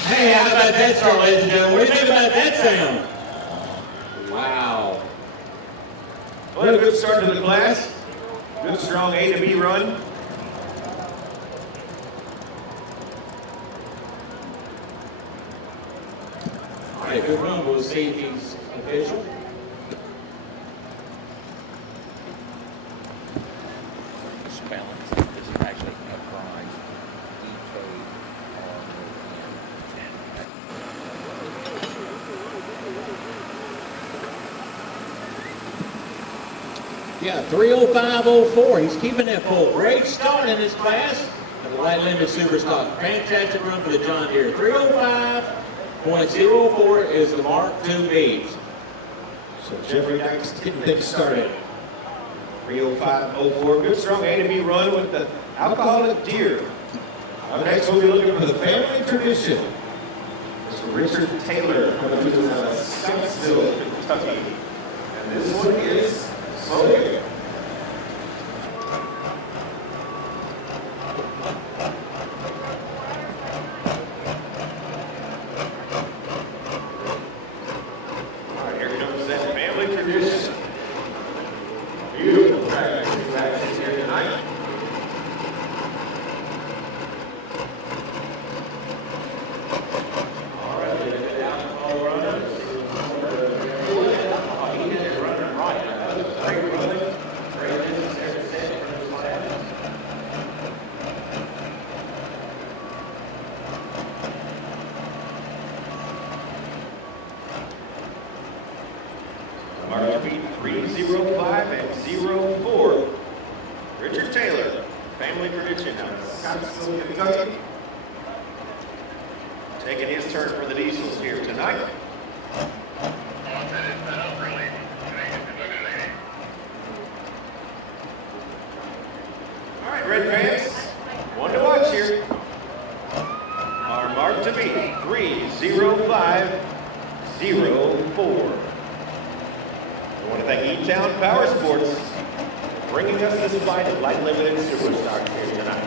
Hey, how about that start, ladies and gentlemen? What do you think about that sound? Wow. Well, a good start to the class. Good, strong A to B run. All right, good run. We'll see if he's official. Spellings. This is actually a prime. Yeah, 3:05:04. He's keeping that full. Great start in this class of the light limited super stock. Fantastic run for the John Deere. 3:05.04 is the Mark II beads. So Jeffrey Dykes getting things started. 3:05:04. Good, strong A to B run with the Alcoholic Deer. Up next, we'll be looking for the family tradition. Mr. Richard Taylor coming to us out of Scottsville, Kentucky. And this one is smoking. All right, here comes that family tradition. Beautiful tractor action here tonight. All right, the alcohol runners. He had it running right. Great running. Great business every set for this class. Mark speed 3:05 and 04. Richard Taylor, family tradition out of Scottsville, Kentucky. Taking his turn for the diesels here tonight. All right, Red fans, one to watch here. Our mark to beat, 3:05:04. I want to thank E-Town Power Sports for bringing us this flight of light limited superstock here tonight.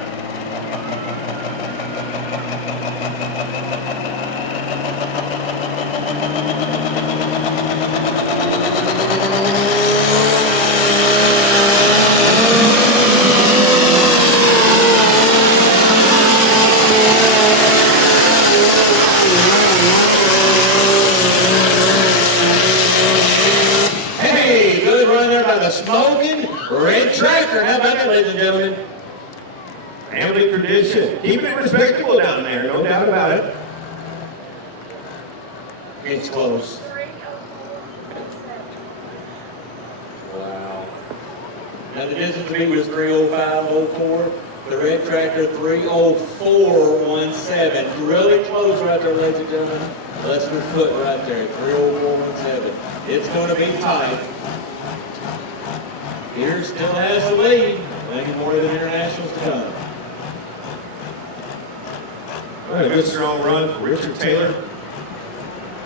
Hey, good run there by the smoking red tractor. How about that, ladies and gentlemen? Family tradition. Keeping it respectable down there, no doubt about it. It's close. Wow. Now the distance to me was 3:05:04. The red tractor 3:04:17. Really close right there, ladies and gentlemen. Less than a foot right there. 3:04:17. It's going to be tight. Here still has the lead. Thinking more than internationals to come. All right, a good strong run for Richard Taylor.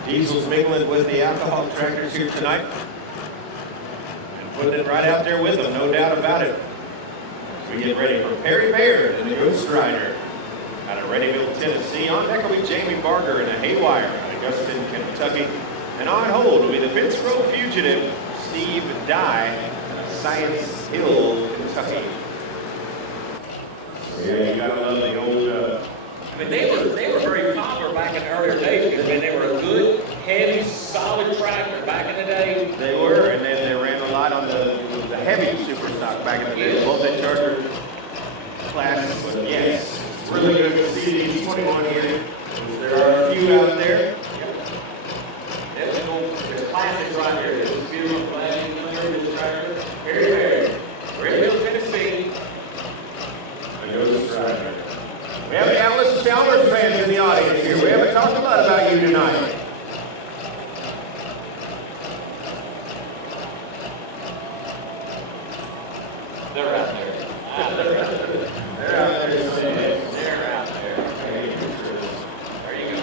Diesel's mingling with the alcohol tractors here tonight. And putting it right out there with them, no doubt about it. We get ready for Perry Baird and the Ghost Rider out of Readyville, Tennessee. On deck will be Jamie Barger and a Haywire out of Guston, Kentucky. And on hold will be the Vince Row fugitive, Steve Dye, out of Science Hill, Kentucky. Yeah, you gotta love the old, I mean, they were very popular back in the earlier days because, I mean, they were a good, heavy, solid tractor back in the day. They were, and then they ran a lot on the heavy superstock back in the day, multi-charger class. But yes, it's really good to see these 21 here. There are a few out there. There's classics right here. This is beautiful classic, this tractor. Very, very. Readyville, Tennessee. The Ghost Rider. We have the Atlas Chalmers fans in the audience here. We haven't talked a lot about you tonight. They're out there. They're out there. They're out there. They're out there. There you go.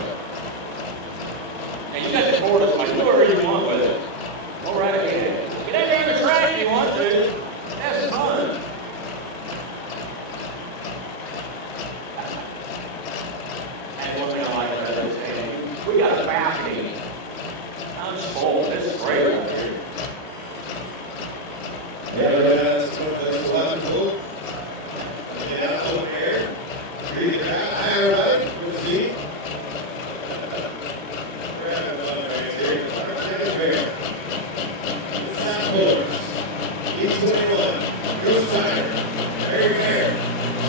Now you got the tortoise, like, do whatever you want with it. Go right ahead. Get out there on the track if you want to. Have some fun. And one thing I like about this, we got a balcony. I'm full. This is great out here. Yeah, that's wonderful. Get out over there. Breathe it out. Hi, everybody. Good to see you. East 21. Ghost Rider. Very fair.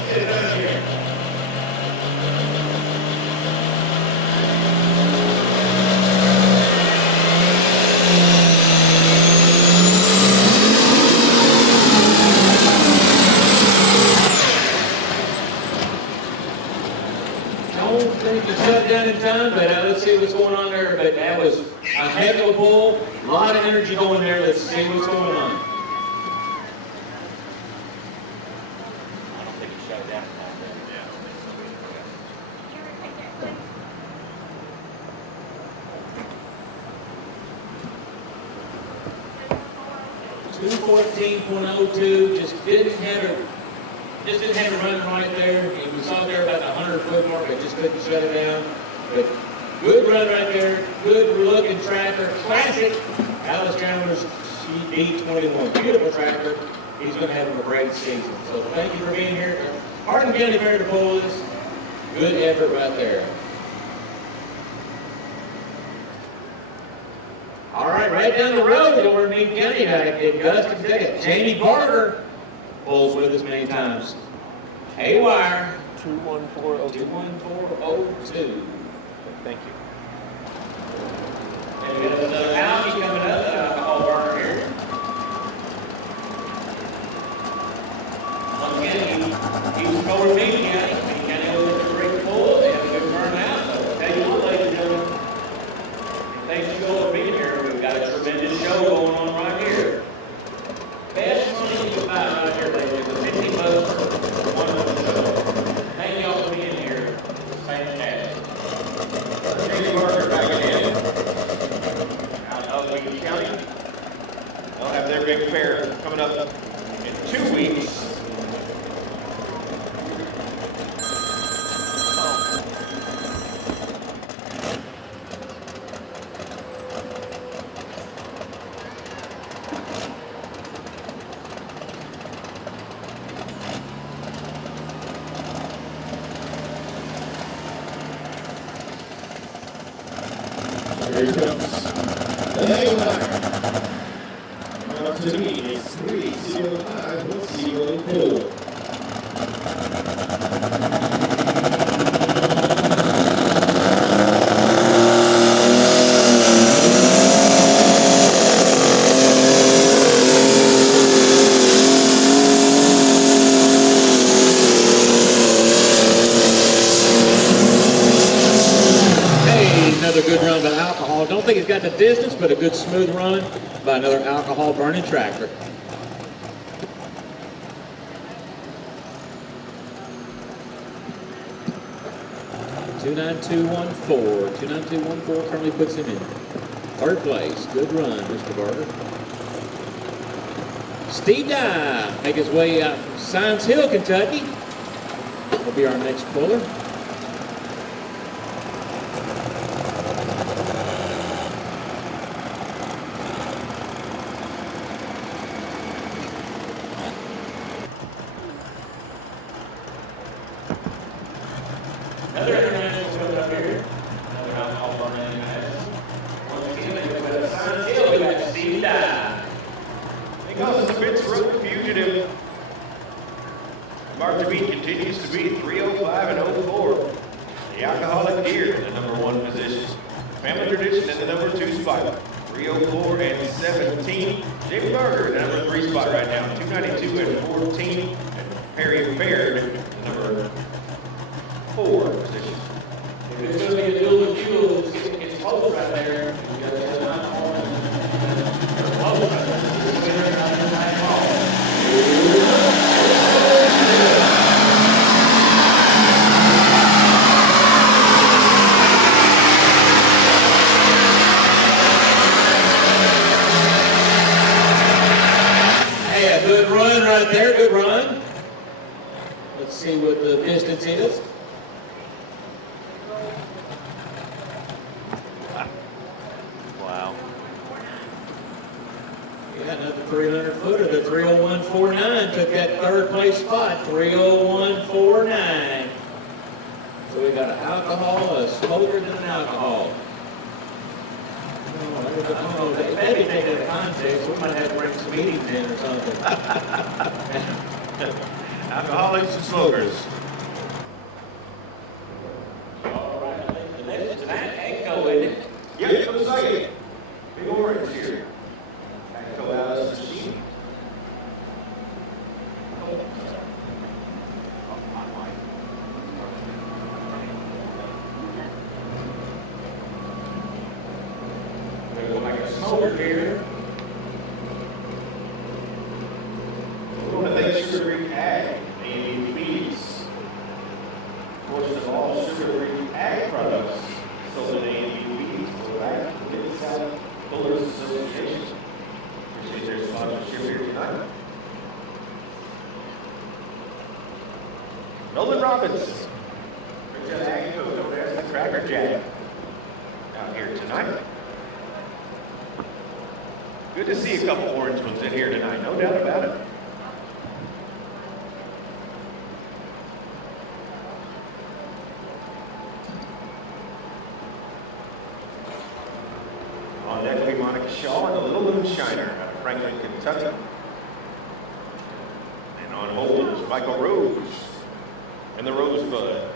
Get it out here. I don't think it's shut down in time, but let's see what's going on there. But that was a heck of a pull. A lot of energy going there. Let's see what's going on. I don't think it's shut down. Yeah. 214.02, just didn't have it running right there. We saw there about the 100-foot mark, but just couldn't shut it down. But good run right there, good looking tractor, classic Alice Chandler's CD21. Beautiful tractor. He's going to have a great season. So thank you for being here. Hardin County Fair to pull this. Good effort right there. All right, right down the road over in Meade County, in Guston, Kentucky. Jamie Barger pulls with us many times. Haywire. 21402. Thank you. And we got another Alfie coming up, an alcohol burner here. Once again, he was over Meade County. Meade County was a great pull. They have a good turnout. So I'll tell you what, ladies and gentlemen, if things go over Meade here, we've got a Here he comes. The Haywire. Up to me is 305-104. Another good run by alcohol. Don't think he's got the distance, but a good smooth run by another alcohol burning tractor. .29214 currently puts him in third place. Good run, Mr. Barber. Steve Dye make his way out from Science Hill, Kentucky. Will be our next puller. Another international coming up here. Another alcohol burning international. Once again, they go to Science Hill. We got Steve Dye. He goes to Fitz Road Fugitive. Mark to beat continues to be 305 and 04. The Alcoholic Deer in the number 1 position. Family Tradition in the number 2 spot. 304 and 17. Jim Berger in the number 3 spot right now. 292 and 14. And Perry Baird in the number 4 position. If it's going to be a dual fuel, it's close right there. You got the other alcohol and close right there. It's winner and alcohol. Hey, a good run right there, good run. Let's see what the distance is. Wow. Yeah, another 300-footer. The 301.49 took that third place spot. 301.49. So we got an alcohol, a smoker, and an alcohol. Oh, maybe taking it a contest. We might have to bring some meetings in or something. Alcoholics and smokers. All right, the next is an Echo, isn't it? Yep, it looks like it. Big orange here. Echo Alice machine. We're going to make a smoker here. We want to thank Sugar Creek Ag and feeds. Portion of all Sugar Creek Ag products sold at A&D Feeds go back to the Mid-South Pullers Association. Appreciate their sponsorship here tonight. Nolan Robinson. Richard Ag coach over there at the Cracker Jack. Out here tonight. Good to see a couple orange ones in here tonight, no doubt about it. On deck will be Monica Shaw and the Little Moonshiner out of Franklin, Kentucky. And on hold is Michael Rose and the Rosebud.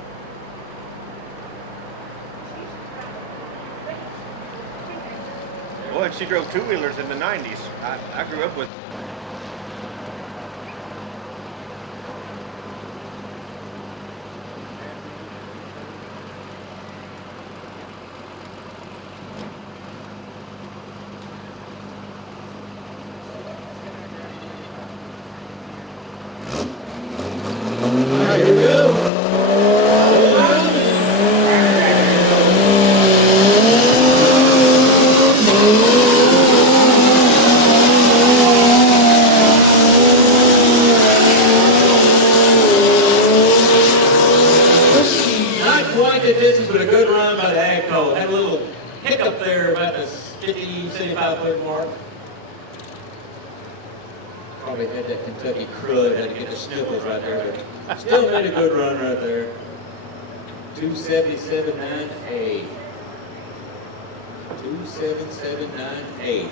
Boy, she drove two-wheelers in the 90s. I grew up with. hiccup there about the 50, 75-foot mark. Probably had that Kentucky crud, had to get the sniffles right there, but still made a good run right there. 277.98. 27798.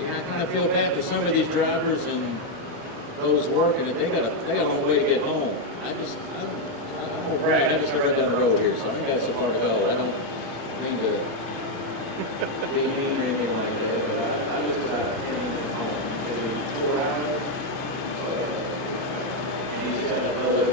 Yeah, I kind of feel bad for some of these drivers and those working it. They got a long way to get home. I'm gonna brag. I just live right down the road here, so I ain't got so far to go. I don't mean to be mean or anything like that, but I just can't even get home. Because it's 4 hours. And he's got another.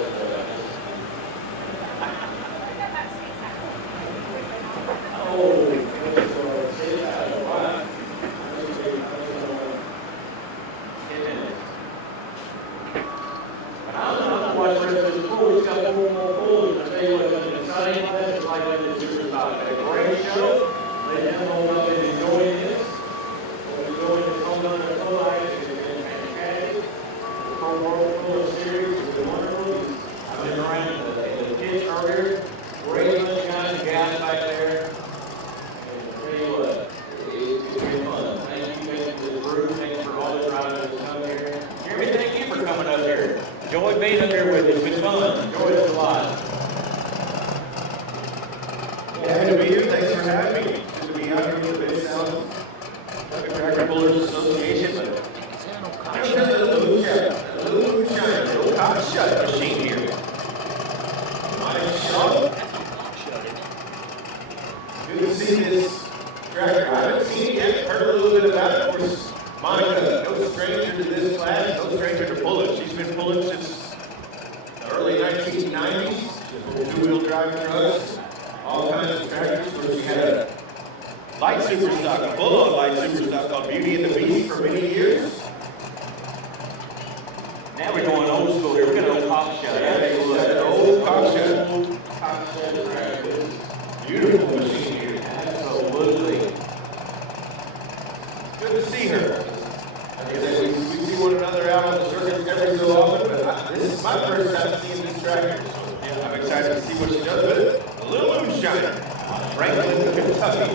Enjoy being up here with us. It's fun. Enjoy it a lot. Happy to be here. Thanks for having me. Good to be out here with the Mid-South Tractor Pullers Association. I'm just a little moonshine, a little cock shut machine here. My shop. Good to see this tractor. I haven't seen it yet. Heard a little bit about it. Of course, Monica, no stranger to this class, no stranger to pulling. She's been pulling since the early 1990s. Two-wheel drive trucks, all kinds of tractors. Of course, we had a light superstock, a full-on light superstock called Beauty and the Beast for many years. Now we're going old school here. We're going to old cock shut. Old cock shut. Beautiful machine here. Absolutely. Good to see her. I guess we see one another out on the circuit every so often, but this is my first time seeing this tractor. So I'm excited to see what she does with it. A little moonshiner. Franklin, Kentucky.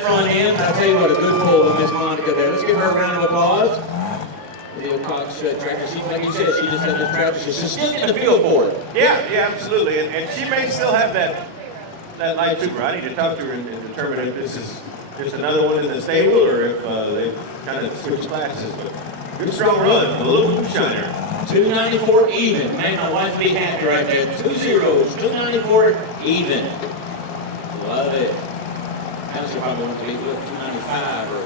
Front end. I'll tell you what, a good pull with Miss Monica there. Let's give her a round of applause. The old cock shut tractor. She, like you said, she just had this tractor. She's still getting a feel for it. Yeah, absolutely. And she may still have that light super. I need to talk to her and determine if this is just another one in the stable or if they've kind of switched classes. But good strong run, a little moonshiner. 294 even. Man, my wife be happy right there. 2 zeros, 294 even. Love it. Now she probably wants to be 295 or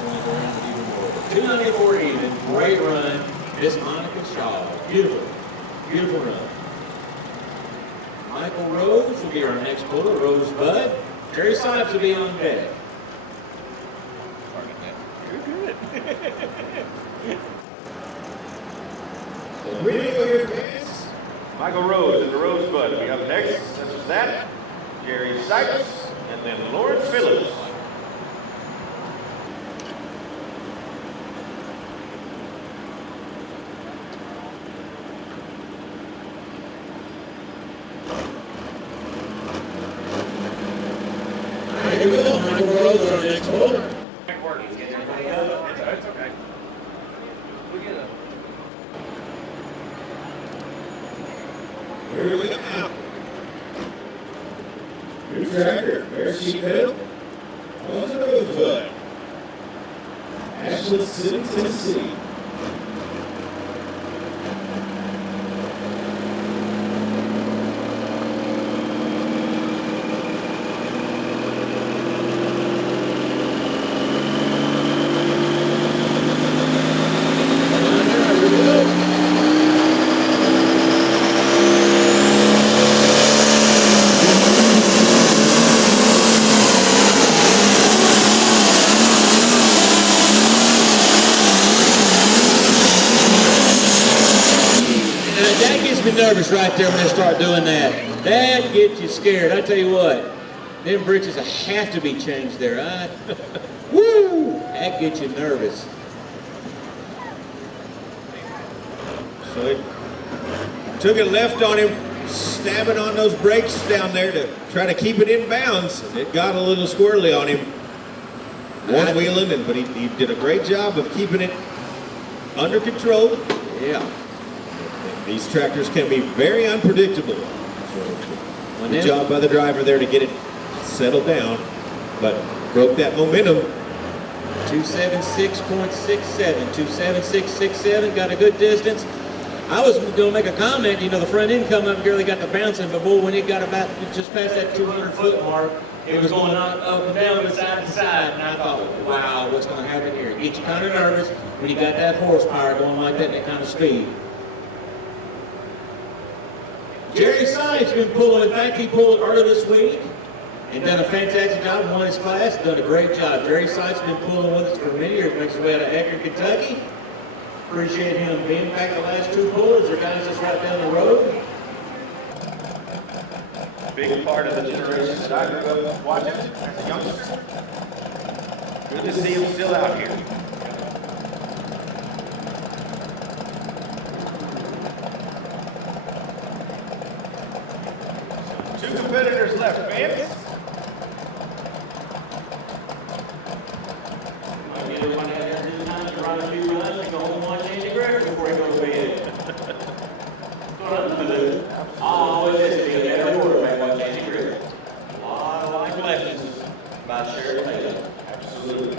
going around even more. 294 even. Great run. Miss Monica Shaw. Beautiful. Beautiful run. Michael Rose will be our next puller. Rosebud. Jerry Sipes will be on deck. Greeting with your fans. Michael Rose and the Rosebud will be up next. After that, Jerry Sipes. And then Lawrence Phillips. Here we go. Michael Rose is our next bowler. It's okay. Here we go now. New tractor, bare sheet pedal, on the Rosebud. Ashland City, Tennessee. nervous right there when they start doing that. That gets you scared. I tell you what, them britches have to be changed there. Woo! That gets you nervous. So it took it left on him, stabbing on those brakes down there to try to keep it in bounds. It got a little squirrely on him. One wheeling, but he did a great job of keeping it under control. Yeah. These tractors can be very unpredictable. Good job by the driver there to get it settled down, but broke that momentum. 276.67, 276.67, got a good distance. I was going to make a comment, you know, the front end come up and really got the bouncing, but boy, when it got about just past that 200-foot mark, it was going up and down, but side to side, and I thought, wow, what's going to happen here? It gets you kind of nervous when you got that horsepower going like that and that kind of speed. Jerry Sykes been pulling, in fact, he pulled earlier this week and done a fantastic job, won his class, done a great job. Jerry Sykes been pulling with us for many years, makes his way out of Akron, Kentucky. Appreciate him being back the last two pullers. They're guys just right down the road. Big part of the generation that I grew up watching as a youngster. Good to see him still out here. Two competitors left, fans. Might get everybody out there this time to run a few runs and go home and watch Andy Gregory before he goes to bed. That's what I'm going to do. I always used to be a quarterback watch Andy Gregory. A lot of life lessons about Sheriff Taylor. Absolutely.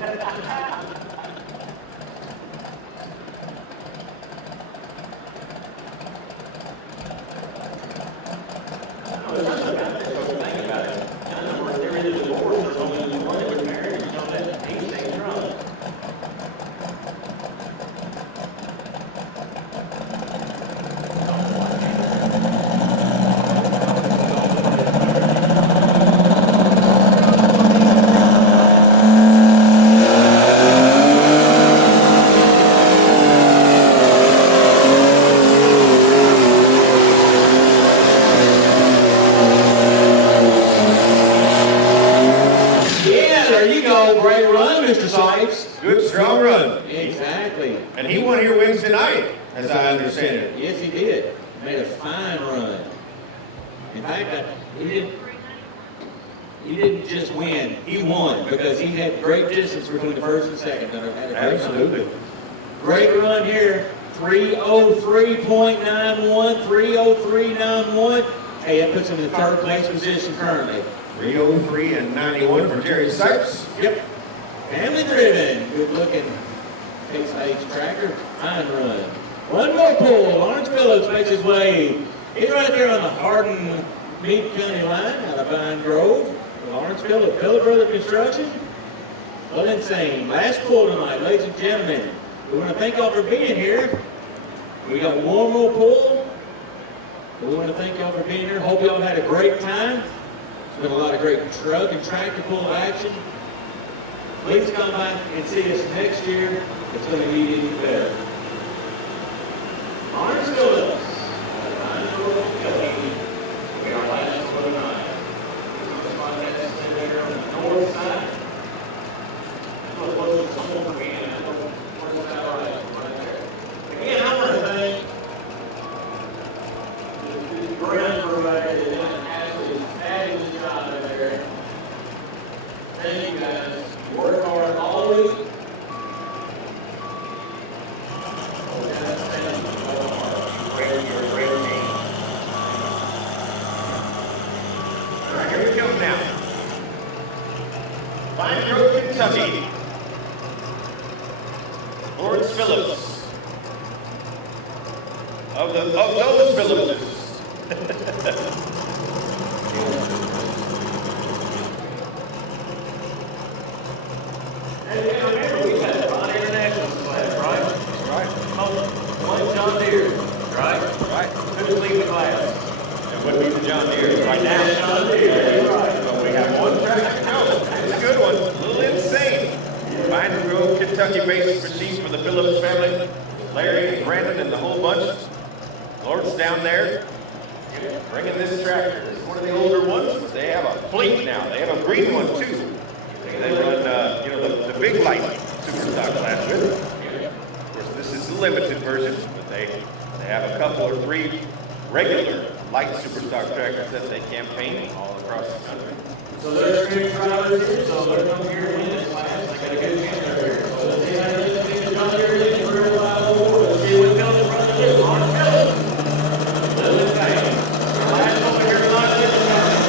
Good, strong run. Exactly. And he won here Wednesday night, as I understand it. Yes, he did. Made a fine run. In fact, he didn't just win, he won because he had great distance between the first and second. Absolutely. Great run here. 303.91, 303.91. Hey, that puts him in the third place position currently. 303 and 91 for Jerry Sipes. Yep. Family driven. Good looking Case Age tractor. Fine run. One more pull. Lawrence Phillips makes his way. He's right there on the Hardin Meade County line out of Vine Grove. Lawrence Phillips, Phillips Brother Construction. Well, insane. Last pull tonight, ladies and gentlemen. We want to thank y'all for being here. We got one more pull. We want to thank y'all for being here. Hope y'all had a great time. It's been a lot of great truck and tractor pull action. Please come back and see us next year. It's going to be even better. Lawrence Phillips. We are last for the night. This spot that's there on the north side. Again, I want to thank the ground crew right there. They're doing an absolutely fabulous job out there. Thank you guys. Work hard all week. Great team. All right, here we come now. Vine Grove, Kentucky. Lawrence Phillips. Of those Phillipses. And remember, we had Vine International class, right? That's right. One John Deere, right? Right. Who's leading the class? It would be the John Deere right now. John Deere, right. So we have one tractor to go. It's a good one. A little insane. Vine Grove, Kentucky-based machine for the Phillips family. Larry, Brandon, and the whole bunch. Lawrence down there. bringing this tractor. It's one of the older ones, but they have a fleet now. They have a green one too. They run, the big light superstock class with it. Of course, this is the limited version, but they have a couple or three regular light superstock tractors that they campaign all across the country. So there's three drivers here, so they're coming here to win this class. They got a good chance over here. So let's see how this is John Deere in for a while. Let's see what's coming in front of this. On the field. Little thing. Last over here tonight, this is coming.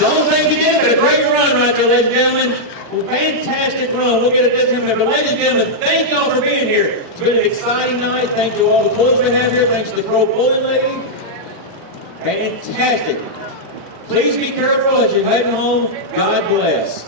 Don't think you did, but a great run right there, ladies and gentlemen. Well, fantastic run. We'll get it this time. But ladies and gentlemen, thank y'all for being here. It's been an exciting night. Thank you to all the pullers we have here. Thanks to the Pro Pulling League. Fantastic. Please be careful as you're heading home. God bless.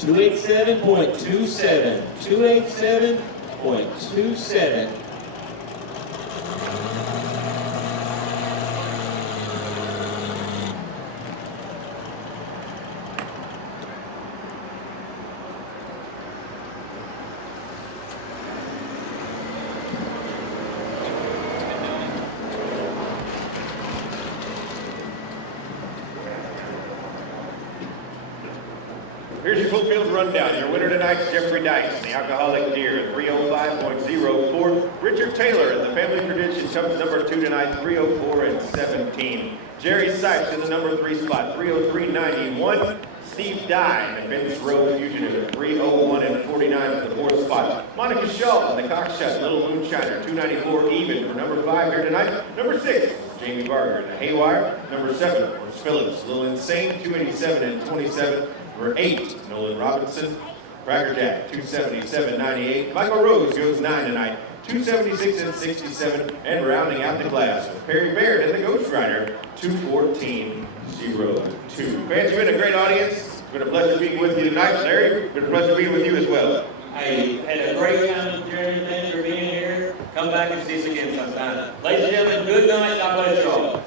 $287.27. 287.27. Here's your full field rundown. Your winner tonight's Jeffrey Dykes, the Alcoholic Deer, 305.04. Richard Taylor in the Family Tradition comes number 2 tonight, 304.17. Jerry Sipes in the number 3 spot, 303.91. Steve Dye in the Vince Rowe Fugitive, 301.49 at the 4th spot. Monica Shaw in the Cockshot Little Moonshiner, 294 even for number 5 here tonight. Number 6, Jamie Barger in the Haywire. Number 7, Morris Phillips, Little Insane, 287.27. Number 8, Nolan Robinson. Crackerjack, 277.98. Michael Rose goes 9 tonight, 276.67. And rounding out the class with Perry Baird and the Ghost Rider, 214.02. Fans, you've been a great audience. It's been a pleasure being with you tonight. Larry, it's been a pleasure being with you as well. Hey, had a great time with Jerry. Thanks for being here. Come back and see us again sometime. Ladies and gentlemen, good night. God bless you all.